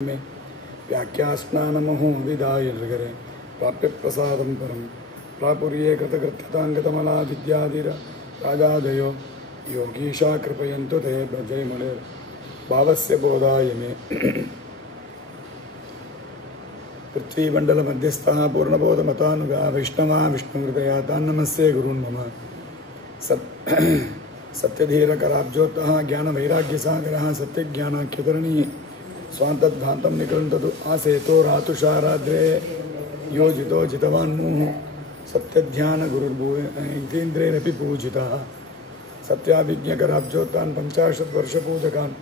में व्याख्यास्नानमहो विदाय नगरे प्राप्य प्रसादं परं प्रापुर्ये कृतकृत्यताङ्गतमला विद्याधिर राजादयो योगीशा कृपयन्तु ते जयमुनेर् भावस्य बोधाय मे पृथ्वीमण्डलमध्यस्थः पूर्णबोधमतानुगा वैष्णवा विष्णुहृदया तान्नमस्ये गुरून् मम सत्यधीरकराब्जोत्तः ज्ञानवैराग्यसागरः सत्यज्ञानाख्यतरणी स्वान्तद्धान्तं निकृन्ततु आसेतो रातुषाराद्रे योजितो जितवान्मुः सत्यध्यानगुरुर्भूतेन्द्रेरपि पूजितः सत्याभिज्ञकराब्जोत्तान् 50 वर्षपूजकान्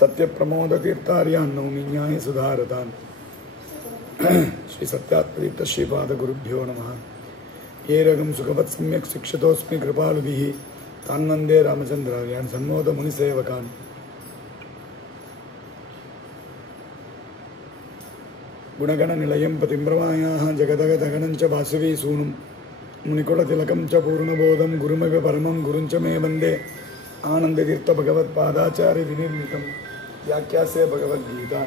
सत्यप्रमोदतीर्थार्यान् नौमि न्यायसुधारतान् श्री सत्यात्मदीप्त श्रीपादगुरुभ्यो नमः। ये रगं सुखवत् सम्यक् शिक्षितोऽस्मि कृपालुभिः तान् वन्दे रामचन्द्रार्यान् सन्मोदमुनिसेवकान्। गुणगणनिलयं पतिम्प्रमायाः जगदगदगणं च वासवी सूनुं मुनिकुलतिलकं च पूर्णबोधं गुरुमिव परमं गुरुञ्च मे वन्दे आनन्दतीर्थभगवत्पादाचार्यविनिर्मितं व्याख्यास्य भगवद्गीता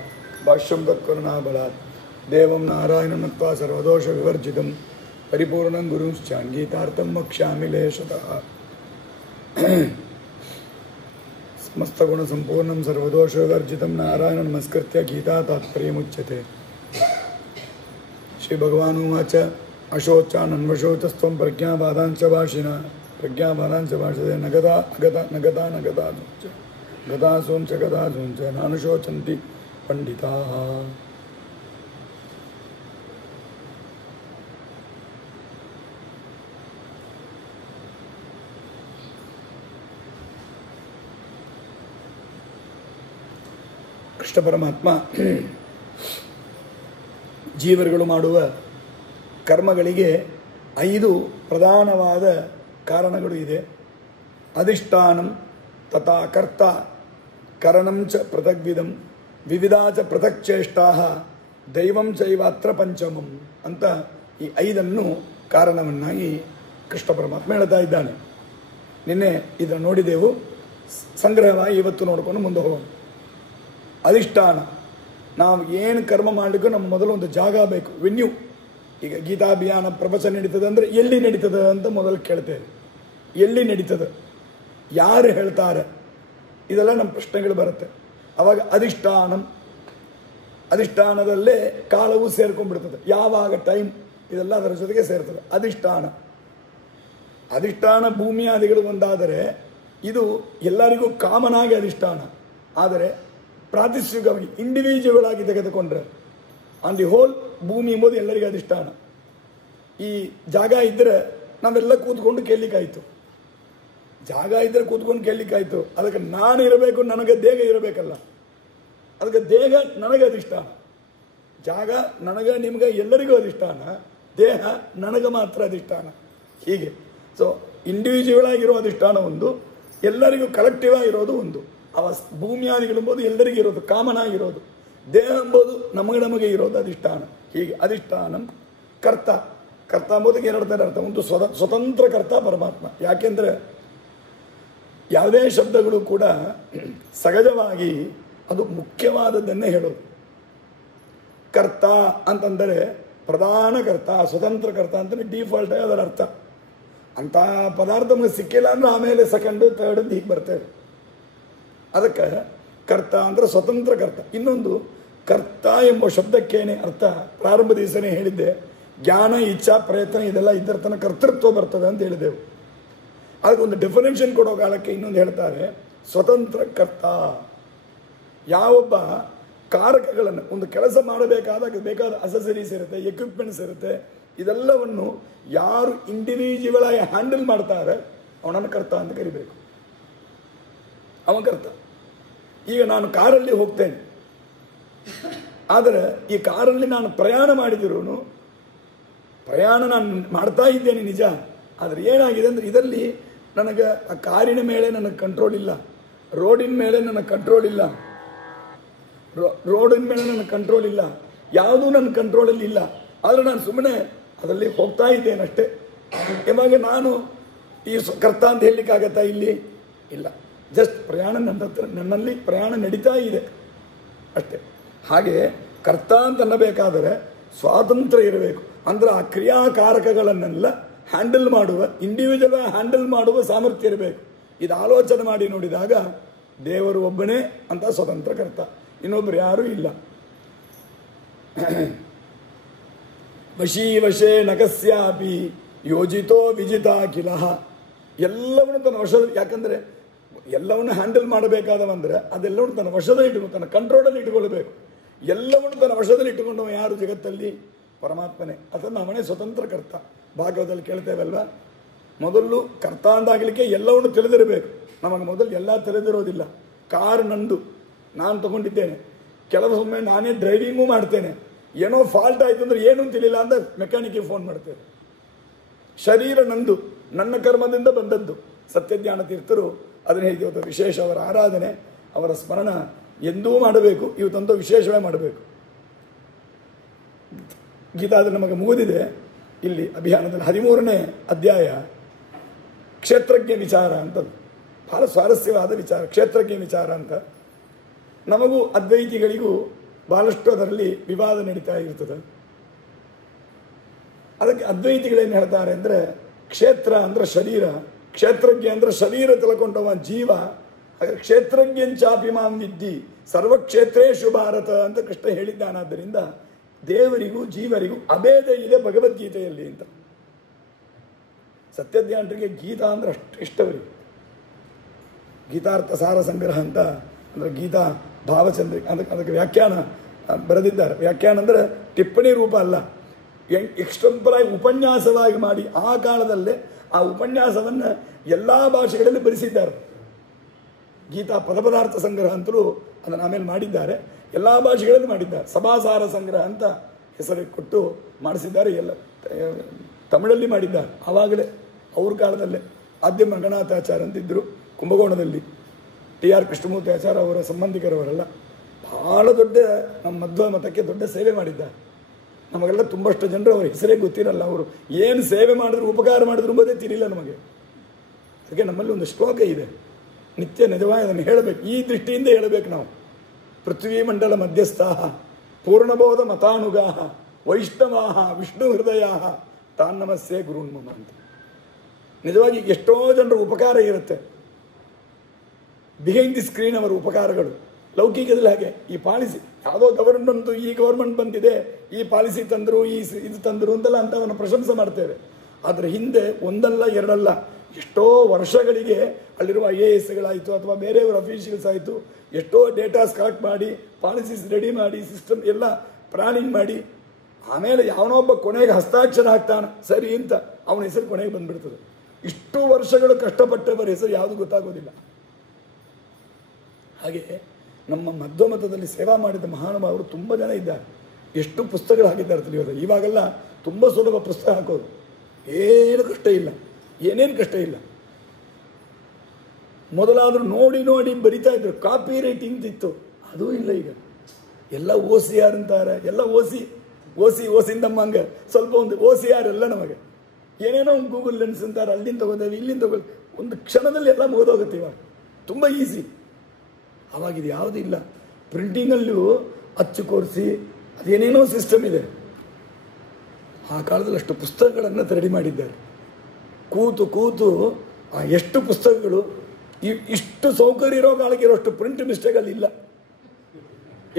भाष्यं तत्करुणाबलात् देवं नारायणं नत्वा सर्वदोषविवर्जितं परिपूर्णं गुरुंश्चाङ्गीतार्थं वक्ष्यामि लेशतः। समस्तगुणसम्पूर्णं सर्वदोषविवर्जितं नारायणं नमस्कृत्य गीता तात्पर्यमुच्यते। श्री भगवान उवाच अशोचानन्वशोचस्त्वं प्रज्ञावादाञ्च भाषिणा प्रज्ञावादाञ्च भाषते न गदा अगता न गता न गतासुञ्च गतासूञ्च गतासूञ्च नानुशोचन्ति पंडिताः। ಕೃಷ್ಣ ಪರಮಾತ್ಮ ಜೀವರುಗಳು ಮಾಡುವ ಕರ್ಮಗಳಿಗೆ 5 ಪ್ರಧಾನವಾದ ಕಾರಣಗಳು ಇದೆ. ಅಧಿಷ್ಠಾನಂ ತಥಾ ಕರ್ತ ಕರಣಂ ಚ ಪೃಥಗ್ವಿಧಂ ವಿವಿಧಾ ಚ ಪೃಥಕ್ ಚೇಷ್ಟಾಃ ದೈವಂ ಚೈವಾತ್ರ ಪಂಚಮಂ ಅಂತ ಈ 5 ಕಾರಣವನ್ನಾಗಿ ಕೃಷ್ಣ ಪರಮಾತ್ಮ ಹೇಳ್ತಾ ಇದ್ದಾನೆ. ನಿನ್ನೆ ಇದನ್ನು ನೋಡಿದೆವು, ಸಂಗ್ರಹವಾಗಿ ಇವತ್ತು ನೋಡ್ಕೊಂಡು ಮುಂದೆ ಹೋಗೋಣ. ಅಧಿಷ್ಠಾನ, ನಾವು ಏನು ಕರ್ಮ ಮಾಡಲಿಕ್ಕೂ ನಮ್ಮ ಮೊದಲು ಒಂದು ಜಾಗ ಬೇಕು, ವೆನ್ಯೂ. ಈಗ ಗೀತಾಭಿಯಾನ ಪ್ರವಚನ ನಡೀತದೆ ಅಂದರೆ ಎಲ್ಲಿ ನಡೀತದೆ ಅಂತ ಮೊದಲು ಕೇಳ್ತೇವೆ. ಎಲ್ಲಿ ನಡೀತದೆ, ಯಾರು ಹೇಳ್ತಾರೆ, ಇದೆಲ್ಲ ನಮ್ಮ ಪ್ರಶ್ನೆಗಳು ಬರುತ್ತೆ. ಅವಾಗ ಅಧಿಷ್ಠಾನದಲ್ಲೇ ಕಾಲವು ಸೇರ್ಕೊಂಡ್ಬಿಡ್ತದೆ. ಯಾವಾಗ ಟೈಮ್ ಇದೆಲ್ಲ ಅದರ ಜೊತೆಗೆ ಸೇರ್ತದೆ. ಅಧಿಷ್ಠಾನ ಭೂಮಿಯಾದಿಗಳು ಒಂದಾದರೆ ಇದು ಎಲ್ಲರಿಗೂ ಕಾಮನ್ ಆಗಿ ಅಧಿಷ್ಠಾನ. ಆದರೆ ಪ್ರಾತಿಷ್ಠಿಕವಾಗಿ ಇಂಡಿವಿಜುವಲ್ ಆಗಿ ತೆಗೆದುಕೊಂಡ್ರೆ ಆನ್ ದಿ ಹೋಲ್ ಭೂಮಿ ಎಂಬುದು ಎಲ್ಲರಿಗೂ ಅಧಿಷ್ಠಾನ. ಈ ಜಾಗ ಇದ್ದರೆ ನಾವೆಲ್ಲ ಕೂತ್ಕೊಂಡು ಕೇಳಲಿಕ್ಕಾಯ್ತು. ಜಾಗ ಇದ್ದರೆ ಕೂತ್ಕೊಂಡು ಕೇಳಲಿಕ್ಕಾಯ್ತು. ಅದಕ್ಕೆ ನಾನು ಇರಬೇಕು, ನನಗೆ ದೇಹ ಇರಬೇಕಲ್ಲ. ಅದಕ್ಕೆ ದೇಹ ನನಗೆ ಅಧಿಷ್ಠಾನ, ಜಾಗ ನನಗೆ ನಿಮಗೆ ಎಲ್ಲರಿಗೂ ಅಧಿಷ್ಠಾನ, ದೇಹ ನನಗೆ ಮಾತ್ರ ಅಧಿಷ್ಠಾನ. ಹೀಗೆ ಸೊ ಇಂಡಿವಿಜುವಲ್ ಆಗಿರೋ ಅಧಿಷ್ಠಾನ ಒಂದು, ಎಲ್ಲರಿಗೂ ಕಲೆಕ್ಟಿವ್ ಆಗಿರೋದು ಒಂದು. ಅವ ಭೂಮಿಯಾದಿಗಳು ಎಂಬುದು ಎಲ್ಲರಿಗೂ ಇರೋದು, ಕಾಮನ್ ಆಗಿರೋದು. ದೇಹ ಎಂಬುದು ನಮಗೆ ಇರೋದು ಅಧಿಷ್ಠಾನ. ಹೀಗೆ ಅಧಿಷ್ಠಾನಂ ಕರ್ತ ಎಂಬುದಕ್ಕೆ 2 ಥರ ಅರ್ಥ. ಒಂದು ಸ್ವತಂತ್ರ ಕರ್ತ ಪರಮಾತ್ಮ. ಯಾಕೆಂದರೆ ಯಾವುದೇ ಶಬ್ದಗಳು ಕೂಡ ಸಹಜವಾಗಿ ಅದು ಮುಖ್ಯವಾದದ್ದನ್ನೇ ಹೇಳೋದು. ಕರ್ತ ಅಂತಂದರೆ ಪ್ರಧಾನ ಕರ್ತ, ಸ್ವತಂತ್ರ ಕರ್ತ ಅಂತಲೇ ಡಿಫಾಲ್ಟ್ ಆಗಿ ಅದರ ಅರ್ಥ. ಅಂಥ ಪದಾರ್ಥ ನಮಗೆ ಸಿಕ್ಕಿಲ್ಲ ಅಂದರೆ ಆಮೇಲೆ ಸೆಕೆಂಡು ಥರ್ಡ್ ಅಂತ ಹೀಗೆ ಬರ್ತೇವೆ. ಅದಕ್ಕೆ ಕರ್ತ ಅಂದರೆ ಸ್ವತಂತ್ರ ಕರ್ತ. ಇನ್ನೊಂದು ಕರ್ತ ಎಂಬ ಶಬ್ದಕ್ಕೇನೆ ಅರ್ಥ ಪ್ರಾರಂಭ ದಿವಸನೇ ಹೇಳಿದ್ದೆ, ಜ್ಞಾನ ಇಚ್ಛಾ ಪ್ರಯತ್ನ ಇದೆಲ್ಲ ಇದ್ದರ ತನಕ ಕರ್ತೃತ್ವ ಬರ್ತದೆ ಅಂತ ಹೇಳಿದೆವು. ಅದಕ್ಕೊಂದು ಡೆಫಿನೇಷನ್ ಕೊಡೋ ಕಾಲಕ್ಕೆ ಇನ್ನೊಂದು ಹೇಳ್ತಾರೆ, ಸ್ವತಂತ್ರ ಕರ್ತ. ಯಾವೊಬ್ಬ ಕಾರಕಗಳನ್ನು ಒಂದು ಕೆಲಸ ಮಾಡಬೇಕಾದಾಗ ಬೇಕಾದ ಅಸೆಸರೀಸ್ ಇರುತ್ತೆ, ಎಕ್ವಿಪ್ಮೆಂಟ್ಸ್ ಇರುತ್ತೆ, ಇದೆಲ್ಲವನ್ನು ಯಾರು ಇಂಡಿವಿಜುವಲ್ ಆಗಿ ಹ್ಯಾಂಡಲ್ ಮಾಡ್ತಾರೆ ಅವನನ್ನು ಕರ್ತ ಅಂತ ಕರಿಬೇಕು. ಅವನ ಕರ್ತ. ಈಗ ನಾನು ಕಾರಲ್ಲಿ ಹೋಗ್ತೇನೆ, ಆದರೆ ಈ ಕಾರಲ್ಲಿ ನಾನು ಪ್ರಯಾಣ ಮಾಡಿದಿರೂ ಪ್ರಯಾಣ ನಾನು ಮಾಡ್ತಾ ಇದ್ದೇನೆ ನಿಜ. ಆದರೆ ಏನಾಗಿದೆ ಅಂದರೆ ಇದರಲ್ಲಿ ನನಗೆ ಆ ಕಾರಿನ ಮೇಲೆ ನನಗೆ ಕಂಟ್ರೋಲ್ ಇಲ್ಲ, ರೋಡಿನ ಮೇಲೆ ನನಗೆ ಕಂಟ್ರೋಲ್ ಇಲ್ಲ, ಯಾವುದೂ ನನ್ನ ಕಂಟ್ರೋಲಲ್ಲಿ ಇಲ್ಲ. ಆದರೆ ನಾನು ಸುಮ್ಮನೆ ಅದರಲ್ಲಿ ಹೋಗ್ತಾ ಇದ್ದೇನೆ ಅಷ್ಟೇ. ಇವಾಗ ನಾನು ಈ ಕರ್ತ ಅಂತ ಹೇಳಲಿಕ್ಕಾಗತ್ತಾ? ಇಲ್ಲಿ ಇಲ್ಲ. ಜಸ್ಟ್ ಪ್ರಯಾಣ ನನ್ನಲ್ಲಿ ಪ್ರಯಾಣ ನಡೀತಾ ಇದೆ ಅಷ್ಟೇ. ಹಾಗೆ ಕರ್ತ ಅಂತ ಅನ್ನಬೇಕಾದರೆ ಸ್ವಾತಂತ್ರ್ಯ ಇರಬೇಕು. ಅಂದರೆ ಆ ಕ್ರಿಯಾಕಾರಕಗಳನ್ನೆಲ್ಲ ಹ್ಯಾಂಡಲ್ ಮಾಡುವ, ಇಂಡಿವಿಜುವಲ್ ಹ್ಯಾಂಡಲ್ ಮಾಡುವ ಸಾಮರ್ಥ್ಯ ಇರಬೇಕು. ಇದು ಆಲೋಚನೆ ಮಾಡಿ ನೋಡಿದಾಗ ದೇವರು ಒಬ್ಬನೇ ಅಂತ ಸ್ವತಂತ್ರ ಕರ್ತ, ಇನ್ನೊಬ್ಬರು ಯಾರೂ ಇಲ್ಲ. ವಶೀ ವಶೇ ನಕಸ್ಯಾಪಿ ಯೋಜಿತೋ ವಿಜಿತ ಕಿಲಹ. ಎಲ್ಲವನ್ನು ತನ್ನ ವಶದಲ್ಲಿ, ಯಾಕಂದರೆ ಎಲ್ಲವನ್ನು ಹ್ಯಾಂಡಲ್ ಮಾಡಬೇಕಾದವಂದರೆ ಅದೆಲ್ಲವನ್ನು ತನ್ನ ವಶದಲ್ಲಿ ಇಟ್ಟುಕೊಂಡು, ತನ್ನ ಕಂಟ್ರೋಲಲ್ಲಿ ಇಟ್ಟುಕೊಳ್ಬೇಕು. ಎಲ್ಲವನ್ನು ತನ್ನ ವಶದಲ್ಲಿ ಇಟ್ಟುಕೊಂಡವ ಯಾರು ಜಗತ್ತಲ್ಲಿ? ಪರಮಾತ್ಮನೇ. ಅದನ್ನು ಅವನೇ ಸ್ವತಂತ್ರ ಕರ್ತ. ಭಾಗವತದಲ್ಲಿ ಕೇಳ್ತೇವಲ್ವ, ಮೊದಲು ಕರ್ತ ಅಂದಾಗಲಿಕ್ಕೆ ಎಲ್ಲವನ್ನು ತಿಳಿದಿರಬೇಕು. ನಮಗೆ ಮೊದಲು ಎಲ್ಲ ತಿಳಿದಿರೋದಿಲ್ಲ. ಕಾರ್ ನಂದು, ನಾನು ತಗೊಂಡಿದ್ದೇನೆ. ಕೆಲವು ಸಮಯ ನಾನೇ ಡ್ರೈವಿಂಗೂ ಮಾಡ್ತೇನೆ. ಏನೋ ಫಾಲ್ಟ್ ಆಯಿತು ಅಂದರೆ ಏನೂ ತಿಳಿಲ್ಲ ಅಂತ ಮೆಕ್ಯಾನಿಕ್ಗೆ ಫೋನ್ ಮಾಡ್ತೇವೆ. ಶರೀರ ನಂದು, ನನ್ನ ಕರ್ಮದಿಂದ ಬಂದದ್ದು. ಸತ್ಯಜ್ಞಾನ ತೀರ್ಥರು ಅದನ್ನು ಹೇಗೆ ವಿಶೇಷ ಅವರ ಆರಾಧನೆ, ಅವರ ಸ್ಮರಣ ಎಂದೂ ಮಾಡಬೇಕು. ಇವತ್ತಂತೂ ವಿಶೇಷವೇ ಮಾಡಬೇಕು. ಗೀತಾ ಅದು ನಮಗೆ ಮುಗಿದಿದೆ. ಇಲ್ಲಿ ಅಭಿಯಾನದಲ್ಲಿ 13ನೇ ಅಧ್ಯಾಯ ಕ್ಷೇತ್ರಜ್ಞ ವಿಚಾರ ಅಂತ, ಬಹಳ ಸ್ವಾರಸ್ಯವಾದ ವಿಚಾರ. ಕ್ಷೇತ್ರಜ್ಞ ವಿಚಾರ ಅಂತ ನಮಗೂ ಅದ್ವೈತಿಗಳಿಗೂ ಬಹಳಷ್ಟು ಅದರಲ್ಲಿ ವಿವಾದ ನಡೀತಾ ಇರ್ತದೆ. ಅದಕ್ಕೆ ಅದ್ವೈತಿಗಳೇನು ಹೇಳ್ತಾರೆ ಅಂದರೆ, ಕ್ಷೇತ್ರ ಅಂದರೆ ಶರೀರ, ಕ್ಷೇತ್ರಜ್ಞ ಅಂದರೆ ಶರೀರ ತಿಳ್ಕೊಂಡವ ಜೀವ. ಹಾಗೆ ಕ್ಷೇತ್ರಜ್ಞಂಚಾಪಿ ಮಾಂ ವಿದ್ಧಿ ಸರ್ವಕ್ಷೇತ್ರೇಷು ಭಾರತ ಅಂತ ಕೃಷ್ಣ ಹೇಳಿದ್ದಾನಾದ್ದರಿಂದ ದೇವರಿಗೂ ಜೀವರಿಗೂ ಅಭೇದ ಇದೆ ಭಗವದ್ಗೀತೆಯಲ್ಲಿ ಅಂತ. ಸತ್ಯಜ್ಞಾನರಿಗೆ ಗೀತಾ ಅಂದರೆ ಅಷ್ಟು ಇಷ್ಟವರಿಗೆ. ಗೀತಾರ್ಥ ಸಾರ ಸಂಗ್ರಹ ಅಂತ ಅಂದರೆ ಗೀತಾ ಭಾವಚಂದ್ರ ಅದಕ್ಕೆ ವ್ಯಾಖ್ಯಾನ ಬರೆದಿದ್ದಾರೆ. ವ್ಯಾಖ್ಯಾನ ಅಂದರೆ ಟಿಪ್ಪಣಿ ರೂಪ ಅಲ್ಲ, ಎಕ್ಸ್ಟೆಂಪರಾಗಿ ಉಪನ್ಯಾಸವಾಗಿ ಮಾಡಿ ಆ ಕಾಲದಲ್ಲೇ ಆ ಉಪನ್ಯಾಸವನ್ನು ಎಲ್ಲ ಭಾಷೆಗಳಲ್ಲಿ ಬರೆಸಿದ್ದಾರೆ. ಗೀತಾ ಪದಪದಾರ್ಥ ಸಂಗ್ರಹ ಅಂತಲೂ ಅದನ್ನು ಆಮೇಲೆ ಮಾಡಿದ್ದಾರೆ. ಎಲ್ಲ ಭಾಷೆಗಳಲ್ಲಿ ಮಾಡಿದ್ದಾರೆ. ಸಭಾಸಾರ ಸಂಗ್ರಹ ಅಂತ ಹೆಸರು ಕೊಟ್ಟು ಮಾಡಿಸಿದ್ದಾರೆ. ಎಲ್ಲ ತಮಿಳಲ್ಲಿ ಮಾಡಿದ್ದಾರೆ. ಆವಾಗಲೇ ಅವ್ರ ಕಾಲದಲ್ಲೇ ಆದ್ಯ ಮಂಗನಾಥಾಚಾರ್ಯ ಅಂತಿದ್ದರು ಕುಂಭಕೋಣದಲ್ಲಿ. TR ಕೃಷ್ಣಮೂರ್ತಿ ಆಚಾರ್ಯ ಅವರ ಸಂಬಂಧಿಕರವರೆಲ್ಲ ಬಹಳ ದೊಡ್ಡ ನಮ್ಮ ಮಧ್ವ ಮತಕ್ಕೆ ದೊಡ್ಡ ಸೇವೆ ಮಾಡಿದ್ದಾರೆ. ನಮಗೆಲ್ಲ ತುಂಬಷ್ಟು ಜನರು ಅವ್ರ ಹೆಸರೇ ಗೊತ್ತಿರಲ್ಲ. ಅವರು ಏನು ಸೇವೆ ಮಾಡಿದ್ರು, ಉಪಕಾರ ಮಾಡಿದ್ರು ಎಂಬುದೇ ತಿಳಿಲ್ಲ ನಮಗೆ. ಅದಕ್ಕೆ ನಮ್ಮಲ್ಲಿ ಒಂದು ಶ್ಲೋಕ ಇದೆ, ನಿತ್ಯ ನಿಜವಾಗಿ ಅದನ್ನು ಹೇಳಬೇಕು. ಈ ದೃಷ್ಟಿಯಿಂದ ಹೇಳಬೇಕು ನಾವು. ಪೃಥ್ವೀ ಮಂಡಲ ಮಧ್ಯಸ್ಥಾಹ ಪೂರ್ಣಬೋಧ ಮತಾನುಗಾಹ ವೈಷ್ಣವಾಹ ವಿಷ್ಣು ಹೃದಯ ತಾನ್ನಮಸ್ಸೆ ಗುರುನ್ಮಮ ಅಂತ. ನಿಜವಾಗಿ ಎಷ್ಟೋ ಜನರ ಉಪಕಾರ ಇರುತ್ತೆ ಬಿಹೈಂಡ್ ದಿ ಸ್ಕ್ರೀನ್. ಅವರ ಉಪಕಾರಗಳು ಲೌಕಿಕದಲ್ಲಿ ಹಾಗೆ. ಈ ಪಾಲಿಸಿ ಯಾವುದೋ ಗವರ್ಮೆಂಟ್, ಈ ಗವರ್ಮೆಂಟ್ ಬಂದಿದೆ, ಈ ಪಾಲಿಸಿ ತಂದರು, ಇದು ತಂದರು ಅಂತೆಲ್ಲ ಅಂತ ಅವನ್ನ ಪ್ರಶಂಸೆ ಮಾಡ್ತೇವೆ. ಆದರೆ ಹಿಂದೆ ಒಂದಲ್ಲ ಎರಡಲ್ಲ ಎಷ್ಟೋ ವರ್ಷಗಳಿಗೆ ಅಲ್ಲಿರುವ IASಗಳಾಯಿತು ಅಥವಾ ಬೇರೆಯವರ ಅಫಿಷಿಯಲ್ಸ್ ಆಯಿತು, ಎಷ್ಟೋ ಡೇಟಾಸ್ ಕಲೆಕ್ಟ್ ಮಾಡಿ ಪಾಲಿಸೀಸ್ ರೆಡಿ ಮಾಡಿ ಸಿಸ್ಟಮ್ ಎಲ್ಲ ಪ್ಲಾನಿಂಗ್ ಮಾಡಿ ಆಮೇಲೆ ಯಾವನೊಬ್ಬ ಕೊನೆಗೆ ಹಸ್ತಾಕ್ಷರ ಹಾಕ್ತಾನೆ ಸರಿ ಅಂತ ಅವನ ಹೆಸರು ಕೊನೆಗೆ ಬಂದ್ಬಿಡ್ತದೆ. ಇಷ್ಟು ವರ್ಷಗಳು ಕಷ್ಟಪಟ್ಟವರ ಹೆಸರು ಯಾವುದು ಗೊತ್ತಾಗೋದಿಲ್ಲ. ಹಾಗೆ ನಮ್ಮ ಮಧ್ವಮತದಲ್ಲಿ ಸೇವಾ ಮಾಡಿದ ಮಹಾನುಭಾವರು ತುಂಬ ಜನ ಇದ್ದಾರೆ. ಎಷ್ಟು ಪುಸ್ತಕಗಳು ಹಾಕಿದ್ದಾರೆ ತಿಳಿಯೋದು. ಇವಾಗೆಲ್ಲ ತುಂಬ ಸುಲಭ ಪುಸ್ತಕ ಹಾಕೋದು, ಏನು ಕಷ್ಟ ಇಲ್ಲ, ಏನೇನು ಕಷ್ಟ ಇಲ್ಲ. ಮೊದಲಾದರೂ ನೋಡಿ ನೋಡಿ ಬರಿತಾ ಇದ್ರು, ಕಾಪಿ ರೈಟಿಂಗ್ ಇತ್ತು, ಅದೂ ಇಲ್ಲ ಈಗ. ಎಲ್ಲ OCR ಅಂತಾರೆ, ಎಲ್ಲ ಓಸಿಂದಮ್ಮ ಹಂಗೆ ಸ್ವಲ್ಪ ಒಂದು OCR ಎಲ್ಲ ನಮಗೆ ಏನೇನೋ ಒಂದು ಗೂಗಲ್ ಲೆನ್ಸ್ ಅಂತಾರೆ, ಅಲ್ಲಿಂದ ತಗೋತೇವೆ ಇಲ್ಲಿಂದ ತಗೋದು, ಒಂದು ಕ್ಷಣದಲ್ಲಿ ಎಲ್ಲ ಮುಗಿದೋಗುತ್ತೆ. ಇವಾಗ ತುಂಬ ಈಸಿ. ಅವಾಗಿದು ಯಾವುದೂ ಇಲ್ಲ. ಪ್ರಿಂಟಿಂಗಲ್ಲೂ ಅಚ್ಚು ಕೋರಿಸಿ ಅದೇನೇನೋ ಸಿಸ್ಟಮ್ ಇದೆ. ಆ ಕಾಲದಲ್ಲಿ ಅಷ್ಟು ಪುಸ್ತಕಗಳನ್ನು ರೆಡಿ ಮಾಡಿದ್ದಾರೆ. ಕೂತು ಎಷ್ಟು ಪುಸ್ತಕಗಳು, ಇಷ್ಟು ಸೌಕರ್ಯ ಇರೋ ಕಾಲಕ್ಕೆ ಇರೋಷ್ಟು ಪ್ರಿಂಟ್ ಮಿಸ್ಟೇಕ್ ಅಲ್ಲಿ ಇಲ್ಲ.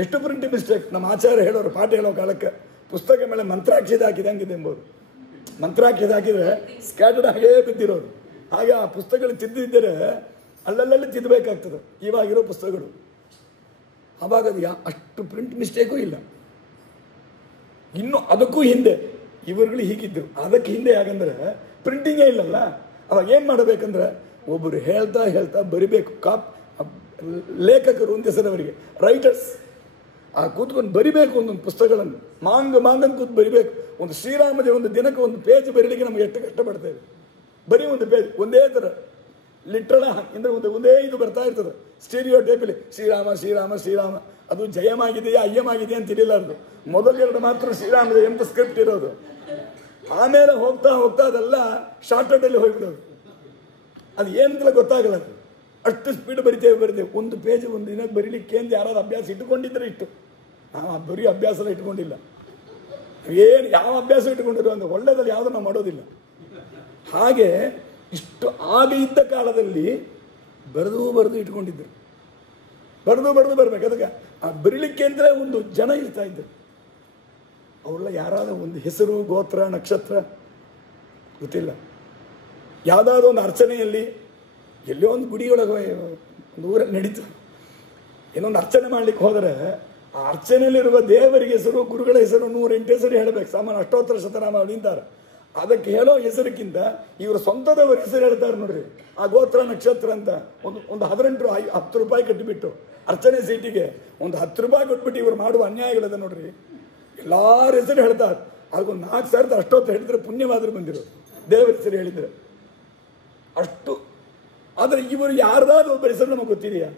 ಎಷ್ಟು ಪ್ರಿಂಟ್ ಮಿಸ್ಟೇಕ್. ನಮ್ಮ ಆಚಾರ್ಯ ಹೇಳೋರು ಪಾಠ ಹೇಳೋ ಕಾಲಕ್ಕೆ ಪುಸ್ತಕ ಮೇಲೆ ಮಂತ್ರಾಕ್ಷಿದ ಹಾಕಿದೆ ಹಂಗಿದೆ ಎಂಬುದು. ಮಂತ್ರಾಕ್ಷಿದ ಹಾಕಿದರೆ ಸ್ಕ್ಯಾಟರ್ಡ್ ಹಾಗೇ ಬಿದ್ದಿರೋದು. ಹಾಗೆ ಆ ಪುಸ್ತಕಗಳು ತಿದ್ದಿದ್ದರೆ ಅಲ್ಲಲ್ಲಿ ತಿದ್ದಬೇಕಾಗ್ತದೆ ಇವಾಗಿರೋ ಪುಸ್ತಕಗಳು. ಆವಾಗ ಅದು ಅಷ್ಟು ಪ್ರಿಂಟ್ ಮಿಸ್ಟೇಕೂ ಇಲ್ಲ. ಇನ್ನು ಅದಕ್ಕೂ ಹಿಂದೆ ಇವರುಗಳು ಹೀಗಿದ್ದರು. ಅದಕ್ಕೆ ಹಿಂದೆ ಯಾಕಂದರೆ ಪ್ರಿಂಟಿಂಗೇ ಇಲ್ಲಲ್ಲ. ಅವಾಗ ಏನು ಮಾಡಬೇಕಂದ್ರೆ ಒಬ್ಬರು ಹೇಳ್ತಾ ಬರಿಬೇಕು. ಲೇಖಕರು ಅಂತ ಹೆಸರವರಿಗೆ ರೈಟರ್ಸ್. ಆ ಕೂತ್ಕೊಂಡು ಬರಿಬೇಕು ಒಂದೊಂದು ಪುಸ್ತಕಗಳನ್ನು, ಮಾಂಗನ್ ಕೂತು ಬರಿಬೇಕು. ಒಂದು ಶ್ರೀರಾಮದೇ ಒಂದು ದಿನಕ್ಕೆ ಒಂದು ಪೇಜ್ ಬರೀಲಿಕ್ಕೆ ನಮಗೆ ಎಷ್ಟು ಕಷ್ಟಪಡ್ತೇವೆ. ಬರೀ ಒಂದು ಪೇಜ್ ಒಂದೇ ಥರ ಲಿಟ್ರಲ್ ಅಂದರೆ ಒಂದೇ ಇದು ಬರ್ತಾ ಇರ್ತದೆ ಸ್ಟೀರಿಯೋ ಟೈಪಲ್ಲಿ. ಶ್ರೀರಾಮ ಅದು ಜಯಮಾಗಿದೆಯಾ ಅಯ್ಯಮಾಗಿದೆಯಾ ಅಂತ ತಿಳಿಲಾರ್ದು. ಮೊದಲು ಎರಡು ಮಾತ್ರ ಶ್ರೀರಾಮದ ಎಂತ ಸ್ಕ್ರಿಪ್ಟ್ ಇರೋದು. ಆಮೇಲೆ ಹೋಗ್ತಾ ಅದೆಲ್ಲ ಶಾರ್ಟ್ಕಟ್ಟಲ್ಲಿ ಹೋಗ್ಬಿಡೋದು. ಅದು ಏನಂತಲೇ ಗೊತ್ತಾಗಲ್ಲ. ಅದು ಅಷ್ಟು ಸ್ಪೀಡ್ ಬರಿತೇವೆ. ಒಂದು ಪೇಜ್ ಒಂದು ದಿನಕ್ಕೆ ಬರೀಲಿಕ್ಕೆ ಅಂತ ಯಾರಾದ್ರು ಅಭ್ಯಾಸ ಇಟ್ಟುಕೊಂಡಿದ್ರೆ ಇಟ್ಟು. ಬರೀ ಅಭ್ಯಾಸ ಎಲ್ಲ ಇಟ್ಕೊಂಡಿಲ್ಲ. ಏನು ಯಾವ ಅಭ್ಯಾಸ ಇಟ್ಕೊಂಡಿರೋ ಅಂತ ಒಳ್ಳೆಯದಲ್ಲಿ ಯಾವುದೂ ನಾವು ಮಾಡೋದಿಲ್ಲ. ಹಾಗೆ ಇಷ್ಟು ಆಗ ಇದ್ದ ಕಾಲದಲ್ಲಿ ಬರೆದು ಇಟ್ಕೊಂಡಿದ್ದರು. ಬರೆದು ಬರಬೇಕು. ಅದಕ್ಕೆ ಆ ಬರೀಲಿಕ್ಕೆ ಅಂದರೆ ಒಂದು ಜನ ಇರ್ತಾ ಇದ್ದರು. ಅವರೆಲ್ಲ ಯಾರಾದರೂ ಒಂದು ಹೆಸರು, ಗೋತ್ರ, ನಕ್ಷತ್ರ ಗೊತ್ತಿಲ್ಲ. ಯಾವುದಾದ್ರೂ ಒಂದು ಅರ್ಚನೆಯಲ್ಲಿ ಎಲ್ಲೋ ಒಂದು ಗುಡಿಯೊಳಗೆ ಒಂದು ಊರಲ್ಲಿ ನಡೀತು, ಏನೊಂದು ಅರ್ಚನೆ ಮಾಡಲಿಕ್ಕೆ ಹೋದರೆ ಆ ಅರ್ಚನೆಯಲ್ಲಿರುವ ದೇವರಿಗೆ ಹೆಸರು, ಗುರುಗಳ ಹೆಸರು 108 ಹೆಸರು ಹೇಳಬೇಕು. ಸಾಮಾನ್ಯ ಅಷ್ಟೋತ್ತರ ಶತನಾಮ ನಿಂತಾರೆ. ಅದಕ್ಕೆ ಹೇಳೋ ಹೆಸರಿಗಿಂತ ಇವರು ಸ್ವಂತದವ್ರ ಹೆಸರು ಹೇಳ್ತಾರೆ ನೋಡ್ರಿ. ಆ ಗೋತ್ರ ನಕ್ಷತ್ರ ಅಂತ ಒಂದು 10 ರೂಪಾಯಿ ಕಟ್ಟಿಬಿಟ್ಟು ಅರ್ಚನೆ ಸೀಟಿಗೆ ಒಂದು 10 ರೂಪಾಯಿ ಕೊಟ್ಬಿಟ್ಟು ಇವರು ಮಾಡುವ ಅನ್ಯಾಯಗಳದ ನೋಡ್ರಿ. ಎಲ್ಲಾರ ಹೆಸರು ಹೇಳ್ತಾರೆ. ಅದಕ್ಕೊಂದು 4 ಸಾವಿರದ ಅಷ್ಟೊತ್ತು ಹೇಳಿದ್ರೆ ಪುಣ್ಯವಾದರೂ ಬಂದಿರೋ ದೇವರ ಹೆಸರು ಹೇಳಿದರೆ ಅಷ್ಟು. ಆದರೆ ಇವರು ಯಾರ್ದಾದ್ರು ಒಬ್ಬರ ಹೆಸರು ನಮಗೆ ಗೊತ್ತಿದೆಯಾ?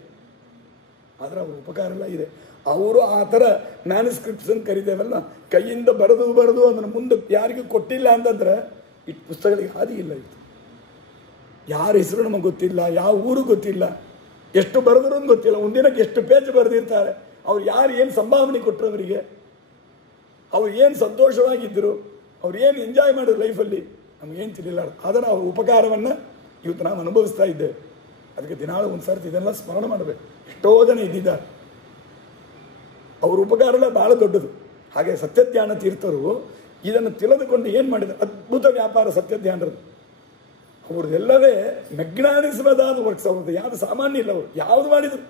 ಆದರೆ ಅವ್ರ ಉಪಕಾರ ಎಲ್ಲ ಇದೆ. ಅವರು ಆ ಥರ ಮ್ಯಾನುಸ್ಕ್ರಿಪ್ಟ್ಸ್ ಅಂತ ಕರಿತೇವಲ್ಲ, ಕೈಯಿಂದ ಬರೆದು ಅದನ್ನು ಮುಂದೆ ಯಾರಿಗೂ ಕೊಟ್ಟಿಲ್ಲ ಅಂತಂದ್ರೆ ಇಟ್ಟು ಪುಸ್ತಕಗಳಿಗೆ ಹಾದಿ ಇಲ್ಲ. ಇತ್ತು ಯಾರ ಹೆಸರು ನಮಗೆ ಗೊತ್ತಿಲ್ಲ, ಯಾವ ಊರು ಗೊತ್ತಿಲ್ಲ, ಎಷ್ಟು ಬರೆದ್ರು ಗೊತ್ತಿಲ್ಲ, ಒಂದಿನಕ್ಕೆ ಎಷ್ಟು ಪೇಜ್ ಬರೆದಿರ್ತಾರೆ, ಅವ್ರು ಯಾರು ಏನು ಸಂಭಾವನೆ ಕೊಟ್ಟರು, ಅವರಿಗೆ ಅವ್ರು ಏನು ಸಂತೋಷವಾಗಿದ್ದರು, ಅವ್ರು ಏನು ಎಂಜಾಯ್ ಮಾಡಿದ್ರು ಲೈಫಲ್ಲಿ, ನಮಗೇನು ತಿಳಿಲ್ಲ. ಅದನ್ನು ಅವ್ರ ಉಪಕಾರವನ್ನು ಇವತ್ತು ನಾವು ಅನುಭವಿಸ್ತಾ ಇದ್ದೇವೆ. ಅದಕ್ಕೆ ದಿನಾಳು ಒಂದು ಸರ್ತಿ ಇದೆಲ್ಲ ಸ್ಮರಣೆ ಮಾಡಬೇಕು. ಎಷ್ಟೋ ಜನ ಇದ್ದಿದ್ದಾರೆ, ಅವ್ರ ಉಪಕಾರ ಎಲ್ಲ ಭಾಳ ದೊಡ್ಡದು. ಹಾಗೆ ಸತ್ಯಧ್ಯಾನ ತೀರ್ಥರು ಇದನ್ನು ತಿಳಿದುಕೊಂಡು ಏನು ಮಾಡಿದ್ದಾರೆ, ಅದ್ಭುತ ವ್ಯಾಪಾರ ಸತ್ಯಧ್ಯಾನರದು. ಅವ್ರದ್ದೆಲ್ಲವೇ ಮೆಗ್ನಾನಿಸಬಹುದಾದ ವರ್ಕ್ಸ್. ಅವ್ರದ್ದು ಯಾವುದು ಸಾಮಾನ್ಯ ಇಲ್ಲ. ಅವರು ಯಾವುದು ಮಾಡಿದರು,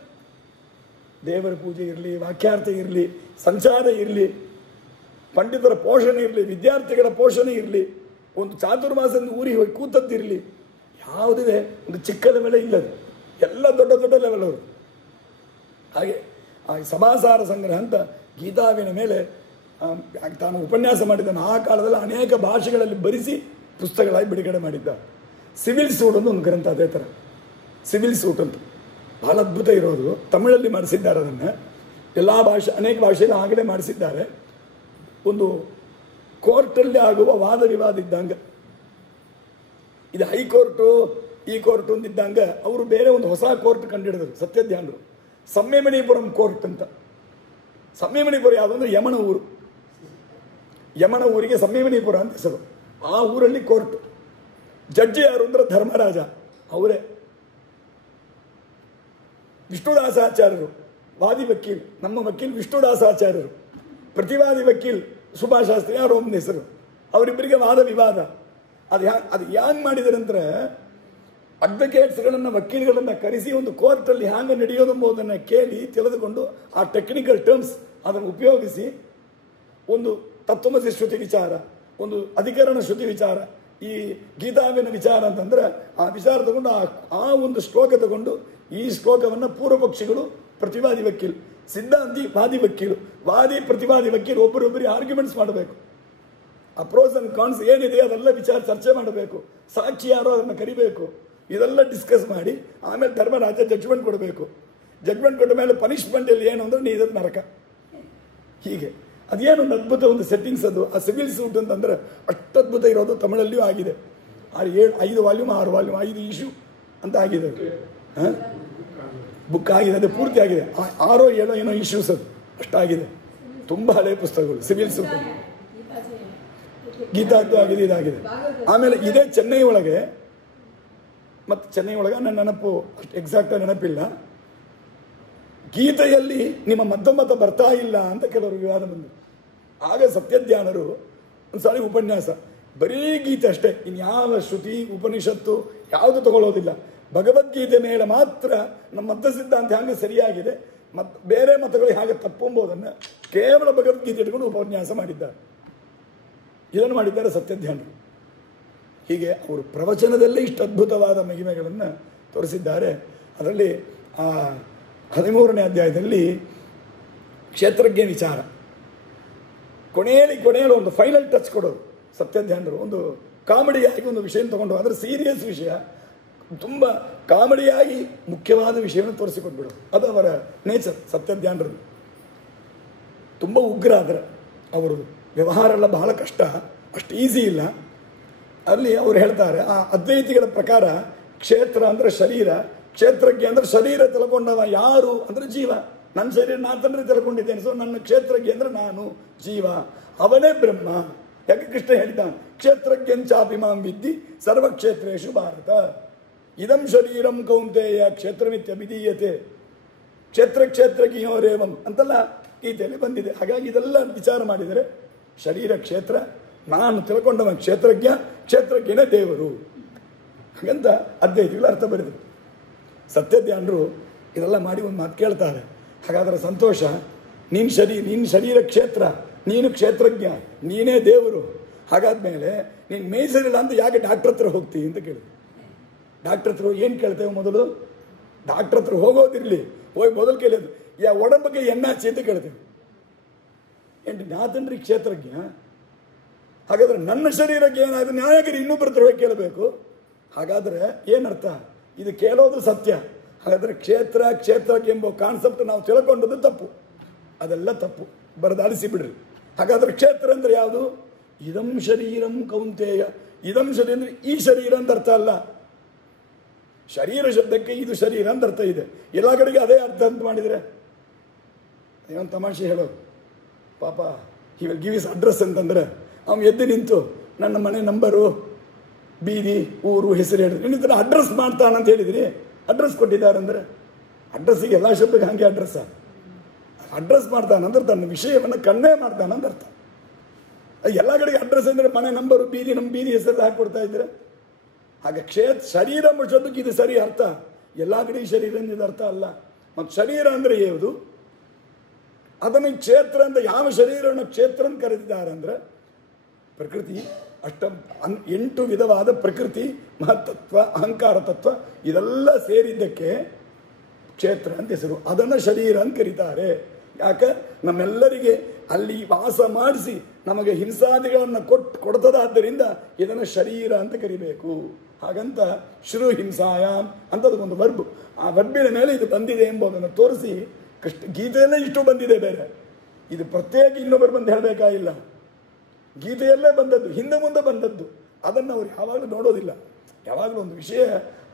ದೇವರ ಪೂಜೆ ಇರಲಿ, ವಾಕ್ಯಾರ್ಥ ಇರಲಿ, ಸಂಚಾರ ಇರಲಿ, ಪಂಡಿತರ ಪೋಷಣೆ ಇರಲಿ, ವಿದ್ಯಾರ್ಥಿಗಳ ಪೋಷಣೆ ಇರಲಿ, ಒಂದು ಚಾತುರ್ಮಾಸದ ಊರಿಗೆ ಹೋಗಿ ಕೂತದ್ದಿರಲಿ, ಯಾವುದಿದೆ ಒಂದು ಚಿಕ್ಕ ಲೆವೆಲ್ ಇಲ್ಲದು, ಎಲ್ಲ ದೊಡ್ಡ ದೊಡ್ಡ ಲೆವೆಲ್ ಅವರು. ಹಾಗೆ ಆ ಸಮಾಸಾರ ಸಂಗ್ರಹ ಅಂತ ಗೀತಾವಿನ ಮೇಲೆ ತಾನು ಉಪನ್ಯಾಸ ಮಾಡಿದ್ದಾನೆ. ಆ ಕಾಲದಲ್ಲಿ ಅನೇಕ ಭಾಷೆಗಳಲ್ಲಿ ಬರೆಸಿ ಪುಸ್ತಕಗಳಾಗಿ ಬಿಡುಗಡೆ ಮಾಡಿದ್ದ. ಸಿವಿಲ್ ಸೂಟ್ ಅಂತ ಒಂದು ಗ್ರಂಥ, ಅದೇ ಥರ ಸಿವಿಲ್ ಸೂಟ್ ಅಂತ ಭಾಳ ಅದ್ಭುತ ಇರೋದು. ತಮಿಳಲ್ಲಿ ಮಾಡಿಸಿದ್ದಾರೆ ಅದನ್ನು, ಎಲ್ಲ ಭಾಷೆ ಅನೇಕ ಭಾಷೆಯಲ್ಲಿ ಆಗಲೇ ಮಾಡಿಸಿದ್ದಾರೆ. ಒಂದು ಕೋರ್ಟಲ್ಲಿ ಆಗುವ ವಾದ ವಿವಾದ ಇದ್ದಂಗೆ, ಇದು ಹೈಕೋರ್ಟು ಈ ಕೋರ್ಟು ಅಂತಿದ್ದಂಗೆ ಅವರು ಬೇರೆ ಒಂದು ಹೊಸ ಕೋರ್ಟ್ ಕಂಡುಹಿಡಿದರು ಸತ್ಯಧ್ಯಾನರು. ಸಂಯಮಣಿಪುರಂ ಕೋರ್ಟ್ ಅಂತ. ಸಂಯಮಣಿಪುರ ಯಾವುದು ಅಂದರೆ ಯಮನ ಊರು. ಯಮನ ಊರಿಗೆ ಸಂಯಮಣಿಪುರ ಅಂತ ಹೆಸರು. ಆ ಊರಲ್ಲಿ ಕೋರ್ಟ್. ಜಡ್ಜಿ ಯಾರು ಅಂದರೆ ಧರ್ಮರಾಜ ಅವರೇ. ವಿಷ್ಣುದಾಸಾಚಾರ್ಯರು ವಾದಿ ವಕೀಲ್, ನಮ್ಮ ವಕೀಲ್ ವಿಷ್ಣುದಾಸಾಚಾರ್ಯರು. ಪ್ರತಿವಾದಿ ವಕೀಲ್ ಸುಭಾಷಾಸ್ತ್ರಿ ಯಾರು ಒಮ್ಮನ ಹೆಸರು. ಅವರಿಬ್ಬರಿಗೆ ವಾದ ವಿವಾದ. ಅದು ಹ್ಯಾಂಗೆ ಮಾಡಿದಾರಂದ್ರೆ, ಅಡ್ವೊಕೇಟ್ಸ್ಗಳನ್ನು ವಕೀಲಗಳನ್ನು ಕರೆಸಿ ಒಂದು ಕೋರ್ಟಲ್ಲಿ ಹ್ಯಾಂಗೆ ನಡೆಯೋದು ಎಂಬುದನ್ನು ಕೇಳಿ ತಿಳಿದುಕೊಂಡು ಆ ಟೆಕ್ನಿಕಲ್ ಟರ್ಮ್ಸ್ ಅದನ್ನು ಉಪಯೋಗಿಸಿ ಒಂದು ತತ್ವಮಸಿ ಶ್ರುತಿ ವಿಚಾರ, ಒಂದು ಅಧಿಕರಣ ಶ್ರುತಿ ವಿಚಾರ, ಈ ಗೀತಾವಿನ ವಿಚಾರ ಅಂತಂದ್ರೆ ಆ ವಿಚಾರ ತಗೊಂಡು ಆ ಒಂದು ಶ್ಲೋಕ ತಗೊಂಡು ಈ ಶ್ಲೋಕವನ್ನು ಪೂರ್ವಪಕ್ಷಿಗಳು ಪ್ರತಿವಾದಿ ವಕೀಲ್, ಸಿದ್ಧಾಂತಿ ವಾದಿ ವಕೀಲು, ವಾದಿ ಪ್ರತಿವಾದಿ ವಕೀಲು ಒಬ್ಬರೊಬ್ಬರಿಗೆ ಆರ್ಗ್ಯುಮೆಂಟ್ಸ್ ಮಾಡಬೇಕು. ಆ ಪ್ರೋಸ್ ಅಂಡ್ ಕಾನ್ಸ್ ಏನಿದೆ ಅದೆಲ್ಲ ವಿಚಾರ ಚರ್ಚೆ ಮಾಡಬೇಕು. ಸಾಕ್ಷಿ ಯಾರೋ ಅದನ್ನು ಕರಿಬೇಕು. ಇದೆಲ್ಲ ಡಿಸ್ಕಸ್ ಮಾಡಿ ಆಮೇಲೆ ಧರ್ಮರಾಜ ಜಡ್ಜ್ಮೆಂಟ್ ಕೊಡಬೇಕು. ಜಡ್ಜ್ಮೆಂಟ್ ಕೊಟ್ಟ ಮೇಲೆ ಪನಿಷ್ಮೆಂಟ್ ಇಲ್ಲಿ ಏನು ಅಂದರೆ ನೀ ಇದಕ್ಕೆ ನರಕ. ಹೀಗೆ ಅದೇನೊಂದು ಅದ್ಭುತ ಒಂದು ಸೆಟ್ಟಿಂಗ್ಸ್ ಅದು. ಆ ಸಿವಿಲ್ ಸೂಟ್ ಅಂತಂದರೆ ಅಷ್ಟು ಅದ್ಭುತ ಇರೋದು. ತಮಿಳಲ್ಲಿಯೂ ಆಗಿದೆ. 5 ವಾಲ್ಯೂಮ್ 6 ವಾಲ್ಯೂಮ್ 5 ಇಶ್ಯೂ ಅಂತ ಆಗಿದೆ. ಬುಕ್ ಆಗಿದೆ, ಅದು ಪೂರ್ತಿ ಆಗಿದೆ. 6 7 ಏನೋ ಇಶ್ಯೂಸ್ ಅದು ಅಷ್ಟಾಗಿದೆ. ತುಂಬ ಹಳೆಯ ಪುಸ್ತಕಗಳು ಸಿವಿಲ್ ಸೂಟ್. ಗೀತಾದ್ದು ಆಗಿದೆ, ಇದಾಗಿದೆ. ಆಮೇಲೆ ಇದೇ ಚೆನ್ನೈ ಒಳಗೆ, ಮತ್ತು ಚೆನ್ನೈ ಒಳಗೆ ನನ್ನ ನೆನಪು ಅಷ್ಟು ಎಕ್ಸಾಕ್ಟಾಗಿ ನೆನಪಿಲ್ಲ, ಗೀತೆಯಲ್ಲಿ ನಿಮ್ಮ ಮಧ್ಯಮತ ಬರ್ತಾ ಇಲ್ಲ ಅಂತ ಕೆಲವರು ವಿವಾದ ಬಂದರು. ಆಗ ಸತ್ಯಧ್ಯಾನರು ಒಂದು ಸಾರಿ ಉಪನ್ಯಾಸ, ಬರೀ ಗೀತೆ ಅಷ್ಟೇ, ಇನ್ಯಾವ ಶ್ರುತಿ ಉಪನಿಷತ್ತು ಯಾವುದು ತಗೊಳ್ಳೋದಿಲ್ಲ, ಭಗವದ್ಗೀತೆ ಮೇಲೆ ಮಾತ್ರ ನಮ್ಮ ಮತ ಸಿದ್ಧಾಂತ ಹೇಗೆ ಸರಿಯಾಗಿದೆ, ಮತ್ತು ಬೇರೆ ಮತಗಳು ಹೇಗೆ ತಪ್ಪು ಎಂಬುದನ್ನು ಕೇವಲ ಭಗವದ್ಗೀತೆ ಇಟ್ಕೊಂಡು ಉಪನ್ಯಾಸ ಮಾಡಿದ್ದಾರೆ. ಇದನ್ನು ಮಾಡಿದ್ದಾರೆ ಸತ್ಯಧ್ಯಾನರು. ಹೀಗೆ ಅವರು ಪ್ರವಚನದಲ್ಲೇ ಇಷ್ಟು ಅದ್ಭುತವಾದ ಮಹಿಮೆಗಳನ್ನು ತೋರಿಸಿದ್ದಾರೆ. ಅದರಲ್ಲಿ ಆ 13ನೇ ಅಧ್ಯಾಯದಲ್ಲಿ ಕ್ಷೇತ್ರಜ್ಞ ವಿಚಾರ ಕೊನೆಯಲ್ಲಿ ಒಂದು ಫೈನಲ್ ಟಚ್ ಕೊಡೋದು ಸತ್ಯಧ್ಯಾನರು. ಒಂದು ಕಾಮಿಡಿಯಾಗಿ ಒಂದು ವಿಷಯ ತಗೊಂಡು, ಅಂದರೆ ಸೀರಿಯಸ್ ವಿಷಯ ತುಂಬ ಕಾಮಿಡಿಯಾಗಿ ಮುಖ್ಯವಾದ ವಿಷಯವನ್ನು ತೋರಿಸಿಕೊಟ್ಬಿಡೋದು. ಅದು ಅವರ ನೇಚರ್ ಸತ್ಯಧ್ಯಾನರು. ತುಂಬ ಉಗ್ರ. ಆದರೆ ಅವರದು ವ್ಯವಹಾರ ಎಲ್ಲ ಬಹಳ ಕಷ್ಟ, ಅಷ್ಟು ಈಸಿ ಇಲ್ಲ. ಅಲ್ಲಿ ಅವರು ಹೇಳ್ತಾರೆ, ಆ ಅದ್ವೈತಿಗಳ ಪ್ರಕಾರ ಕ್ಷೇತ್ರ ಅಂದರೆ ಶರೀರ, ಕ್ಷೇತ್ರಜ್ಞ ಅಂದರೆ ಶರೀರ ತಿಳ್ಕೊಂಡವ ಯಾರು ಅಂದರೆ ಜೀವ. ನನ್ನ ಶರೀರ ನಾನು ತಂದ್ರೆ ತಿಳ್ಕೊಂಡಿದ್ದೇನೆ. ಸೊ ನನ್ನ ಕ್ಷೇತ್ರಜ್ಞ ಅಂದರೆ ನಾನು ಜೀವ, ಅವನೇ ಬ್ರಹ್ಮ. ಯಾಕೆ ಕೃಷ್ಣ ಹೇಳಿದ್ದಾನೆ, ಕ್ಷೇತ್ರಜ್ಞಂಚಾಪಿಮಾಂ ವಿದ್ಧಿ ಸರ್ವಕ್ಷೇತ್ರೇಷು ಭಾರತ, ಇದಂ ಶರೀರಂ ಕೌಂತೆಯ ಕ್ಷೇತ್ರಮಿತ್ಯಭಿಧೀಯತೆ, ಕ್ಷೇತ್ರಜ್ಞೋರೇವಂ ಅಂತೆಲ್ಲ ಗೀತೆಯಲ್ಲಿ ಬಂದಿದೆ. ಹಾಗಾಗಿ ಇದೆಲ್ಲ ವಿಚಾರ ಮಾಡಿದರೆ ಶರೀರ ಕ್ಷೇತ್ರ, ನಾನು ತಿಳ್ಕೊಂಡವ ಕ್ಷೇತ್ರಜ್ಞನೇ ದೇವರು. ಹಾಗಂತ ಅದ್ವೈತಿಗಳು ಅರ್ಥ ಬರೆದರು. ಸತ್ಯಜ್ಞಾನರು ಇದೆಲ್ಲ ಮಾಡಿ ಒಂದು ಮಾತು ಕೇಳ್ತಾರೆ. ಹಾಗಾದರೆ ಸಂತೋಷ, ನಿನ್ನ ಶರೀರ ಕ್ಷೇತ್ರ, ನೀನು ಕ್ಷೇತ್ರಜ್ಞ, ನೀನೇ ದೇವರು. ಹಾಗಾದ್ಮೇಲೆ ನೀನು ಮೇಯ್ಸರಿಲ್ಲ ಅಂತ ಯಾಕೆ ಡಾಕ್ಟ್ರ್ ಹತ್ರ ಹೋಗ್ತೀವಿ ಅಂತ ಕೇಳಿದ್ರು. ಡಾಕ್ಟ್ರ್ ಹತ್ರ ಏನು ಕೇಳ್ತೇವೆ ಮೊದಲು? ಡಾಕ್ಟ್ರ್ ಹತ್ರ ಹೋಗೋದಿರಲಿ, ಹೋಗಿ ಮೊದಲು ಕೇಳೋದು ಒಡಂಬಕ್ಕೆ ಎಣ್ಣಾಚಿ ಅಂತ ಕೇಳ್ತೇವೆ. ನಾತನ್ರಿ ಕ್ಷೇತ್ರಜ್ಞ. ಹಾಗಾದ್ರೆ ನನ್ನ ಶರೀರಕ್ಕೆ ಏನಾದರೂ ನ್ಯಾಯಕರಿ ಇನ್ನೊಬ್ಬರ ಹತ್ರ ಹೋಗಿ ಕೇಳಬೇಕು. ಹಾಗಾದರೆ ಏನರ್ಥ? ಇದು ಕೇಳೋದು ಸತ್ಯ. ಹಾಗಾದರೆ ಕ್ಷೇತ್ರಕ್ಕೆ ಎಂಬ ಕಾನ್ಸೆಪ್ಟ್ ನಾವು ತಿಳ್ಕೊಂಡದ್ದು ತಪ್ಪು. ಅದೆಲ್ಲ ತಪ್ಪು, ಬರದಾಡಿಸಿ ಬಿಡ್ರಿ. ಹಾಗಾದ್ರೆ ಕ್ಷೇತ್ರ ಅಂದರೆ ಯಾವುದು? ಇದಂ ಶರೀರಂ ಕೌಂತೆಯ. ಇದಂ ಶರೀರ ಅಂದರೆ ಈ ಶರೀರ ಅಂತ ಅರ್ಥ ಅಲ್ಲ. ಶರೀರ ಶಬ್ದಕ್ಕೆ ಇದು ಶರೀರ ಅಂತ ಅರ್ಥ ಇದೆ. ಎಲ್ಲ ಕಡೆಗೆ ಅದೇ ಅರ್ಥ ಅಂತ ಮಾಡಿದರೆ ಏನು ತಮಾಷೆ ಹೇಳೋದು. ಪಾಪ he will give is address ಅಂತಂದರೆ ಅವನು ಎದ್ದು ನಿಂತು ನನ್ನ ಮನೆ ನಂಬರು, ಬೀದಿ, ಊರು, ಹೆಸರು ಹೇಳಿದ್ರು. ಇನ್ನಿತರ ಅಡ್ರೆಸ್ ಮಾಡ್ತಾನಂತ ಹೇಳಿದ್ರಿ. ಅಡ್ರೆಸ್ ಕೊಟ್ಟಿದ್ದಾರಂದ್ರೆ ಅಡ್ರೆಸ್ಸಿಗೆ ಎಲ್ಲ ಶಬ್ದಕ್ಕೆ ಹಾಗೆ ಅಡ್ರೆಸ್ ಮಾಡ್ತಾನಂದ್ರೆ ತನ್ನ ವಿಷಯವನ್ನು ಕನ್ವೆ ಮಾಡ್ತಾನಂತ ಅರ್ಥ. ಎಲ್ಲ ಕಡೆಗೆ ಅಡ್ರೆಸ್ ಅಂದರೆ ಮನೆ ನಂಬರು, ಬೀದಿ, ನಮ್ಮ ಬೀದಿ ಹೆಸರು ಹಾಕಿಕೊಡ್ತಾ ಇದ್ರೆ ಹಾಗೆ ಶರೀರ ಶಬ್ದಕ್ಕೆ ಇದು ಸರಿ ಅರ್ಥ. ಎಲ್ಲ ಕಡೆ ಶರೀರ ಇದು ಅರ್ಥ ಅಲ್ಲ. ಮತ್ತು ಶರೀರ ಅಂದರೆ ಯಾವುದು? ಅದನ್ನು ಕ್ಷೇತ್ರ ಅಂತ ಯಾವ ಶರೀರವನ್ನು ಕ್ಷೇತ್ರ ಅಂತ ಕರೆದಿದ್ದಾರೆ ಅಂದರೆ ಪ್ರಕೃತಿ 8 ವಿಧವಾದ ಪ್ರಕೃತಿ, ಮಹತ್ತತ್ವ, ಅಹಂಕಾರ ತತ್ವ ಇದೆಲ್ಲ ಸೇರಿದ್ದಕ್ಕೆ ಕ್ಷೇತ್ರ ಅಂತ ಹೆಸರು. ಅದನ್ನು ಶರೀರ ಅಂತ ಕರೀತಾರೆ. ಯಾಕೆ? ನಮ್ಮೆಲ್ಲರಿಗೆ ಅಲ್ಲಿ ವಾಸ ಮಾಡಿಸಿ ನಮಗೆ ಹಿಂಸಾದಿಗಳನ್ನು ಕೊಡ್ತದಾದ್ದರಿಂದ ಇದನ್ನು ಶರೀರ ಅಂತ ಕರಿಬೇಕು. ಹಾಗಂತ ಶ್ರು ಹಿಂಸಾಯಾಮ್ ಅಂತದಕ್ಕೊಂದು ವರ್ಬ್. ಆ ವರ್ಬಿನ ಮೇಲೆ ಇದು ಬಂದಿದೆ ಎಂಬುದನ್ನು ತೋರಿಸಿ ಗೀತೆಯಲ್ಲೇ ಇಷ್ಟು ಬಂದಿದೆ. ಬೇರೆ ಇದು ಪ್ರತ್ಯೇಕ ಇನ್ನೊಬ್ಬರು ಬಂದು ಹೇಳಬೇಕಾಗಿಲ್ಲ. ಗೀತೆಯಲ್ಲೇ ಬಂದದ್ದು, ಹಿಂದೆ ಮುಂದೆ ಬಂದದ್ದು. ಅದನ್ನು ಅವರು ಯಾವಾಗಲೂ ನೋಡೋದಿಲ್ಲ. ಯಾವಾಗಲೂ ಒಂದು ವಿಷಯ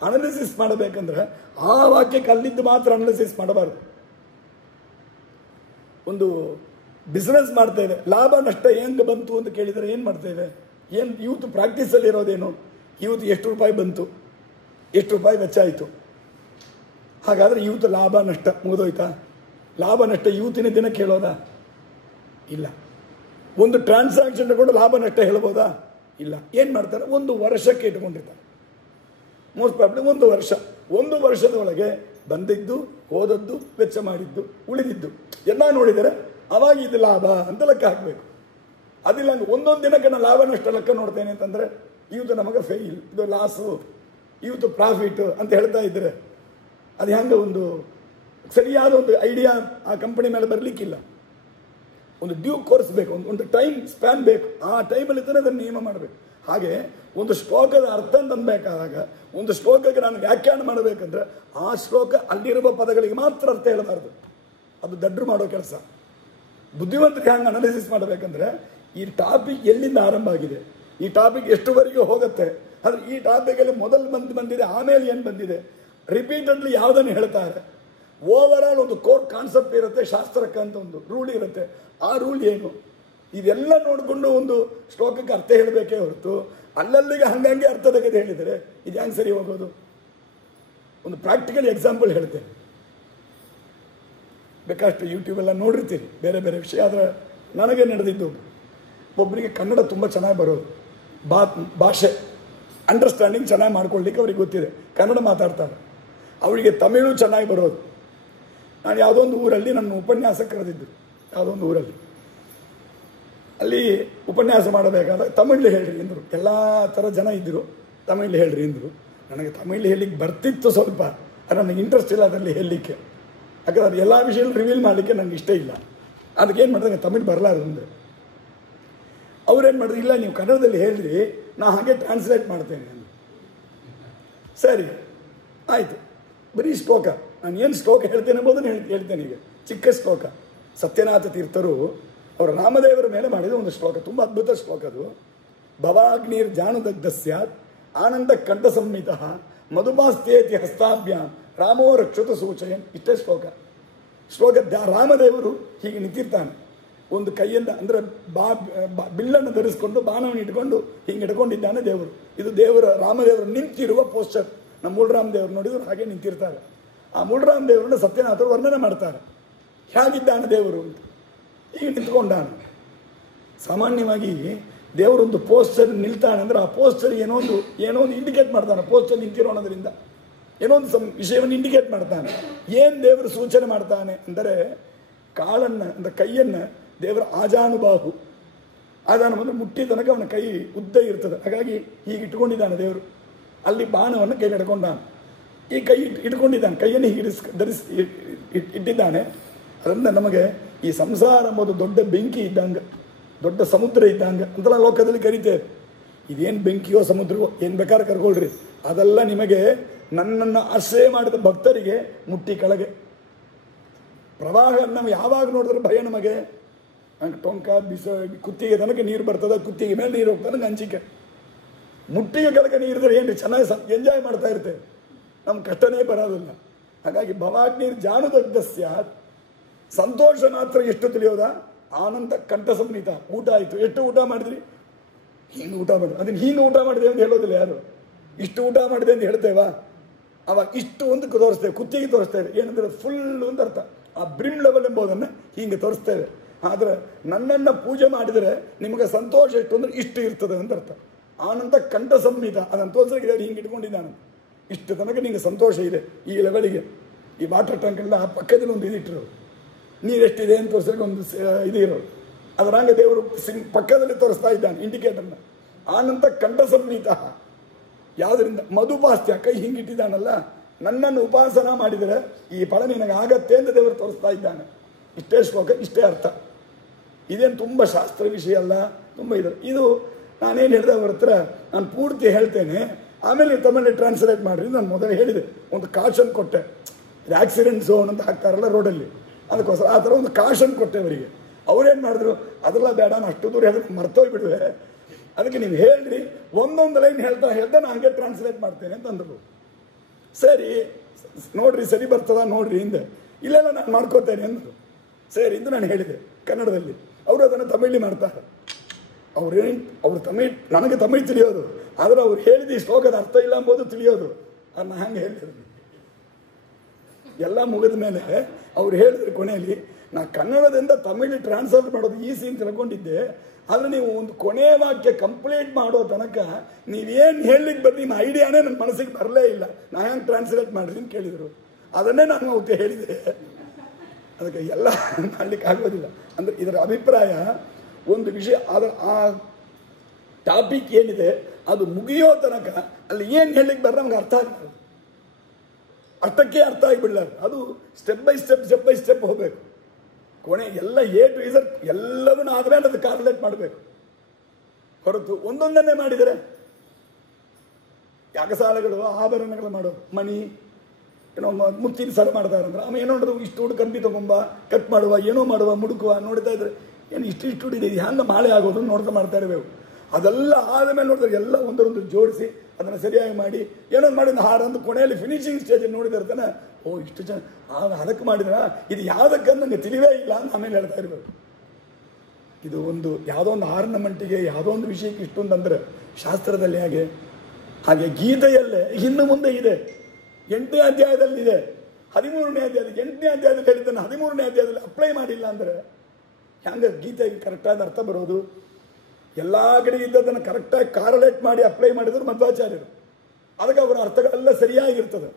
ಅನಾಲಿಸಿಸ್ ಮಾಡಬೇಕಂದ್ರೆ ಆ ವಾಕ್ಯಕ್ಕೆ ಅಲ್ಲಿದ್ದು ಮಾತ್ರ ಅನಾಲಿಸಿಸ್ ಮಾಡಬಾರ್ದು. ಒಂದು ಬಿಸ್ನೆಸ್ ಮಾಡ್ತೇವೆ, ಲಾಭ ನಷ್ಟ ಹೆಂಗೆ ಬಂತು ಅಂತ ಕೇಳಿದರೆ ಏನು ಮಾಡ್ತೇವೆ? ಏನು ಇವತ್ತು ಪ್ರಾಕ್ಟೀಸಲ್ಲಿ ಇರೋದೇನು? ಇವತ್ತು ಎಷ್ಟು ರೂಪಾಯಿ ಬಂತು, ಎಷ್ಟು ರೂಪಾಯಿ ವೆಚ್ಚ ಆಯಿತು. ಹಾಗಾದರೆ ಇವತ್ತು ಲಾಭ ನಷ್ಟ ಮುಗಿದೋಯ್ತಾ? ಲಾಭ ನಷ್ಟ ಇವತ್ತಿನ ದಿನಕ್ಕೆ ಹೇಳೋದಾ? ಇಲ್ಲ. ಒಂದು ಟ್ರಾನ್ಸಾಕ್ಷನ್ ತಗೊಂಡು ಲಾಭ ನಷ್ಟ ಹೇಳ್ಬೋದಾ? ಇಲ್ಲ. ಏನು ಮಾಡ್ತಾರೆ? ಒಂದು ವರ್ಷಕ್ಕೆ ಇಟ್ಕೊಂಡಿರ್ತಾರೆ. ಮೋಸ್ಟ್ ಪ್ರಾಬ್ಲಿ ಒಂದು ವರ್ಷದ ಒಳಗೆ ಬಂದಿದ್ದು, ಹೋದದ್ದು, ವೆಚ್ಚ ಮಾಡಿದ್ದು, ಉಳಿದಿದ್ದು ಎಲ್ಲ ನೋಡಿದರೆ ಅವಾಗ ಇದು ಲಾಭ ಅಂತ ಲೆಕ್ಕ ಹಾಕಬೇಕು. ಅದಿಲ್ಲ ಹಂಗೆ ಒಂದೊಂದು ದಿನಕ್ಕೆ ನಾನು ಲಾಭ ನಷ್ಟ ಲೆಕ್ಕ ನೋಡ್ತೇನೆ ಅಂತಂದರೆ ಇವತ್ತು ನಮಗೆ ಫೇಲ್, ಇದು ಲಾಸು, ಇವತ್ತು ಪ್ರಾಫಿಟ್ ಅಂತ ಹೇಳ್ತಾ ಇದ್ದರೆ ಅದು ಹೆಂಗೆ ಒಂದು ಸರಿಯಾದ ಒಂದು ಐಡಿಯಾ ಆ ಕಂಪನಿ ಮೇಲೆ ಬರಲಿಕ್ಕಿಲ್ಲ. ಒಂದು ಡ್ಯೂ ಕೋರ್ಸ್ ಬೇಕು, ಒಂದು ಟೈಮ್ ಸ್ಪ್ಯಾನ್ ಬೇಕು. ಆ ಟೈಮಲ್ಲಿ ಇದ್ದರೆ ಅದನ್ನು ನಿಯಮ ಮಾಡಬೇಕು. ಹಾಗೆ ಒಂದು ಶ್ಲೋಕದ ಅರ್ಥ ಅಂತಂದಬೇಕಾದಾಗ ಒಂದು ಶ್ಲೋಕಕ್ಕೆ ನಾನು ವ್ಯಾಖ್ಯಾನ ಮಾಡಬೇಕಂದ್ರೆ ಆ ಶ್ಲೋಕ ಅಲ್ಲಿರುವ ಪದಗಳಿಗೆ ಮಾತ್ರ ಅರ್ಥ ಹೇಳಬಾರ್ದು. ಅದು ದಡ್ರು ಮಾಡೋ ಕೆಲಸ. ಬುದ್ಧಿವಂತರಿಗೆ ಹಂಗೆ ಅನಾಲಿಸಿಸ್ ಮಾಡಬೇಕಂದ್ರೆ ಈ ಟಾಪಿಕ್ ಎಲ್ಲಿಂದ ಆರಂಭ ಆಗಿದೆ, ಈ ಟಾಪಿಕ್ ಎಷ್ಟುವರೆಗೆ ಹೋಗುತ್ತೆ, ಅದು ಈ ಟಾಪಿಕಲ್ಲಿ ಮೊದಲು ಬಂದಿದೆ, ಆಮೇಲೆ ಏನು ಬಂದಿದೆ, ರಿಪೀಟೆಡ್ಲಿ ಯಾವುದನ್ನು ಹೇಳ್ತಾರೆ, ಓವರ್ ಆಲ್ ಒಂದು ಕೋರ್ ಕಾನ್ಸೆಪ್ಟ್ ಇರುತ್ತೆ, ಶಾಸ್ತ್ರಕ್ಕೆ ಅಂತ ಒಂದು ರೂಲ್ ಇರುತ್ತೆ. ಆ ರೂಲ್ ಏನು, ಇದೆಲ್ಲ ನೋಡಿಕೊಂಡು ಒಂದು ಶ್ಲೋಕಕ್ಕೆ ಅರ್ಥ ಹೇಳಬೇಕೇ ಹೊರತು ಅಲ್ಲಲ್ಲಿಗೆ ಹಂಗಂಗೆ ಅರ್ಥ ತೆಗೆದು ಹೇಳಿದರೆ ಇದು ಹೆಂಗೆ ಸರಿ ಹೋಗೋದು? ಒಂದು ಪ್ರಾಕ್ಟಿಕಲ್ ಎಕ್ಸಾಂಪಲ್ ಹೇಳ್ತೇನೆ. ಬೇಕಷ್ಟು ಯೂಟ್ಯೂಬೆಲ್ಲ ನೋಡಿರ್ತೀರಿ ಬೇರೆ ಬೇರೆ ವಿಷಯ. ಆದರೆ ನನಗೆ ನಡೆದಿದ್ದು, ಒಬ್ಬರಿಗೆ ಕನ್ನಡ ತುಂಬ ಚೆನ್ನಾಗಿ ಬರೋದು, ಭಾಷೆ ಅಂಡರ್ಸ್ಟ್ಯಾಂಡಿಂಗ್ ಚೆನ್ನಾಗಿ ಮಾಡ್ಕೊಳ್ಳಿಕ್ಕೆ ಅವ್ರಿಗೆ ಗೊತ್ತಿದೆ, ಕನ್ನಡ ಮಾತಾಡ್ತಾರೆ. ಅವರಿಗೆ ತಮಿಳು ಚೆನ್ನಾಗಿ ಬರೋದು. ನಾನು ಯಾವುದೋ ಒಂದು ಊರಲ್ಲಿ ನನ್ನ ಉಪನ್ಯಾಸ ಕರೆದಿದ್ದು, ಯಾವುದೋ ಒಂದು ಊರಲ್ಲಿ ಅಲ್ಲಿ ಉಪನ್ಯಾಸ ಮಾಡಬೇಕಾದಾಗ ತಮಿಳು ಹೇಳ್ರಿ ಅಂದರು. ಎಲ್ಲ ಥರ ಜನ ಇದ್ದರು, ತಮಿಳು ಹೇಳ್ರಿ ಅಂದರು. ನನಗೆ ತಮಿಳು ಹೇಳಲಿಕ್ಕೆ ಬರ್ತಿತ್ತು ಸ್ವಲ್ಪ, ಅದು ನನಗೆ ಇಂಟ್ರೆಸ್ಟ್ ಇಲ್ಲ ಅದರಲ್ಲಿ ಹೇಳಲಿಕ್ಕೆ. ಯಾಕಂದ್ರೆ ಅದು ಎಲ್ಲ ವಿಷಯ ರಿವೀಲ್ ಮಾಡಲಿಕ್ಕೆ ನನಗೆ ಇಷ್ಟ ಇಲ್ಲ. ಅದಕ್ಕೇನು ಮಾಡಿದ್ರೆ ತಮಿಳು ಬರಲಾರ್ದು ಮುಂದೆ. ಅವ್ರೇನು ಮಾಡಿದ್ರು, ಇಲ್ಲ ನೀವು ಕನ್ನಡದಲ್ಲಿ ಹೇಳ್ರಿ, ನಾ ಹಾಗೆ ಟ್ರಾನ್ಸ್ಲೇಟ್ ಮಾಡ್ತೇನೆ ನಾನು. ಸರಿ ಆಯಿತು, ಬರೀ ಶ್ಲೋಕ, ನಾನು ಏನು ಶ್ಲೋಕ ಹೇಳ್ತೇನೆ ಎಂಬುದನ್ನು ಹೇಳ್ತೇನೆ. ಈಗ ಚಿಕ್ಕ ಶ್ಲೋಕ, ಸತ್ಯನಾಥ ತೀರ್ಥರು ಅವರ ರಾಮದೇವರ ಮೇಲೆ ಮಾಡಿದ ಒಂದು ಶ್ಲೋಕ, ತುಂಬ ಅದ್ಭುತ ಶ್ಲೋಕ ಅದು. ಭವಾಗ್ನಿರ್ ಜಾನುದಗ್ಧ ಸ್ಯಾತ್ ಆನಂದ ಕಂಠ ಸಂಹಿತ ಮಧುಮಾಸ್ತೇತಿ ಹಸ್ತಾಭ್ಯಾಂ ರಾಮೋ ರಕ್ಷತ ಸೂಚಯನ್. ಇಷ್ಟೇ ಶ್ಲೋಕ. ಶ್ಲೋಕ ರಾಮದೇವರು ಹೀಗೆ ನಿಂತಿರ್ತಾನೆ. ಒಂದು ಕೈಯನ್ನು ಅಂದರೆ ಬಿಲ್ಲನ್ನು ಧರಿಸ್ಕೊಂಡು ಬಾಣವನ್ನು ಇಟ್ಕೊಂಡು ಹಿಂಗೆ ಇಟ್ಕೊಂಡಿದ್ದಾನೆ ದೇವರು. ಇದು ರಾಮದೇವರು ನಿಂತಿರುವ ಪೋಸ್ಟರ್. ನಮ್ಮ ಮೂಲರಾಮ ದೇವರು ನೋಡಿದ್ರು ಹಾಗೆ ನಿಂತಿರ್ತಾರೆ. ಆ ಮೂಲರಾಮ ದೇವರನ್ನು ಸತ್ಯನಾಥರು ವರ್ಣನೆ ಮಾಡ್ತಾರೆ, ಹೇಗಿದ್ದಾನೆ ದೇವರು ಅಂತ. ಹೀಗೆ ನಿಂತ್ಕೊಂಡಾನೆ. ಸಾಮಾನ್ಯವಾಗಿ ದೇವರೊಂದು ಪೋಸ್ಟರ್ ನಿಲ್ತಾನೆ ಅಂದರೆ ಆ ಪೋಸ್ಟರ್ ಏನೋ ಒಂದು ಇಂಡಿಕೇಟ್ ಮಾಡ್ತಾನೆ. ಪೋಸ್ಟರ್ ನಿಂತಿರೋಣದ್ರಿಂದ ಏನೋ ಒಂದು ವಿಷಯವನ್ನು ಇಂಡಿಕೇಟ್ ಮಾಡ್ತಾನೆ. ಏನು ದೇವರು ಸೂಚನೆ ಮಾಡ್ತಾನೆ ಅಂದರೆ ಕಾಲನ್ನು ಅಂದರೆ ಕೈಯನ್ನು ದೇವರ ಆಜಾನುಬಾಹು, ಆಜಾನುಬಾಹು ಮುಟ್ಟಿ ತನಕ ಅವನ ಕೈ ಉದ್ದ ಇರ್ತದೆ. ಹಾಗಾಗಿ ಹೀಗೆ ಇಟ್ಕೊಂಡಿದ್ದಾನೆ ದೇವರು. ಅಲ್ಲಿ ಬಾಣವನ್ನು ಕೈ ಹಿಡ್ಕೊಂಡಾನೆ. ಈ ಕೈ ಇಟ್ಕೊಂಡಿದ್ದಾನೆ, ಕೈಯನ್ನು ಹೀಗೆ ಇಟ್ಟಿದ್ದಾನೆ. ಅದರಿಂದ ನಮಗೆ ಈ ಸಂಸಾರ ಎಂಬುದು ದೊಡ್ಡ ಬೆಂಕಿ ಇದ್ದಂಗೆ, ದೊಡ್ಡ ಸಮುದ್ರ ಇದ್ದಂಗೆ ಅಂತೆಲ್ಲ ಲೋಕದಲ್ಲಿ ಕರೀತೇವೆ. ಇದೇನು ಬೆಂಕಿಯೋ ಸಮುದ್ರವೋ ಏನು ಬೇಕಾದ್ರೆ ಕರ್ಕೊಳ್ರಿ, ಅದೆಲ್ಲ ನಿಮಗೆ ನನ್ನನ್ನು ಆಶ್ರಯ ಮಾಡಿದ ಭಕ್ತರಿಗೆ ಮುಟ್ಟಿ ಕೆಳಗೆ. ಪ್ರವಾಹ ನಾವು ಯಾವಾಗ ನೋಡಿದ್ರೆ ಭಯ ನಮಗೆ. ಹಂಗೆ ಟೊಂಕ ಕುತ್ತಿಗೆ ತನಕ ನೀರು ಬರ್ತದೆ, ಕುತ್ತಿಗೆ ಮೇಲೆ ನೀರು ಹೋಗ್ತದೆ, ಹಂಚಿಕೆ ಮುಟ್ಟಿಗೆ ಕೆಳಗೆ ನೀರಿದ್ರೆ ಏನು ಚೆನ್ನಾಗಿ ಎಂಜಾಯ್ ಮಾಡ್ತಾ ಇರ್ತೇವೆ, ನಮ್ಗೆ ಕಷ್ಟನೇ ಬರೋದಿಲ್ಲ. ಹಾಗಾಗಿ ಭವಾಗ್ನೀರು ಜಾನುದಗ್ಧ ಸ್ಯಾತ್, ಸಂತೋಷ ಮಾತ್ರ ಎಷ್ಟು ತಿಳಿಯೋದ, ಆನಂದ ಕಂಠ ಸಂಹಿತ. ಊಟ ಆಯಿತು, ಎಷ್ಟು ಊಟ ಮಾಡಿದ್ರಿ, ಹಿಂಗೆ ಊಟ ಮಾಡಿದ್ರಿ, ಅದನ್ನು ಹಿಂಗೆ ಊಟ ಮಾಡಿದೆ ಅಂತ ಹೇಳೋದಿಲ್ಲ ಯಾರು. ಇಷ್ಟು ಊಟ ಮಾಡಿದೆ ಅಂತ ಹೇಳ್ತೇವಾ, ಅವಾಗ ಇಷ್ಟು ಒಂದು ತೋರಿಸ್ತೇವೆ, ಕುತ್ತಿಗೆ ತೋರಿಸ್ತೇವೆ. ಏನಂದರೆ ಫುಲ್ಲು ಅಂತ ಅರ್ಥ. ಆ ಬ್ರಿಮ್ ಲೆವೆಲ್ ಎಂಬುದನ್ನು ಹೀಗೆ ತೋರಿಸ್ತೇವೆ. ಆದರೆ ನನ್ನನ್ನು ಪೂಜೆ ಮಾಡಿದರೆ ನಿಮಗೆ ಸಂತೋಷ ಎಷ್ಟು ಅಂದರೆ ಇಷ್ಟು ಇರ್ತದೆ ಅಂತ ಅರ್ಥ. ಆನಂದ ಕಂಠ ಸಂಹಿತ ಅದನ್ನು ತೋರಿಸೋಕೆ ಹಿಂಗೆ ಇಟ್ಕೊಂಡಿದ್ದಾನೆ. ಇಷ್ಟು ತನಕ ನಿಮಗೆ ಸಂತೋಷ ಇದೆ ಈ ಲೆವೆಲಿಗೆ. ಈ ವಾಟರ್ ಟ್ಯಾಂಕ್ ಎಲ್ಲ ಆ ಪಕ್ಕದಲ್ಲಿ ಒಂದು ಇದಿಟ್ಟರು, ನೀರೆಷ್ಟಿದೆ ಅಂತ ತೋರಿಸೋಕೆ ಒಂದು ಇದು ಇರೋರು. ಅದರ ಹಂಗೆ ದೇವರು ಪಕ್ಕದಲ್ಲಿ ತೋರಿಸ್ತಾ ಇದ್ದಾನೆ ಇಂಡಿಕೇಟರ್ನ. ಆನಂದ ಕಂಠ ಸಂಹಿತ ಯಾವುದರಿಂದ ಮಧುಪಾಸ್ತ್ಯ, ಕೈ ಹಿಂಗಿಟ್ಟಿದ್ದಾನಲ್ಲ, ನನ್ನನ್ನು ಉಪಾಸನ ಮಾಡಿದರೆ ಈ ಫಲ ನಿನಗೆ ಆಗತ್ತೆ ಅಂತ ದೇವರು ತೋರಿಸ್ತಾ ಇದ್ದಾನೆ. ಇಷ್ಟೇ ಶ್ಲೋಕ, ಇಷ್ಟೇ ಅರ್ಥ. ಇದೇನು ತುಂಬ ಶಾಸ್ತ್ರ ವಿಷಯ ಅಲ್ಲ, ತುಂಬ ಇದು ನಾನೇನು ಹೇಳಿದೆ ಅವ್ರ ಹತ್ರ, ನಾನು ಪೂರ್ತಿ ಹೇಳ್ತೇನೆ, ಆಮೇಲೆ ತಮ್ಮಲ್ಲಿ ಟ್ರಾನ್ಸ್ಲೇಟ್ ಮಾಡಿರಿ. ನಾನು ಮೊದಲೇ ಹೇಳಿದೆ, ಒಂದು ಕಾಷನ್ ಕೊಟ್ಟೆ. ಆಕ್ಸಿಡೆಂಟ್ ಝೋನ್ ಅಂತ ಹಾಕ್ತಾರಲ್ಲ ರೋಡಲ್ಲಿ, ಅದಕ್ಕೋಸ್ಕರ ಆ ಥರ ಒಂದು ಕಾಷನ್ ಕೊಟ್ಟೆ ಅವರಿಗೆ. ಅವರೇನು ಮಾಡಿದ್ರು, ಅದೆಲ್ಲ ಬೇಡ, ನಾನು ಅಷ್ಟು ದೂರ ಹೇಳಿದ್ರೆ ಮರ್ತೋಗ್ಬಿಡುವೆ, ಅದಕ್ಕೆ ನೀವು ಹೇಳ್ರಿ, ಒಂದೊಂದು ಲೈನ್ ಹೇಳ್ತಾ ನಾನು ಹಾಗೆ ಟ್ರಾನ್ಸ್ಲೇಟ್ ಮಾಡ್ತೇನೆ ಅಂತ ಅಂದರು. ಸರಿ ನೋಡ್ರಿ, ಸರಿ ಬರ್ತದ ನೋಡ್ರಿ ಹಿಂದೆ, ಇಲ್ಲೆಲ್ಲ ನಾನು ಮಾಡ್ಕೋತೇನೆ ಅಂದರು. ಸರಿ ಎಂದು ನಾನು ಹೇಳಿದೆ ಕನ್ನಡದಲ್ಲಿ. ಅವರು ಅದನ್ನು ತಮಿಳಿ ಮಾಡ್ತಾರೆ. ಅವ್ರು ತಮಿಳ್, ನನಗೆ ತಮಿಳ್ ತಿಳಿಯೋದು, ಆದರೆ ಅವ್ರು ಹೇಳಿದ ಈ ಶ್ಲೋಕದ ಅರ್ಥ ಇಲ್ಲ ಎಂಬುದು ತಿಳಿಯೋದು. ಅದನ್ನ ಹಂಗೆ ಹೇಳಿದ್ರು. ಎಲ್ಲ ಮುಗಿದ ಮೇಲೆ ಅವ್ರು ಹೇಳಿದ್ರು ಕೊನೆಯಲ್ಲಿ, ನಾ ಕನ್ನಡದಿಂದ ತಮಿಳು ಟ್ರಾನ್ಸ್ಲೇಟ್ ಮಾಡೋದು ಈಸಿ ಅಂತ ತಿಳ್ಕೊಂಡಿದ್ದೆ, ಆದರೆ ನೀವು ಒಂದು ಕೊನೆಯ ವಾಕ್ಯ ಕಂಪ್ಲೀಟ್ ಮಾಡೋ ತನಕ ನೀವೇನು ಹೇಳಲಿಕ್ಕೆ ಬರ್ರಿ, ನಿಮ್ಮ ಐಡಿಯಾನೇ ನನ್ನ ಮನಸ್ಸಿಗೆ ಬರಲೇ ಇಲ್ಲ, ನಾ ಹೆಂಗೆ ಟ್ರಾನ್ಸ್ಲೇಟ್ ಮಾಡಿರಿ ಅಂತ ಕೇಳಿದರು. ಅದನ್ನೇ ನಾನು ಅವತ್ತು ಹೇಳಿದೆ. ಅದಕ್ಕೆ ಎಲ್ಲ ಮಾಡಲಿಕ್ಕೆ ಆಗೋದಿಲ್ಲ. ಅಂದರೆ ಇದರ ಅಭಿಪ್ರಾಯ, ಒಂದು ವಿಷಯ ಅದರ ಆ ಟಾಪಿಕ್ ಏನಿದೆ ಅದು ಮುಗಿಯೋ ತನಕ ಅಲ್ಲಿ ಏನು ಹೇಳಲಿಕ್ಕೆ ಬರ್ರೆ ನಮ್ಗೆ ಅರ್ಥ ಆಗ್ತದೆ, ಅಷ್ಟಕ್ಕೆ ಅರ್ಥ ಆಗಿಬಿಡ್ಲಾರ. ಅದು ಸ್ಟೆಪ್ ಬೈ ಸ್ಟೆಪ್ ಹೋಗಬೇಕು. ಕೊನೆ ಎಲ್ಲ A to Z ಎಲ್ಲವನ್ನೂ ಆದ್ಮೇಲೆ ಅದು ಕಾರ್ಲೇಟ್ ಮಾಡಬೇಕು. ಹೊರತು ಒಂದೊಂದನ್ನೇ ಮಾಡಿದರೆ ಯಾಗಸಾಲೆಗಳು ಆಭರಣಗಳು ಮಾಡೋದು, ಮಣಿ ಏನೋ ಮುತ್ತಿನ ಸರ ಮಾಡ್ತಾರೆ ಅಂದ್ರೆ ಅವ ಏನೋ ನೋಡೋದು, ಇಷ್ಟು ಹುಡು ಕಂಬಿ ತಗೊಂಬ, ಕಟ್ ಮಾಡುವ, ಏನೋ ಮಾಡುವ, ಮುಡುಕುವ, ನೋಡ್ತಾ ಇದ್ರೆ ಏನು ಇಷ್ಟು ಹುಡಿದೆ, ಹ್ಯಾಂಗ ಮಾಳೆ ಆಗೋದು ನೋಡ್ತಾ ಮಾಡ್ತಾ ಇರಬೇಕು. ಅದೆಲ್ಲ ಆದಮೇಲೆ ನೋಡಿದ್ರೆ ಎಲ್ಲ ಒಂದರೊಂದು ಜೋಡಿಸಿ ಅದನ್ನು ಸರಿಯಾಗಿ ಮಾಡಿ ಏನೋ ಮಾಡಿದ ಹಾರ ಅಂತ ಕೊನೆಯಲ್ಲಿ ಫಿನಿಶಿಂಗ್ ಸ್ಟೇಜಲ್ಲಿ ನೋಡಿದಿರ್ತಾನೆ, ಓ ಇಷ್ಟು ಜನ ಅದಕ್ಕೆ ಮಾಡಿದ್ರ, ಇದು ಯಾವುದಕ್ಕಂತ ನನಗೆ ತಿಳಿವೇ ಇಲ್ಲ ಅಂತ ಆಮೇಲೆ ಹೇಳ್ತಾ ಇರಬೇಕು. ಇದು ಒಂದು ಯಾವುದೋ ಒಂದು ಆರ್ನಮೆಂಟಿಗೆ, ಯಾವುದೋ ಒಂದು ವಿಷಯಕ್ಕೆ ಇಷ್ಟೊಂದು ಅಂದರೆ ಶಾಸ್ತ್ರದಲ್ಲಿ ಹಾಗೆ ಗೀತೆಯಲ್ಲೇ ಇನ್ನು ಮುಂದೆ ಇದೆ. 8ನೇ ಅಧ್ಯಾಯದಲ್ಲಿ ಇದೆ, 13ನೇ ಅಧ್ಯಾಯದಲ್ಲಿ, 8ನೇ ಅಧ್ಯಾಯದಲ್ಲಿ ಹೇಳಿದ್ದನ್ನು 13ನೇ ಅಧ್ಯಾಯದಲ್ಲಿ ಅಪ್ಲೈ ಮಾಡಿಲ್ಲ ಅಂದರೆ ಹೆಂಗೆ ಗೀತೆಗೆ ಕರೆಕ್ಟಾದ ಅರ್ಥ ಬರೋದು? ಎಲ್ಲ ಕಡೆ ಇದ್ದದನ್ನು ಕರೆಕ್ಟಾಗಿ ಕಾರ್ಲೇಟ್ ಮಾಡಿ ಅಪ್ಲೈ ಮಾಡಿದ್ರು ಮಧ್ವಾಚಾರ್ಯರು. ಅದಕ್ಕೆ ಅವರ ಅರ್ಥಗಳೆಲ್ಲ ಸರಿಯಾಗಿರ್ತದೆ.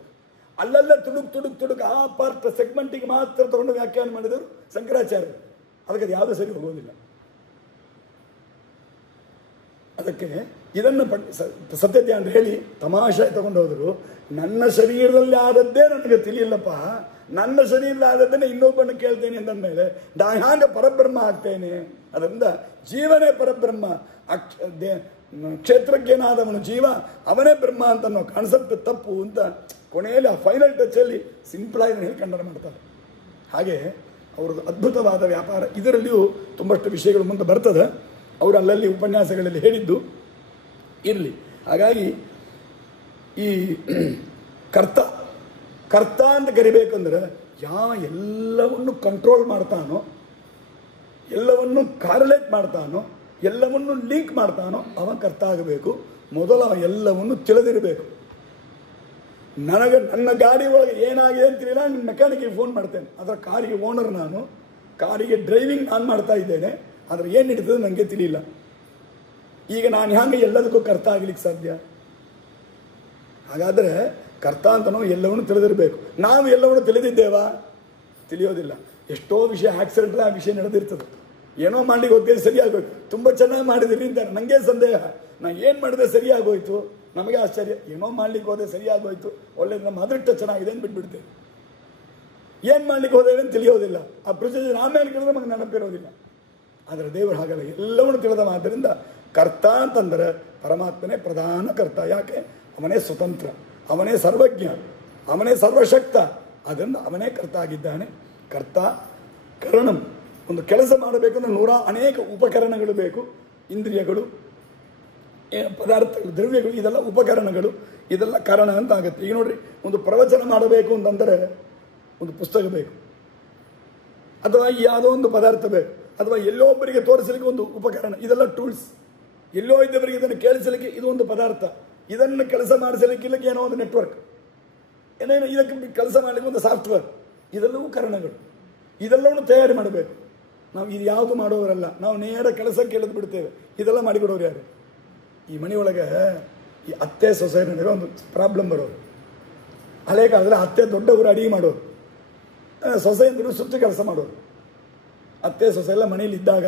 ಅಲ್ಲೆಲ್ಲ ತುಡುಕ್ ಆ ಪಾರ್ಟ್ ಸೆಗ್ಮೆಂಟಿಗೆ ಮಾತ್ರ ತಗೊಂಡು ವ್ಯಾಖ್ಯಾನ ಮಾಡಿದರು ಶಂಕರಾಚಾರ್ಯರು. ಅದಕ್ಕೆ ಅದು ಯಾವುದೂ ಸರಿ ಹೋಗೋದಿಲ್ಲ. ಅದಕ್ಕೆ ಇದನ್ನು ಸತ್ಯಧ್ಯಾನ ಹೇಳಿ ತಮಾಷೆ ತಗೊಂಡು ಹೋದರು. ನನ್ನ ಶರೀರದಲ್ಲಿ ಆದದ್ದೇ ನನಗೆ ತಿಳಿಯಿಲ್ಲಪ್ಪ, ನನ್ನ ಶರೀರದಲ್ಲಿ ಆದದ್ದನ್ನೇ ಇನ್ನೊಬ್ಬನ ಕೇಳ್ತೇನೆ ಅಂದಮೇಲೆ ನಾ ಹ್ಯಾಂಗ ಪರಬ್ರಹ್ಮ ಆಗ್ತೇನೆ? ಅದರಿಂದ ಜೀವನೇ ಪರಬ್ರಹ್ಮ, ಕ್ಷೇತ್ರಜ್ಞನಾದವನು ಜೀವ, ಅವನೇ ಬ್ರಹ್ಮ ಅಂತ ಅನ್ನೋ ಕಾನ್ಸೆಪ್ಟ್ ತಪ್ಪು ಅಂತ ಕೊನೆಯಲ್ಲಿ ಆ ಫೈನಲ್ ಟಚಲ್ಲಿ ಸಿಂಪಲಾಗಿ ಹೇಳಿ ಖಂಡನೆ ಮಾಡ್ತಾರೆ. ಹಾಗೆ ಅವ್ರದ್ದು ಅದ್ಭುತವಾದ ವ್ಯಾಪಾರ. ಇದರಲ್ಲಿಯೂ ತುಂಬಷ್ಟು ವಿಷಯಗಳು ಮುಂದೆ ಬರ್ತದೆ, ಅವರು ಅಲ್ಲಲ್ಲಿ ಉಪನ್ಯಾಸಗಳಲ್ಲಿ ಹೇಳಿದ್ದು ಇರಲಿ. ಹಾಗಾಗಿ ಈ ಕರ್ತ ಅಂತ ಕರಿಬೇಕಂದ್ರೆ ಎಲ್ಲವನ್ನು ಕಂಟ್ರೋಲ್ ಮಾಡ್ತಾನೋ, ಎಲ್ಲವನ್ನು ಕಾರ್ಲೇಟ್ ಮಾಡ್ತಾನೋ, ಎಲ್ಲವನ್ನು ಲಿಂಕ್ ಮಾಡ್ತಾನೋ ಅವನ ಕರ್ತ ಆಗಬೇಕು. ಮೊದಲು ಅವ ಎಲ್ಲವನ್ನು ತಿಳಿದಿರಬೇಕು. ನನ್ನ ಗಾಡಿ ಒಳಗೆ ಏನಾಗಿದೆ ಅಂತಿಲ್ಲ, ನಾನು ಮೆಕ್ಯಾನಿಕ್ಗೆ ಫೋನ್ ಮಾಡ್ತೇನೆ. ಅದರ ಕಾರಿಗೆ ಓನರ್ ನಾನು, ಕಾರಿಗೆ ಡ್ರೈವಿಂಗ್ ನಾನು ಮಾಡ್ತಾ ಇದ್ದೇನೆ. ಆದರೆ ಏನು ನಡೀತದೆ ನನಗೆ ತಿಳಿಯಿಲ್ಲ. ಈಗ ನಾನು ಹ್ಯಾಂಗೆ ಎಲ್ಲದಕ್ಕೂ ಕರ್ತ ಆಗಲಿಕ್ಕೆ ಸಾಧ್ಯ? ಹಾಗಾದರೆ ಕರ್ತ ಅಂತ ನಾವು ಎಲ್ಲವನ್ನು ತಿಳಿದಿರಬೇಕು. ನಾವು ಎಲ್ಲವನ್ನು ತಿಳಿದಿದ್ದೇವಾ? ತಿಳಿಯೋದಿಲ್ಲ. ಎಷ್ಟೋ ವಿಷಯ ಆಕ್ಸಿಡೆಂಟ್ ಆ ವಿಷಯ ನಡೆದಿರ್ತದೆ. ಏನೋ ಮಾಡಲಿಕ್ಕೆ ಹೋಗ್ತೇವೆ, ಸರಿಯಾಗೋಯ್ತು, ತುಂಬ ಚೆನ್ನಾಗಿ ಮಾಡಿದಿರಿ ಅಂತಾರೆ. ನನಗೆ ಸಂದೇಹ, ನಾನು ಏನು ಮಾಡಿದೆ ಸರಿಯಾಗೋಯ್ತು, ನಮಗೆ ಆಶ್ಚರ್ಯ. ಏನೋ ಮಾಡ್ಲಿಕ್ಕೆ ಹೋದೆ ಸರಿಯಾಗೋಯ್ತು, ಒಳ್ಳೇದು, ನಮ್ಮ ಅದೃಷ್ಟ ಚೆನ್ನಾಗಿದೆ ಅಂತ ಬಿಟ್ಬಿಡ್ತೇವೆ. ಏನು ಮಾಡ್ಲಿಕ್ಕೆ ಹೋದೇವೆ ಅಂತ ತಿಳಿಯೋದಿಲ್ಲ. ಆ ಪ್ರೊಸೀಜರ್ ಆಮೇಲೆ ಕೇಳಿದ್ರೆ ನಮಗೆ ನೆನಪಿರೋದಿಲ್ಲ. ಆದರೆ ದೇವರು ಹಾಗಲ್ಲ, ಎಲ್ಲವನ್ನು ತಿಳಿದ. ಆದ್ದರಿಂದ ಕರ್ತ ಅಂತಂದರೆ ಪರಮಾತ್ಮನೇ ಪ್ರಧಾನ ಕರ್ತ. ಯಾಕೆ? ಅವನೇ ಸ್ವತಂತ್ರ, ಅವನೇ ಸರ್ವಜ್ಞ, ಅವನೇ ಸರ್ವಶಕ್ತ. ಅದರಿಂದ ಅವನೇ ಕರ್ತ ಆಗಿದ್ದಾನೆ. ಕರ್ತ ಕರಣಂ. ಒಂದು ಕೆಲಸ ಮಾಡಬೇಕಂದ್ರೆ ಅನೇಕ ಉಪಕರಣಗಳು ಬೇಕು. ಇಂದ್ರಿಯಗಳು, ಪದಾರ್ಥಗಳು, ದ್ರವ್ಯಗಳು, ಇದೆಲ್ಲ ಉಪಕರಣಗಳು, ಇದೆಲ್ಲ ಕಾರಣ ಅಂತ ಆಗುತ್ತೆ. ಈಗ ನೋಡ್ರಿ, ಒಂದು ಪ್ರವಚನ ಮಾಡಬೇಕು ಅಂತಂದರೆ ಒಂದು ಪುಸ್ತಕ ಬೇಕು, ಅಥವಾ ಯಾವುದೋ ಒಂದು ಪದಾರ್ಥ ಬೇಕು, ಅಥವಾ ಎಲ್ಲೋ ಒಬ್ಬರಿಗೆ ತೋರಿಸಲಿಕ್ಕೆ ಒಂದು ಉಪಕರಣ. ಇದೆಲ್ಲ ಟೂಲ್ಸ್. ಎಲ್ಲೋ ಇದ್ದವರಿಗೆ ಇದನ್ನು ಕೇಳಿಸಲಿಕ್ಕೆ ಇದು ಒಂದು ಪದಾರ್ಥ. ಇದನ್ನು ಕೆಲಸ ಮಾಡಿಸಲಿಕ್ಕೆ ಏನೋ ಒಂದು ನೆಟ್ವರ್ಕ್, ಏನೇನು ಇದಕ್ಕೆ ಕೆಲಸ ಮಾಡಲಿಕ್ಕೆ ಒಂದು ಸಾಫ್ಟ್ವೇರ್. ಇದೆಲ್ಲವೂ ಕಾರಣಗಳು. ಇದೆಲ್ಲವನ್ನು ತಯಾರಿ ಮಾಡಬೇಕು. ನಾವು ಇದು ಯಾವುದು ಮಾಡೋರಲ್ಲ, ನಾವು ನೇರ ಕೆಲಸಕ್ಕೆ ಇಳಿದು ಬಿಡ್ತೇವೆ. ಇದೆಲ್ಲ ಮಾಡಿಕೊಡೋರು ಯಾರು? ಈ ಮನೆಯೊಳಗೆ ಈ ಅತ್ತೆ ಸೊಸೆ ನಡುವೆ ಒಂದು ಪ್ರಾಬ್ಲಮ್ ಬರೋರು. ಹಳೆ ಕಾಲದಲ್ಲಿ ಅತ್ತೆ ದೊಡ್ಡವರು ಅಡಿಗೆ ಮಾಡೋರು, ಸೊಸೆ ಅಂದರು ಸುತ್ತು ಕೆಲಸ ಮಾಡೋರು. ಅತ್ತೆ ಸೊಸೆ ಎಲ್ಲ ಮನೇಲಿ ಇದ್ದಾಗ,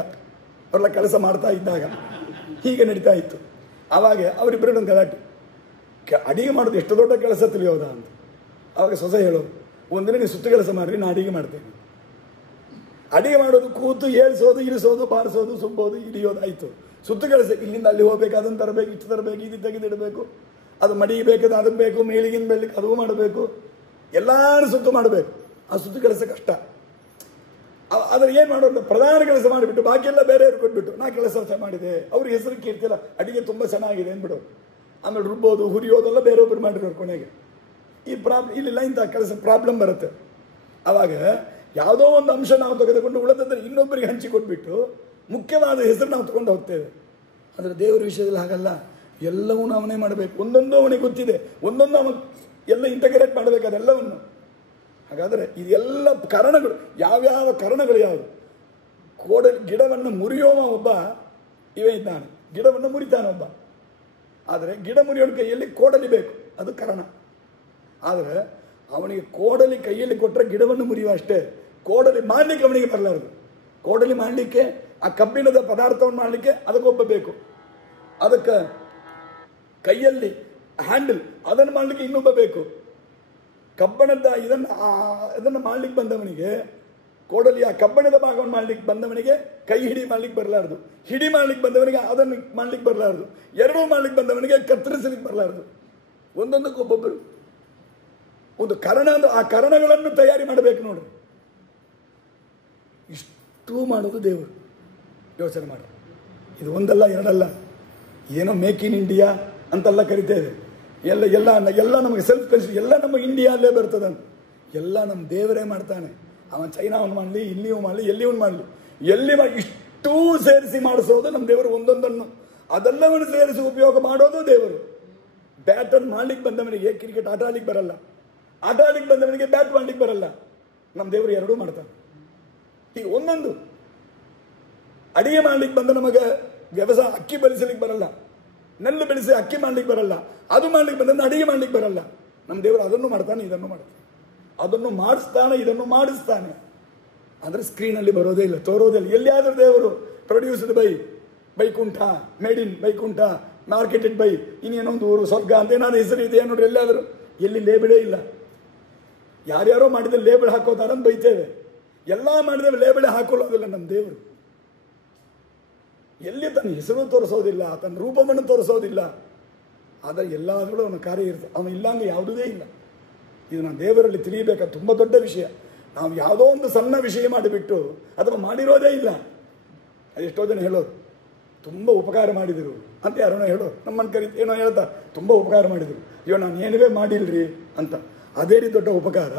ಅವರೆಲ್ಲ ಕೆಲಸ ಮಾಡ್ತಾ ಇದ್ದಾಗ ಹೀಗೆ ನಡೀತಾ ಇತ್ತು. ಆವಾಗ ಅವರಿಬ್ಬರೊಂದು ಗಲಾಟೆ, ಅಡಿಗೆ ಮಾಡೋದು ಎಷ್ಟು ದೊಡ್ಡ ಕೆಲಸ ತಿಳಿಯೋದಾ ಅಂತ. ಆವಾಗ ಸೊಸೆ ಹೇಳೋದು, ಒಂದಿನ ನೀವು ಸುತ್ತು ಕೆಲಸ ಮಾಡಿರಿ, ನಾನು ಅಡಿಗೆ ಮಾಡ್ತೇನೆ. ಅಡಿಗೆ ಮಾಡೋದು ಕೂತು ಏಳಿಸೋದು, ಇಳಿಸೋದು, ಬಾರಿಸೋದು, ಸುಬ್ಬೋದು, ಇಳಿಯೋದು ಆಯಿತು. ಸುತ್ತು ಕೆಲಸ ಇಲ್ಲಿಂದ ಅಲ್ಲಿ ಹೋಗ್ಬೇಕು, ಅದನ್ನು ತರಬೇಕು, ಇಷ್ಟು ತರಬೇಕು, ಇದು ತೆಗೆದಿಡಬೇಕು, ಅದು ಮಡಿಬೇಕಾದ ಅದಕ್ಕೆ ಬೇಕು, ಮೇಲಿಗಿನ ಬೆಳ್ಳಿಗೆ ಅದು ಮಾಡಬೇಕು, ಎಲ್ಲಾನು ಸುತ್ತು ಮಾಡಬೇಕು. ಆ ಸುತ್ತು ಕೆಲಸ ಕಷ್ಟ. ಆದರೆ ಏನು ಮಾಡೋದು? ಪ್ರಧಾನ ಕೆಲಸ ಮಾಡಿಬಿಟ್ಟು ಬಾಕಿಯೆಲ್ಲ ಬೇರೆಯವ್ರು ಕೊಟ್ಬಿಟ್ಟು ನಾ ಕೆಲಸ ಮಾಡಿದೆ, ಅವ್ರಿಗೆ ಹೆಸರು ಕೀರ್ತಿಲ್ಲ, ಅಡಿಗೆ ತುಂಬ ಚೆನ್ನಾಗಿದೆ ಅಂದ್ಬಿಡೋರು. ಆಮೇಲೆ ರುಬ್ಬೋದು, ಹುರಿಯೋದೆಲ್ಲ ಬೇರೆಯೊಬ್ಬರು ಮಾಡಿರೋರು. ಕೊನೆಗೆ ಈ ಇಲ್ಲಿಲ್ಲ, ಇಂಥ ಕೆಲಸ ಪ್ರಾಬ್ಲಮ್ ಬರುತ್ತೆ. ಆವಾಗ ಯಾವುದೋ ಒಂದು ಅಂಶ ನಾವು ತೆಗೆದುಕೊಂಡು ಉಳಿದಂದ್ರೆ ಇನ್ನೊಬ್ಬರಿಗೆ ಹಂಚಿಕೊಟ್ಬಿಟ್ಟು ಮುಖ್ಯವಾದ ಹೆಸರು ನಾವು ತಗೊಂಡು ಹೋಗ್ತೇವೆ. ಆದರೆ ದೇವರ ವಿಷಯದಲ್ಲಿ ಹಾಗಲ್ಲ. ಎಲ್ಲವೂ ಅವನೇ ಮಾಡಬೇಕು. ಒಂದೊಂದು ಅವನಿಗೆ ಗೊತ್ತಿದೆ, ಒಂದೊಂದು ಅವನು ಎಲ್ಲ ಇಂಟಗ್ರೇಟ್ ಮಾಡಬೇಕು ಅದೆಲ್ಲವನ್ನು. ಹಾಗಾದರೆ ಇದೆಲ್ಲ ಕಾರಣಗಳು. ಯಾವ್ಯಾವ ಕಾರಣಗಳು ಯಾವುದು? ಗಿಡವನ್ನು ಮುರಿಯೋವ ಒಬ್ಬ ಇವೇ ಇದ್ದಾನೆ, ಗಿಡವನ್ನು ಮುರಿತಾನೆ ಒಬ್ಬ. ಆದರೆ ಗಿಡ ಮುರಿಯೋಣ ಕೈಯಲ್ಲಿ ಕೋಡಲಿ ಬೇಕು, ಅದು ಕಾರಣ. ಆದರೆ ಅವನಿಗೆ ಕೋಡಲಿ ಕೈಯಲ್ಲಿ ಕೊಟ್ಟರೆ ಗಿಡವನ್ನು ಮುರಿಯುವ ಅಷ್ಟೇ. ಕೋಡಲಿ ಮಾಡಲಿಕ್ಕೆ ಅವನಿಗೆ ಬರಲಾರದು. ಕೋಡಲಿ ಮಾಡಲಿಕ್ಕೆ, ಆ ಕಬ್ಬಿಣದ ಪದಾರ್ಥವನ್ನು ಮಾಡಲಿಕ್ಕೆ ಅದಕ್ಕೊಬ್ಬ ಬೇಕು. ಅದಕ್ಕೆ ಕೈಯಲ್ಲಿ ಹ್ಯಾಂಡಲ್ ಅದನ್ನು ಮಾಡಲಿಕ್ಕೆ ಇನ್ನೊಬ್ಬ ಬೇಕು. ಕಬ್ಬಣದ ಇದನ್ನು ಮಾಡಲಿಕ್ಕೆ ಬಂದವನಿಗೆ, ಕೋಡಲಿ ಆ ಕಬ್ಬಣದ ಭಾಗವನ್ನು ಮಾಡಲಿಕ್ಕೆ ಬಂದವನಿಗೆ ಕೈ ಹಿಡಿ ಮಾಡಲಿಕ್ಕೆ ಬರಲಾರದು. ಹಿಡಿ ಮಾಡಲಿಕ್ಕೆ ಬಂದವನಿಗೆ ಅದನ್ನು ಮಾಡಲಿಕ್ಕೆ ಬರಲಾರದು. ಎರಡೂ ಮಾಡಲಿಕ್ಕೆ ಬಂದವನಿಗೆ ಕತ್ತರಿಸಲಿಕ್ಕೆ ಬರಲಾರದು. ಒಂದೊಂದಕ್ಕೊಬ್ಬೊಬ್ಬರು ಒಂದು ಕಾರಣ. ಆ ಕಾರಣಗಳನ್ನು ತಯಾರಿ ಮಾಡಬೇಕು. ನೋಡ್ರಿ, ಇಷ್ಟು ಮಾಡೋದು ದೇವರು. ಯೋಚನೆ ಮಾಡಿ, ಇದು ಒಂದಲ್ಲ ಎರಡಲ್ಲ. ಏನೋ ಮೇಕ್ ಇನ್ ಇಂಡಿಯಾ ಅಂತೆಲ್ಲ ಕರಿತೇವೆ. ಎಲ್ಲ ನಮಗೆ ಸೆಲ್ಫ್ ಕನ್ಸಿಡರ್, ಎಲ್ಲ ನಮ್ಮ ಇಂಡಿಯಾಲ್ಲೇ ಬರ್ತದಂತ. ಎಲ್ಲ ನಮ್ಮ ದೇವರೇ ಮಾಡ್ತಾನೆ. ಅವನು ಚೈನಾವನ್ನು ಮಾಡಲಿ, ಇಲ್ಲಿಯೂ ಮಾಡಲಿ, ಎಲ್ಲಿಯೂ ಮಾಡಲಿ, ಇಷ್ಟೂ ಸೇರಿಸಿ ಮಾಡಿಸೋದು ನಮ್ಮ ದೇವರು. ಒಂದೊಂದನ್ನು ಅದೆಲ್ಲವನ್ನು ಸೇರಿಸಿ ಉಪಯೋಗ ಮಾಡೋದು ದೇವರು. ಬ್ಯಾಟನ್ನು ಮಾಡ್ಲಿಕ್ಕೆ ಬಂದವನಿಗೆ ಕ್ರಿಕೆಟ್ ಆಟ ಆಡ್ಲಿಕ್ಕೆ ಬರಲ್ಲ, ಆಟ ಆಡ್ಲಿಕ್ಕೆ ಬಂದವನಿಗೆ ಬ್ಯಾಟ್ ಮಾಡ್ಲಿಕ್ಕೆ ಬರಲ್ಲ. ನಮ್ಮ ದೇವರು ಎರಡೂ ಮಾಡ್ತಾನೆ. ಈಗ ಒಂದೊಂದು ಅಡಿಗೆ ಮಾಡ್ಲಿಕ್ಕೆ ಬಂದ ನಮಗೆ ವ್ಯವಸಾಯ ಅಕ್ಕಿ ಬೆಳೆಸಲಿಕ್ಕೆ ಬರಲ್ಲ, ನೆಲ್ಲು ಬೆಳೆಸಿ ಅಕ್ಕಿ ಮಾಡ್ಲಿಕ್ಕೆ ಬರಲ್ಲ, ಅದು ಮಾಡ್ಲಿಕ್ಕೆ ಬಂದ ಅಡಿಗೆ ಮಾಡ್ಲಿಕ್ಕೆ ಬರಲ್ಲ. ನಮ್ಮ ದೇವರು ಅದನ್ನು ಮಾಡ್ತಾನೆ, ಇದನ್ನು ಮಾಡ್ತಾನೆ, ಅದನ್ನು ಮಾಡಿಸ್ತಾನೆ, ಇದನ್ನು ಮಾಡಿಸ್ತಾನೆ. ಆದರೆ ಸ್ಕ್ರೀನಲ್ಲಿ ಬರೋದೇ ಇಲ್ಲ, ತೋರೋದೇ ಇಲ್ಲ. ಎಲ್ಲಿಯಾದರೂ ದೇವರು produced by Vaikuntha, made in Vaikuntha, marketed by ಇನ್ನೇನೋ ಒಂದು ಊರು ಸ್ವರ್ಗ ಅಂತ ಏನಾದ್ರು ಹೆಸರು ಇದೆಯಾ ನೋಡ್ರಿ? ಎಲ್ಲಿಯಾದರೂ ಎಲ್ಲಿ ಲೇಬಲೇ ಇಲ್ಲ. ಯಾರ್ಯಾರೋ ಮಾಡಿದ ಲೇಬಲ್ ಹಾಕೋತಾರಂತ ಬೈತೇವೆ. ಎಲ್ಲ ಮಾಡಿದ ಲೇಬಲೇ ಹಾಕೊಳ್ಳೋದಿಲ್ಲ ನಮ್ಮ ದೇವರು. ಎಲ್ಲಿ ತನ್ನ ಹೆಸರು ತೋರಿಸೋದಿಲ್ಲ, ತನ್ನ ರೂಪವನ್ನು ತೋರಿಸೋದಿಲ್ಲ. ಆದರೆ ಎಲ್ಲಾದರೂ ಅವನ ಕಾರ್ಯ ಇರ್ತದೆ. ಅವನು ಇಲ್ಲಾಂದ್ರೆ ಯಾವುದೇ ಇಲ್ಲ. ಇದು ನಾನು ದೇವರಲ್ಲಿ ತಿಳಿಯಬೇಕಾದ ತುಂಬ ದೊಡ್ಡ ವಿಷಯ. ನಾವು ಯಾವುದೋ ಒಂದು ಸಣ್ಣ ವಿಷಯ ಮಾಡಿಬಿಟ್ಟು ಅಥವಾ ಮಾಡಿರೋದೇ ಇಲ್ಲ. ಎಷ್ಟೋ ಜನ ಹೇಳೋರು ತುಂಬ ಉಪಕಾರ ಮಾಡಿದರು ಅಂತ, ಯಾರೋ ಹೇಳೋರು. ನಮ್ಮನ್ನು ಕರೀತಿ ಏನೋ ಹೇಳ್ತಾ ತುಂಬ ಉಪಕಾರ ಮಾಡಿದರು. ಅಯ್ಯೋ ನಾನು ಏನುವೇ ಮಾಡಿಲ್ರಿ ಅಂತ. ಅದೇ ರೀತಿ ದೊಡ್ಡ ಉಪಕಾರ.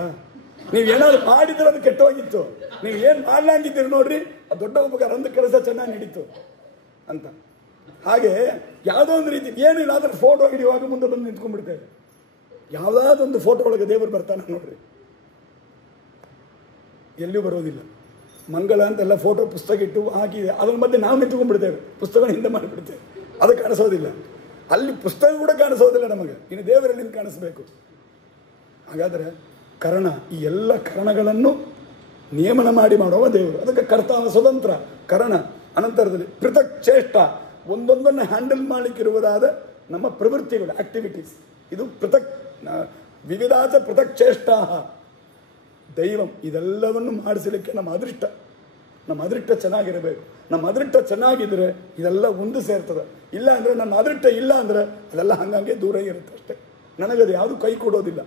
ನೀವೇನಾದ್ರು ಮಾಡಿದ್ರೆ ಅದು ಕೆಟ್ಟೋಗಿತ್ತು, ನೀವು ಏನು ಮಾಡ್ಲಾಂಗಿದ್ದೀರಿ ನೋಡ್ರಿ ಅದು ದೊಡ್ಡ ಉಪಕಾರ, ಒಂದು ಕೆಲಸ ಚೆನ್ನಾಗಿ ನಡೀತು ಅಂತ. ಹಾಗೆ ಯಾವುದೋ ಒಂದು ರೀತಿ ಏನಿಲ್ಲ ಆದರೆ ಫೋಟೋ ಹಿಡಿಯುವಾಗ ಮುಂದೆ ಬಂದು ನಿಂತ್ಕೊಂಡ್ಬಿಡ್ತೇವೆ. ಯಾವುದಾದೊಂದು ಫೋಟೋ ಒಳಗೆ ದೇವರು ಬರ್ತಾನೆ ನೋಡ್ರಿ, ಎಲ್ಲಿಯೂ ಬರೋದಿಲ್ಲ. ಮಂಗಳ ಅಂತೆಲ್ಲ ಫೋಟೋ ಪುಸ್ತಕ ಇಟ್ಟು ಹಾಕಿದೆ, ಅದ್ರ ಮಧ್ಯೆ ನಾವು ನಿಂತ್ಕೊಂಡ್ಬಿಡ್ತೇವೆ, ಪುಸ್ತಕ ಹಿಂದೆ ಮಾಡಿಬಿಡ್ತೇವೆ, ಅದು ಕಾಣಿಸೋದಿಲ್ಲ. ಅಲ್ಲಿ ಪುಸ್ತಕ ಕೂಡ ಕಾಣಿಸೋದಿಲ್ಲ ನಮಗೆ, ಇನ್ನು ದೇವರಲ್ಲಿ ಕಾಣಿಸ್ಬೇಕು. ಹಾಗಾದರೆ ಕರ್ಣ, ಈ ಎಲ್ಲ ಕರ್ಣಗಳನ್ನು ನಿಯಮನ ಮಾಡಿ ಮಾಡುವ ದೇವರು, ಅದಕ್ಕೆ ಕರ್ತಾವ ಸ್ವತಂತ್ರ ಕರ್ಣ. ಅನಂತರದಲ್ಲಿ ಪೃಥಕ್ ಚೇಷ್ಟ, ಒಂದೊಂದನ್ನು ಹ್ಯಾಂಡಲ್ ಮಾಡಲಿಕ್ಕಿರುವುದಾದ ನಮ್ಮ ಪ್ರವೃತ್ತಿಗಳು, ಆಕ್ಟಿವಿಟೀಸ್, ಇದು ಪೃಥಕ್ ವಿವಿಧಾಚ ಪೃಥಕ್ ಚೇಷ್ಟಾ ದೈವಂ. ಇದೆಲ್ಲವನ್ನು ಮಾಡಿಸಲಿಕ್ಕೆ ನಮ್ಮ ಅದೃಷ್ಟ ಚೆನ್ನಾಗಿರಬೇಕು. ನಮ್ಮ ಅದೃಷ್ಟ ಚೆನ್ನಾಗಿದ್ದರೆ ಇದೆಲ್ಲ ಒಂದು ಸೇರ್ತದೆ. ಇಲ್ಲ ಅಂದರೆ ನನ್ನ ಅದೃಷ್ಟ ಇಲ್ಲ ಅಂದರೆ ಅದೆಲ್ಲ ಹಂಗಂಗೆ ದೂರ ಇರುತ್ತೆ ಅಷ್ಟೇ, ನನಗದು ಯಾವುದು ಕೈ ಕೊಡೋದಿಲ್ಲ.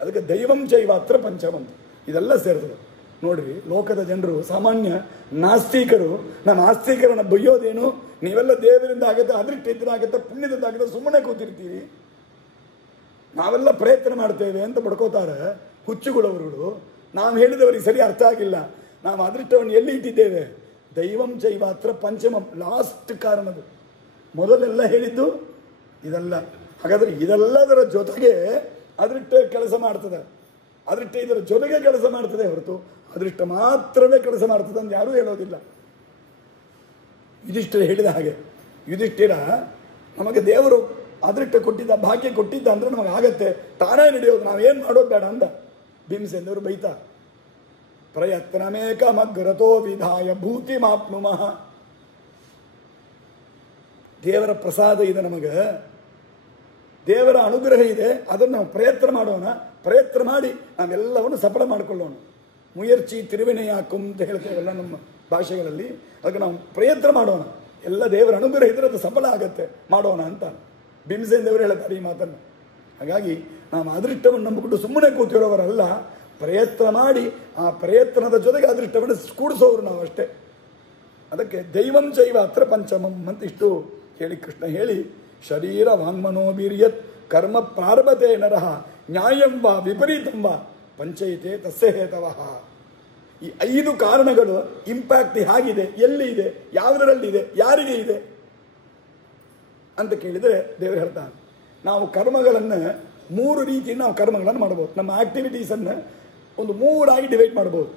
ಅದಕ್ಕೆ ದೈವಂ ಚೈವಾತ್ರ ಪಂಚಮಂ ಇದೆಲ್ಲ ಸೇರ್ತದೆ. ನೋಡ್ರಿ, ಲೋಕದ ಜನರು ಸಾಮಾನ್ಯ ನಾಸ್ತಿಕರು, ನಮ್ಮ ಆಸ್ತಿಕರನ್ನ ಬೈಯೋದೇನು, ನೀವೆಲ್ಲ ದೇವರಿಂದ ಆಗುತ್ತೆ, ಅದೃಷ್ಟ ಇದ್ದಾಗುತ್ತೆ, ಪುಣ್ಯದಿಂದ ಆಗುತ್ತೆ, ಸುಮ್ಮನೆ ಕೂತಿರ್ತೀರಿ, ನಾವೆಲ್ಲ ಪ್ರಯತ್ನ ಮಾಡ್ತೇವೆ ಅಂತ ಬಡ್ಕೋತಾರೆ ಹುಚ್ಚುಗಳವರುಗಳು. ನಾವು ಹೇಳಿದವರಿಗೆ ಸರಿ ಅರ್ಥ ಆಗಿಲ್ಲ. ನಾವು ಅದೃಷ್ಟವನ್ನು ಎಲ್ಲಿ ಇಟ್ಟಿದ್ದೇವೆ? ದೈವಂ ಚೈವಾತ್ರ ಪಂಚಮಂ, ಲಾಸ್ಟ್ ಕಾರಣದು. ಮೊದಲೆಲ್ಲ ಹೇಳಿದ್ದು ಇದೆಲ್ಲ. ಹಾಗಾದರೆ ಇದೆಲ್ಲದರ ಜೊತೆಗೆ ಅದೃಷ್ಟ ಕೆಲಸ ಮಾಡ್ತದೆ, ಅದೃಷ್ಟ ಇದರ ಜೊತೆಗೆ ಕೆಲಸ ಮಾಡ್ತದೆ ಹೊರತು ಅದೃಷ್ಟ ಮಾತ್ರವೇ ಕೆಲಸ ಮಾಡ್ತದೆ ಅಂತ ಯಾರೂ ಹೇಳೋದಿಲ್ಲ. ಯುಧಿಷ್ಠಿರ ಹೇಳಿದ ಹಾಗೆ, ಯುಧಿಷ್ಠಿರ ನಮಗೆ ದೇವರು ಅದೃಷ್ಟ ಕೊಟ್ಟಿದ್ದ, ಭಾಗ್ಯ ಕೊಟ್ಟಿದ್ದ ಅಂದರೆ ನಮಗೆ ಆಗತ್ತೆ, ತಾನೇ ನಡೆಯೋದು, ನಾವೇನು ಮಾಡೋದು ಬೇಡ ಅಂದ. ಭೀಮಸೇನವರು ಬೈತಾ, ಪ್ರಯತ್ನಮೇಕ ಮಗ್ರತೋ ವಿಧಾಯ ಭೂತಿ ಮಾಪ್ನುಮಃ. ದೇವರ ಪ್ರಸಾದ ಇದೆ ನಮಗೆ, ದೇವರ ಅನುಗ್ರಹ ಇದೆ, ಅದನ್ನು ನಾವು ಪ್ರಯತ್ನ ಮಾಡೋಣ, ಪ್ರಯತ್ನ ಮಾಡಿ ನಾವೆಲ್ಲವನ್ನು ಸಫಲ ಮಾಡಿಕೊಳ್ಳೋಣ. ಮುಯರ್ಚಿ ತಿರುವಿನೆಯಾಕುಂ ಅಂತ ಹೇಳ್ತೇವಲ್ಲ ನಮ್ಮ ಭಾಷೆಗಳಲ್ಲಿ, ಅದಕ್ಕೆ ನಾವು ಪ್ರಯತ್ನ ಮಾಡೋಣ, ಎಲ್ಲ ದೇವರ ಅನುಗ್ರಹ ಇದ್ದರೆ ಅದು ಸಫಲ ಆಗತ್ತೆ, ಮಾಡೋಣ ಅಂತ ಭೀಮಸೇನ ದೇವರು ಹೇಳ್ತಾರೆ ಈ ಮಾತನ್ನು. ಹಾಗಾಗಿ ನಾವು ಅದೃಷ್ಟವನ್ನು ನಂಬಿಕೊಂಡು ಸುಮ್ಮನೆ ಕೂತಿರೋವರಲ್ಲ, ಪ್ರಯತ್ನ ಮಾಡಿ ಆ ಪ್ರಯತ್ನದ ಜೊತೆಗೆ ಅದೃಷ್ಟವನ್ನು ಕೂಡಿಸೋರು ನಾವು ಅಷ್ಟೇ. ಅದಕ್ಕೆ ದೈವಂ ಚೈವಾತ್ರ ಪಂಚಮಂ ಅಂತ ಇಷ್ಟು ಹೇಳಿ ಕೃಷ್ಣ ಹೇಳಿ, ಶರೀರ ವಾಂಗ್ಮನೋಬೀರ್ಯತ್ ಕರ್ಮ ಪ್ರಾರಭತೆ ನರಹ ನ್ಯಾಯಂ ವಾ ವಿಪರೀತಂ ವಾ ಪಂಚೈತೆ ತಸ್ಯ ಹೇತವಃ. ಈ 5 ಕಾರಣಗಳು ಇಂಪ್ಯಾಕ್ಟ್ ಹೇಗಿದೆ, ಎಲ್ಲಿ ಇದೆ, ಯಾವುದರಲ್ಲಿದೆ, ಯಾರಿಗೆ ಇದೆ ಅಂತ ಕೇಳಿದರೆ ದೇವರು ಹೇಳ್ತಾನೆ, ನಾವು ಕರ್ಮಗಳನ್ನು 3 ರೀತಿಯಿಂದ ನಾವು ಕರ್ಮಗಳನ್ನು ಮಾಡ್ಬೋದು. ನಮ್ಮ ಆಕ್ಟಿವಿಟೀಸನ್ನು ಒಂದು 3 ಡಿವೈಡ್ ಮಾಡ್ಬೋದು.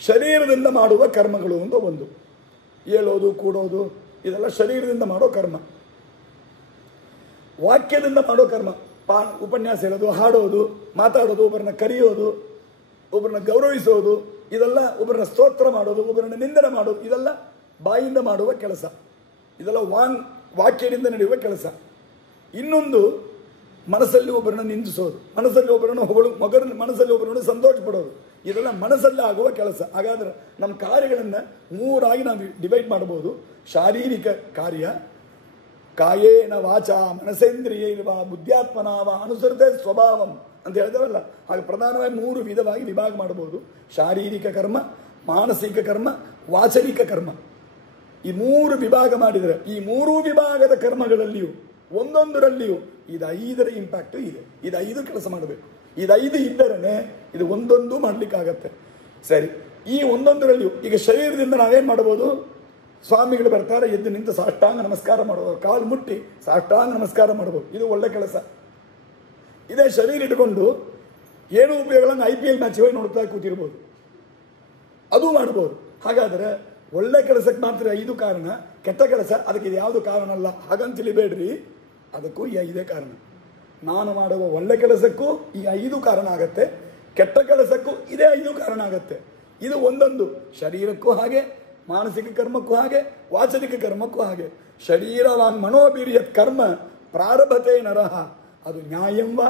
ಶರೀರದಿಂದ ಮಾಡುವ ಕರ್ಮಗಳು ಅಂತ ಒಂದು, ಏಳೋದು ಕೂಡೋದು ಇದೆಲ್ಲ ಶರೀರದಿಂದ ಮಾಡೋ ಕರ್ಮ. ವಾಕ್ಯದಿಂದ ಮಾಡೋ ಕರ್ಮ, ಉಪನ್ಯಾಸ ಹೇಳೋದು, ಹಾಡೋದು, ಮಾತಾಡೋದು, ಒಬ್ಬರನ್ನ ಕರೆಯೋದು, ಒಬ್ಬರನ್ನ ಗೌರವಿಸೋದು, ಇದೆಲ್ಲ ಒಬ್ಬರನ್ನ ಸ್ತೋತ್ರ ಮಾಡೋದು, ಒಬ್ಬರನ್ನ ನಿಂದನೆ ಮಾಡೋದು, ಇದೆಲ್ಲ ಬಾಯಿಂದ ಮಾಡುವ ಕೆಲಸ, ಇದೆಲ್ಲ ವಾಕ್ಯದಿಂದ ನಡೆಯುವ ಕೆಲಸ. ಇನ್ನೊಂದು ಮನಸ್ಸಲ್ಲಿ ಒಬ್ಬರನ್ನ ನಿಂದಿಸೋದು, ಮನಸ್ಸಲ್ಲಿ ಒಬ್ಬರನ್ನು ಮನಸ್ಸಲ್ಲಿ ಒಬ್ಬರನ್ನು ಸಂತೋಷ ಪಡೋದು, ಇದೆಲ್ಲ ಮನಸ್ಸಲ್ಲಿ ಆಗುವ ಕೆಲಸ. ಹಾಗಾದ್ರೆ ನಮ್ಮ ಕಾರ್ಯಗಳನ್ನು 3 ನಾವು ಡಿವೈಡ್ ಮಾಡ್ಬೋದು. ಶಾರೀರಿಕ ಕಾರ್ಯ, ಕಾಯೇನ ವಾಚ ಮನಸೇಂದ್ರಿಯೈರ್ವ ಬುದ್ಧ್ಯಾತ್ಮನಾವ ಅನುಸೃತೆ ಸ್ವಭಾವಂ ಅಂತ ಹೇಳಿದವಲ್ಲ, ಹಾಗೆ ಪ್ರಧಾನವಾಗಿ 3 ವಿಧವಾಗಿ ವಿಭಾಗ ಮಾಡ್ಬೋದು. ಶಾರೀರಿಕ ಕರ್ಮ, ಮಾನಸಿಕ ಕರ್ಮ, ವಾಚನಿಕ ಕರ್ಮ. ಈ 3 ವಿಭಾಗ ಮಾಡಿದರೆ ಈ 3 ವಿಭಾಗದ ಕರ್ಮಗಳಲ್ಲಿಯೂ ಒಂದೊಂದರಲ್ಲಿಯೂ ಇದು 5ರ ಇಂಪ್ಯಾಕ್ಟು ಇದೆ. ಇದು 5 ಕೆಲಸ ಮಾಡಬೇಕು. ಇದು 5 ಇದ್ದರೇ ಇದು ಒಂದೊಂದು ಮಾಡಲಿಕ್ಕಾಗತ್ತೆ. ಸರಿ, ಈ ಒಂದೊಂದರಲ್ಲಿಯೂ ಈಗ ಶರೀರದಿಂದ ನಾವೇನು ಮಾಡ್ಬೋದು? ಸ್ವಾಮಿಗಳು ಬರ್ತಾರೆ, ಎದ್ದು ನಿಂತು ಸಾಷ್ಟಾಂಗ ನಮಸ್ಕಾರ ಮಾಡ್ಬೋದು, ಕಾಲು ಮುಟ್ಟಿ ಸಾಷ್ಟಾಂಗ ನಮಸ್ಕಾರ ಮಾಡ್ಬೋದು, ಇದು ಒಳ್ಳೆ ಕೆಲಸ. ಇದೇ ಶರೀರ ಇಟ್ಕೊಂಡು ಏನು ಉಪಯೋಗಗಳನ್ನು IPL ಮ್ಯಾಚ್ ಹೋಗಿ ನೋಡ್ತಾ ಕೂತಿರ್ಬೋದು, ಅದು ಮಾಡ್ಬೋದು. ಹಾಗಾದರೆ ಒಳ್ಳೆ ಕೆಲಸಕ್ಕೆ ಮಾತ್ರ 5 ಕಾರಣ, ಕೆಟ್ಟ ಕೆಲಸ ಅದಕ್ಕೆ ಇದು ಯಾವುದು ಕಾರಣ ಅಲ್ಲ ಹಾಗಂತ ತಿಳಿಬೇಡ್ರಿ. ಅದಕ್ಕೂ ಈ 5 ಕಾರಣ. ನಾನು ಮಾಡುವ ಒಳ್ಳೆ ಕೆಲಸಕ್ಕೂ ಈ 5 ಕಾರಣ ಆಗತ್ತೆ, ಕೆಟ್ಟ ಕೆಲಸಕ್ಕೂ ಇದೇ 5 ಕಾರಣ ಆಗತ್ತೆ. ಇದು ಒಂದೊಂದು ಶರೀರಕ್ಕೂ ಹಾಗೆ, ಮಾನಸಿಕ ಕರ್ಮಕ್ಕೂ ಹಾಗೆ, ವಾಚನಿಕ ಕರ್ಮಕ್ಕೂ ಹಾಗೆ. ಶರೀರವಾನ್ ಮನೋಬೀರ್ಯತ್ ಕರ್ಮ ಪ್ರಾರಭತೆ ನರಹ, ಅದು ನ್ಯಾಯಂವ,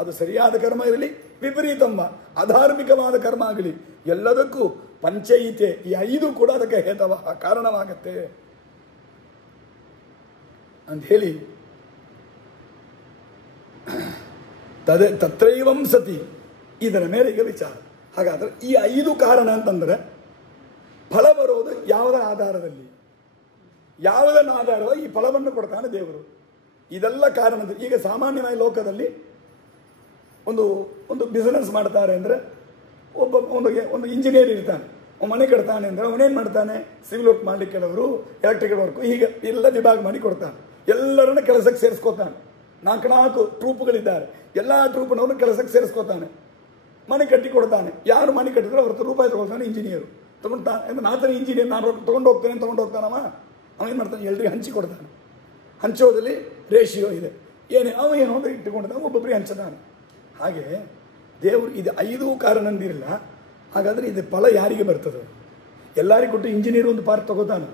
ಅದು ಸರಿಯಾದ ಕರ್ಮ ಇರಲಿ, ವಿಪರೀತಂವ ಅಧಾರ್ಮಿಕವಾದ ಕರ್ಮ ಆಗಲಿ, ಎಲ್ಲದಕ್ಕೂ ಪಂಚೈತೆ ಈ 5 ಕೂಡ ಅದಕ್ಕೆ ಹೇತವ ಕಾರಣವಾಗತ್ತೆ ಅಂತ ಹೇಳಿ ತತ್ರೈವಂ ಸತಿ ಇದರ ಮೇಲೆ ಈಗ ವಿಚಾರ. ಹಾಗಾದ್ರೆ ಈ 5 ಕಾರಣ ಅಂತಂದ್ರೆ ಫಲ ಬರೋದು ಯಾವುದರ ಆಧಾರದಲ್ಲಿ, ಯಾವುದನ್ನ ಆಧಾರವಾಗಿ ಈ ಫಲವನ್ನು ಕೊಡ್ತಾನೆ ದೇವರು. ಇದೆಲ್ಲ ಕಾರಣ. ಈಗ ಸಾಮಾನ್ಯವಾಗಿ ಲೋಕದಲ್ಲಿ ಒಂದು ಬಿಸಿನೆಸ್ ಮಾಡ್ತಾರೆ ಅಂದರೆ ಒಂದು ಇಂಜಿನಿಯರ್ ಇರ್ತಾನೆ, ಮನೆ ಕಟ್ತಾನೆ ಅಂದರೆ ಅವನೇನು ಮಾಡ್ತಾನೆ, ಸಿವಿಲ್ ವರ್ಕ್ ಮಾಡಲಿಕ್ಕೆ ಕೆಲವರು, ಎಲೆಕ್ಟ್ರಿಕಲ್ ವರ್ಕು, ಹೀಗೆ ಎಲ್ಲ ವಿಭಾಗ ಮಾಡಿ ಕೊಡ್ತಾನೆ. ಎಲ್ಲರನ್ನ ಕೆಲಸಕ್ಕೆ ಸೇರಿಸ್ಕೋತಾನೆ. 4 ಟ್ರೂಪ್ಗಳಿದ್ದಾರೆ, ಎಲ್ಲ ಟ್ರೂಪ್ನವ್ರನ್ನ ಕೆಲಸಕ್ಕೆ ಸೇರಿಸ್ಕೋತಾನೆ, ಮನೆ ಕಟ್ಟಿ ಕೊಡ್ತಾನೆ. ಯಾರು ಮನೆ ಕಟ್ಟಿದ್ರೆ ಅವ್ರ ರೂಪಾಯಿ ತಗೊಳ್ತಾನೆ ಇಂಜಿನಿಯರು ತೊಗೊಳ್ತಾನೆ. ಅಂದರೆ ಆತನ ಇಂಜಿನಿಯರ್ ನಾನು ತೊಗೊಂಡು ಹೋಗ್ತಾನವ ಅವನೇನು ಮಾಡ್ತಾನೆ, ಎಲ್ರಿಗೆ ಹಂಚಿ ಕೊಡ್ತಾನೆ. ಹಂಚೋದಲ್ಲಿ ರೇಷಿಯೋ ಇದೆ, ಅವ ಏನೋ ಅಂದ್ರೆ ಇಟ್ಟುಕೊಂಡಿದ್ದಾನೆ, ಒಬ್ಬೊಬ್ಬರಿಗೆ ಹಂಚತಾನೆ. ಹಾಗೆ ದೇವರು ಇದು 5 ಕಾರಣಂದಿರಲ್ಲ. ಹಾಗಾದರೆ ಇದು ಫಲ ಯಾರಿಗೆ ಬರ್ತದೆ? ಎಲ್ಲರಿಗೂ ಕೊಟ್ಟು ಇಂಜಿನಿಯರ್ ಒಂದು ಪಾರ್ಟ್ ತಗೋತಾನೆ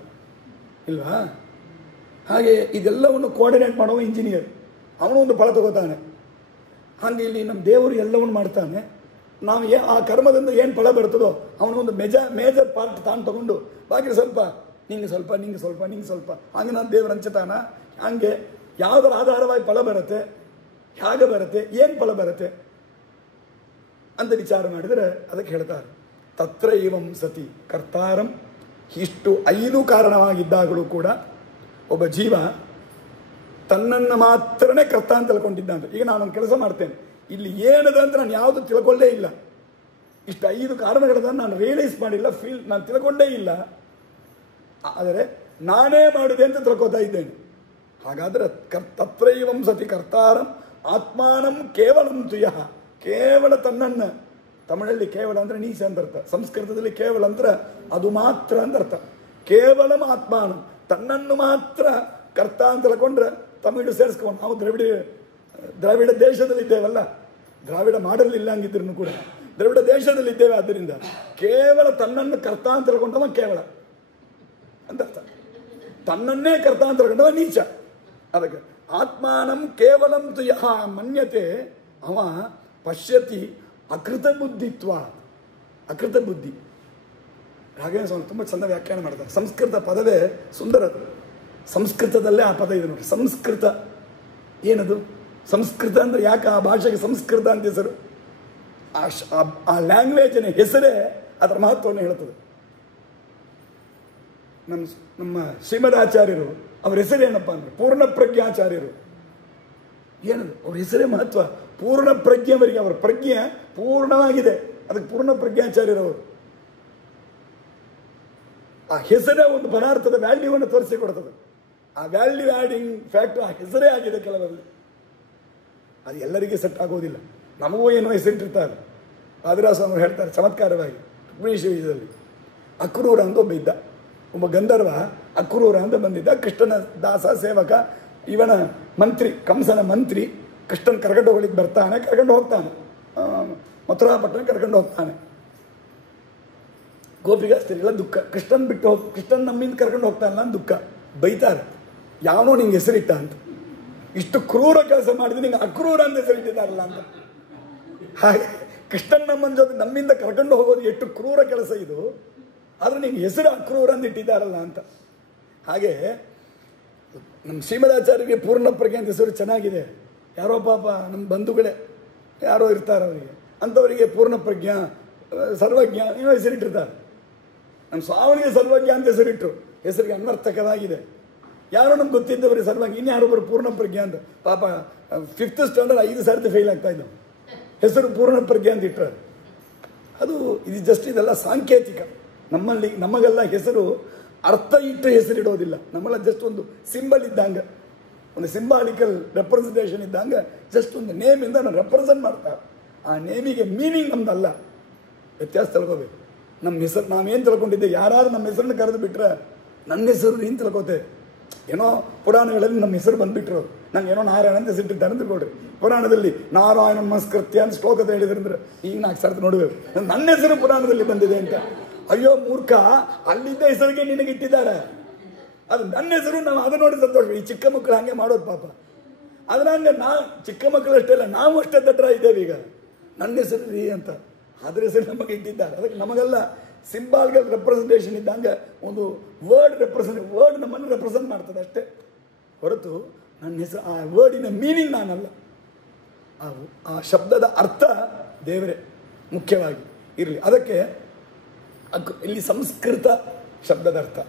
ಇಲ್ವಾ? ಹಾಗೆ ಇದೆಲ್ಲವನ್ನು ಕೋಆರ್ಡಿನೇಟ್ ಮಾಡುವ ಇಂಜಿನಿಯರ್ ಅವನು ಒಂದು ಫಲ ತಗೋತಾನೆ. ಹಾಗೆ ಇಲ್ಲಿ ನಮ್ಮ ದೇವರು ಎಲ್ಲವನ್ನು ಮಾಡ್ತಾನೆ. ನಾವು ಆ ಕರ್ಮದಿಂದ ಏನು ಫಲ ಬರ್ತದೋ ಅವನು ಒಂದು ಮೇಜರ್ ಪಾರ್ಟ್ ತಾನು ತಗೊಂಡು ಬಾಕಿ ಸ್ವಲ್ಪ ನಿಂಗೆ ಸ್ವಲ್ಪ ಹಂಗೆ ನಾನು ದೇವರು ಹಂಚತಾನ. ಹಂಗೆ ಯಾವುದರ ಆಧಾರವಾಗಿ ಫಲ ಬರುತ್ತೆ, ಹೇಗೆ ಬರುತ್ತೆ, ಏನು ಫಲ ಬರುತ್ತೆ ಅಂತ ವಿಚಾರ ಮಾಡಿದರೆ ಅದಕ್ಕೆ ಹೇಳ್ತಾರೆ ತತ್ರ ಏವಂ ಸತಿ ಕರ್ತಾರಂ. ಇಷ್ಟು 5 ಕಾರಣವಾಗಿದ್ದಾಗಲೂ ಕೂಡ ಒಬ್ಬ ಜೀವ ತನ್ನನ್ನು ಮಾತ್ರನೇ ಕರ್ತ ಅಂತ ತಿಳ್ಕೊಂಡಿದ್ದಾನೆ. ಈಗ ನಾನೊಂದು ಕೆಲಸ ಮಾಡ್ತೇನೆ, ಇಲ್ಲಿ ಏನದ ಅಂತ ನಾನು ಯಾವುದು ತಿಳ್ಕೊಳ್ಳೇ ಇಲ್ಲ. ಇಷ್ಟು 5 ಕಾರಣಗಳನ್ನು ನಾನು ರಿಯಲೈಸ್ ಮಾಡಿಲ್ಲ, ನಾನು ತಿಳ್ಕೊಂಡೇ ಇಲ್ಲ. ಆದರೆ ನಾನೇ ಮಾಡಿದೆ ಅಂತ ತಿಳ್ಕೊತಾ ಇದ್ದೇನೆ. ಹಾಗಾದರೆ ತತ್ರೈವಂ ಸತಿ ಕರ್ತಾರಂ ಆತ್ಮಾನಂ ಕೇವಲಂ ತುಯ. ಕೇವಲ ತನ್ನನ್ನು, ತಮಿಳಲ್ಲಿ ಕೇವಲ ಅಂದರೆ ನೀಚ ಅಂತ ಅರ್ಥ, ಸಂಸ್ಕೃತದಲ್ಲಿ ಕೇವಲ ಅಂದ್ರೆ ಅದು ಮಾತ್ರ ಅಂತ ಅರ್ಥ. ಕೇವಲಂ ಆತ್ಮಾನಂ, ತನ್ನನ್ನು ಮಾತ್ರ ಕರ್ತ ಅಂತ ತಿಳ್ಕೊಂಡ್ರೆ ತಮಿಳು ಸೇರಿಸ್ಕೊಂಡು ನಾವು ದ್ರಾವಿಡ ದೇಶದಲ್ಲಿದ್ದೇವಲ್ಲ, ದ್ರಾವಿಡ ಮಾಡಲಿಲ್ಲ ಹಂಗಿದ್ರು ಕೂಡ ದ್ರಾವಿಡ ದೇಶದಲ್ಲಿದ್ದೇವೆ. ಆದ್ದರಿಂದ ಕೇವಲ ತನ್ನನ್ನು ಕರ್ತ ಅಂತ ತಿಳ್ಕೊಂಡವ ಕೇವಲ ಅಂತ ಅರ್ಥ. ತನ್ನನ್ನೇ ಕರ್ತ ಅಂತ ತಿಳ್ಕೊಂಡವ ನೀಚ. ಅದಕ್ಕೆ ಆತ್ಮಾನಂ ಕೇವಲಂ ತು ಯಹ ಮನ್ಯತೆ ಅವ ಪಶ್ಯತಿ ಅಕೃತ ಬುದ್ಧಿತ್ವ. ಅಕೃತ ಬುದ್ಧಿ ರಾಘವೇಂದ್ರ ಸ್ವಾಮಿ ತುಂಬ ಚಂದ ವ್ಯಾಖ್ಯಾನ ಮಾಡ್ತಾರೆ. ಸಂಸ್ಕೃತ ಪದವೇ ಸುಂದರ. ಸಂಸ್ಕೃತದಲ್ಲೇ ಆ ಪದ ಇದೆ ನೋಡಿ. ಸಂಸ್ಕೃತ ಏನದು? ಸಂಸ್ಕೃತ ಅಂದರೆ ಯಾಕೆ ಆ ಭಾಷೆಗೆ ಸಂಸ್ಕೃತ ಅಂತ ಹೆಸರು? ಆ ಲ್ಯಾಂಗ್ವೇಜಿನ ಹೆಸರೇ ಅದರ ಮಹತ್ವವನ್ನು ಹೇಳ್ತದೆ. ನಮ್ಮ ಶ್ರೀಮದಾಚಾರ್ಯರು ಅವ್ರ ಹೆಸರೇನಪ್ಪ ಅಂದರೆ ಪೂರ್ಣ ಪ್ರಜ್ಞಾಚಾರ್ಯರು. ಏನದು ಅವ್ರ ಹೆಸರೇ ಮಹತ್ವ. ಪೂರ್ಣ ಪ್ರಜ್ಞೆವರಿಗೆ ಅವರ ಪ್ರಜ್ಞೆ ಪೂರ್ಣವಾಗಿದೆ, ಅದಕ್ಕೆ ಪೂರ್ಣ ಪ್ರಜ್ಞಾಚಾರ್ಯರವರು. ಆ ಹೆಸರೇ ಒಂದು ಪದಾರ್ಥದ ವ್ಯಾಲ್ಯೂವನ್ನು ತೋರಿಸಿಕೊಡ್ತದೆ. ಆ ವ್ಯಾಲ್ಯೂ ಆ್ಯಡಿಂಗ್ ಫ್ಯಾಕ್ಟ್ ಆ ಹೆಸರೇ ಆಗಿದೆ ಕೆಲವರಲ್ಲಿ. ಅದು ಎಲ್ಲರಿಗೆ ಸೆಟ್ ಆಗೋದಿಲ್ಲ. ನಮಗೂ ಏನೋ ಹೆಸರಿಟ್ಟಿರ್ತಾರೆ. ಆದಿರಾಸ್ವಾಮಿ ಹೇಳ್ತಾರೆ ಚಮತ್ಕಾರವಾಗಿ ರುಕ್ಮಿಣೀಶ್ವರದಲ್ಲಿ ಅಕ್ರೂರ ಅಂತ ಒಬ್ಬ ಇದ್ದ, ಒಬ್ಬ ಗಂಧರ್ವ ಅಕ್ರೂರ ಅಂತ ಬಂದಿದ್ದ. ಕೃಷ್ಣನ ದಾಸ ಸೇವಕ, ಇವನ ಮಂತ್ರಿ, ಕಂಸನ ಮಂತ್ರಿ. ಕೃಷ್ಣನ್ ಕರ್ಕೊಂಡು ಹೋಗ್ಲಿಕ್ಕೆ ಬರ್ತಾನೆ, ಕರ್ಕೊಂಡು ಹೋಗ್ತಾನೆ, ಮಥುರಾಪಟ್ಟಣ ಕರ್ಕೊಂಡು ಹೋಗ್ತಾನೆ. ಗೋಪಿಗಾಸ್ತಿರಿಲ್ಲ ದುಃಖ, ಕೃಷ್ಣನ್ ಬಿಟ್ಟು ಕೃಷ್ಣನ್ ನಮ್ಮಿಂದ ಕರ್ಕೊಂಡು ಹೋಗ್ತಾನಲ್ಲ ಅಂತ ದುಃಖ. ಬೈತಾರೆ, ಯಾವನೋ ನಿಂಗೆ ಹೆಸರಿಟ್ಟ ಅಂತ. ಇಷ್ಟು ಕ್ರೂರ ಕೆಲಸ ಮಾಡಿದ್ರೆ ನಿಂಗೆ ಅಕ್ರೂರ ಅಂತ ಹೆಸರಿಟ್ಟಿದ್ದಾರಲ್ಲ ಅಂತ. ಹಾಗೆ ಕೃಷ್ಣನ್ ನಮ್ಮನ ಜೊತೆ ನಮ್ಮಿಂದ ಕರ್ಕೊಂಡು ಹೋಗೋದು ಎಷ್ಟು ಕ್ರೂರ ಕೆಲಸ ಇದು, ಆದರೆ ನಿಂಗೆ ಹೆಸರು ಅಕ್ರೂರ ಅಂತ ಇಟ್ಟಿದ್ದಾರಲ್ಲ ಅಂತ. ಹಾಗೆ ನಮ್ಮ ಶ್ರೀಮದಾಚಾರ್ಯರಿಗೆ ಪೂರ್ಣ ಪ್ರಜ್ಞೆ ಅಂತ ಹೆಸರು ಚೆನ್ನಾಗಿದೆ. ಯಾರೋ ಪಾಪ ನಮ್ಮ ಬಂಧುಗಳೇ ಯಾರೋ ಇರ್ತಾರೆ, ಅವರಿಗೆ ಅಂಥವರಿಗೆ ಪೂರ್ಣ ಪ್ರಜ್ಞಾ, ಸರ್ವಜ್ಞ ಏನೋ ಹೆಸರಿಟ್ಟಿರ್ತಾರೆ. ನಮ್ಮ ಸ್ವಾಮಿಗೆ ಸರ್ವಜ್ಞ ಅಂತ ಹೆಸರಿಟ್ಟರು, ಹೆಸರಿಗೆ ಅನರ್ಥಕವಾಗಿದೆ. ಯಾರೋ ನಮ್ಗೆ ಗೊತ್ತಿದ್ದವರಿಗೆ ಸರ್ವಜ್ಞ, ಇನ್ಯಾರೊಬ್ಬರು ಪೂರ್ಣ ಪ್ರಜ್ಞೆ ಅಂತ. ಪಾಪ 5th ಸ್ಟ್ಯಾಂಡರ್ಡ್ 5 ಸಾರ್ತಿ ಫೇಲ್ ಆಗ್ತಾ ಇದ್ದವು, ಹೆಸರು ಪೂರ್ಣ ಪ್ರಜ್ಞೆ ಅಂತ ಇಟ್ಟರೆ. ಅದು ಇದು ಜಸ್ಟ್ ಇದೆಲ್ಲ ಸಾಂಕೇತಿಕ. ನಮಗೆಲ್ಲ ಹೆಸರು ಅರ್ಥ ಇಟ್ಟು ಹೆಸರಿಡೋದಿಲ್ಲ. ನಮ್ಮೆಲ್ಲ ಜಸ್ಟ್ ಒಂದು ಸಿಂಬಲ್ ಇದ್ದಂಗೆ, ಒಂದು ಸಿಂಬಾಲಿಕಲ್ ರೆಪ್ರೆಸೆಂಟೇಷನ್ ಇದ್ದಂಗೆ, ಜಸ್ಟ್ ಒಂದು ನೇಮಿಂದ ನಾವು ರೆಪ್ರೆಸೆಂಟ್ ಮಾಡ್ತಾರೆ. ಆ ನೇಮಿಗೆ ಮೀನಿಂಗ್ ನಮ್ದಲ್ಲ. ವ್ಯತ್ಯಾಸ ತಿಳ್ಕೋಬೇಕು. ನಮ್ಮ ಹೆಸರು ನಾವೇನು ತಿಳ್ಕೊಂಡಿದ್ದೆ, ಯಾರಾದ್ರೂ ನಮ್ಮ ಹೆಸರನ್ನು ಕರೆದು ಬಿಟ್ರೆ ನನ್ನ ಹೆಸರು ನೀನು ತಿಳ್ಕೋತೆ. ಏನೋ ಪುರಾಣಗಳಲ್ಲಿ ನಮ್ಮ ಹೆಸರು ಬಂದುಬಿಟ್ರು, ನಂಗೆ ಏನೋ ನಾರಾಯಣ ಅಂತ ಹೆಸರಿಟ್ಟಿದ್ದಾರೆ ಅಂತ ತಿಳ್ಕೊಡ್ರಿ. ಪುರಾಣದಲ್ಲಿ ನಾರಾಯಣ ನಮಸ್ಕೃತ್ಯ ಅಂತ ಶ್ಲೋಕದ ಹೇಳಿದ್ರಂದ್ರೆ ಈಗ 4 ಸರ್ತಿ ನೋಡಬೇಕು, ನನ್ನ ಹೆಸರು ಪುರಾಣದಲ್ಲಿ ಬಂದಿದೆ ಅಂತ. ಅಯ್ಯೋ ಮೂರ್ಖ, ಅಲ್ಲಿದ್ದ ಹೆಸರಿಗೆ ನಿನಗೆ ಇಟ್ಟಿದ್ದಾರೆ, ಅದು ನನ್ನ ಹೆಸರು. ನಾವು ಅದು ನೋಡಿ ಸಂತೋಷ. ಈ ಚಿಕ್ಕ ಮಕ್ಕಳು ಹಾಗೆ ಮಾಡೋದು ಪಾಪ. ಅದನ್ನ ಹಂಗೆ ಚಿಕ್ಕ ಮಕ್ಕಳು ಅಷ್ಟೇ ಅಲ್ಲ, ನಾವು ಅಷ್ಟೇ ದಡ್ರ ಇದ್ದೇವೆ. ಈಗ ನನ್ನ ಹೆಸರು ರೀ ಅಂತ ಅದ್ರ ಹೆಸರು ನಮಗೆ ಇಟ್ಟಿದ್ದಾರೆ. ಅದಕ್ಕೆ ನಮಗೆಲ್ಲ ಸಿಂಬಾಲ್ಗಳ ರೆಪ್ರೆಸೆಂಟೇಷನ್ ಇದ್ದಂಗೆ ಒಂದು ವರ್ಡ್ ನಮ್ಮನ್ನು ರೆಪ್ರೆಸೆಂಟ್ ಮಾಡ್ತದೆ ಅಷ್ಟೇ ಹೊರತು ನನ್ನ ಹೆಸರು, ಆ ವರ್ಡಿನ ಮೀನಿಂಗ್ ನಾನಲ್ಲ. ಆ ಶಬ್ದದ ಅರ್ಥ ದೇವರೇ ಮುಖ್ಯವಾಗಿ ಇರಲಿ. ಅದಕ್ಕೆ ಇಲ್ಲಿ ಸಂಸ್ಕೃತ ಶಬ್ದದ ಅರ್ಥ,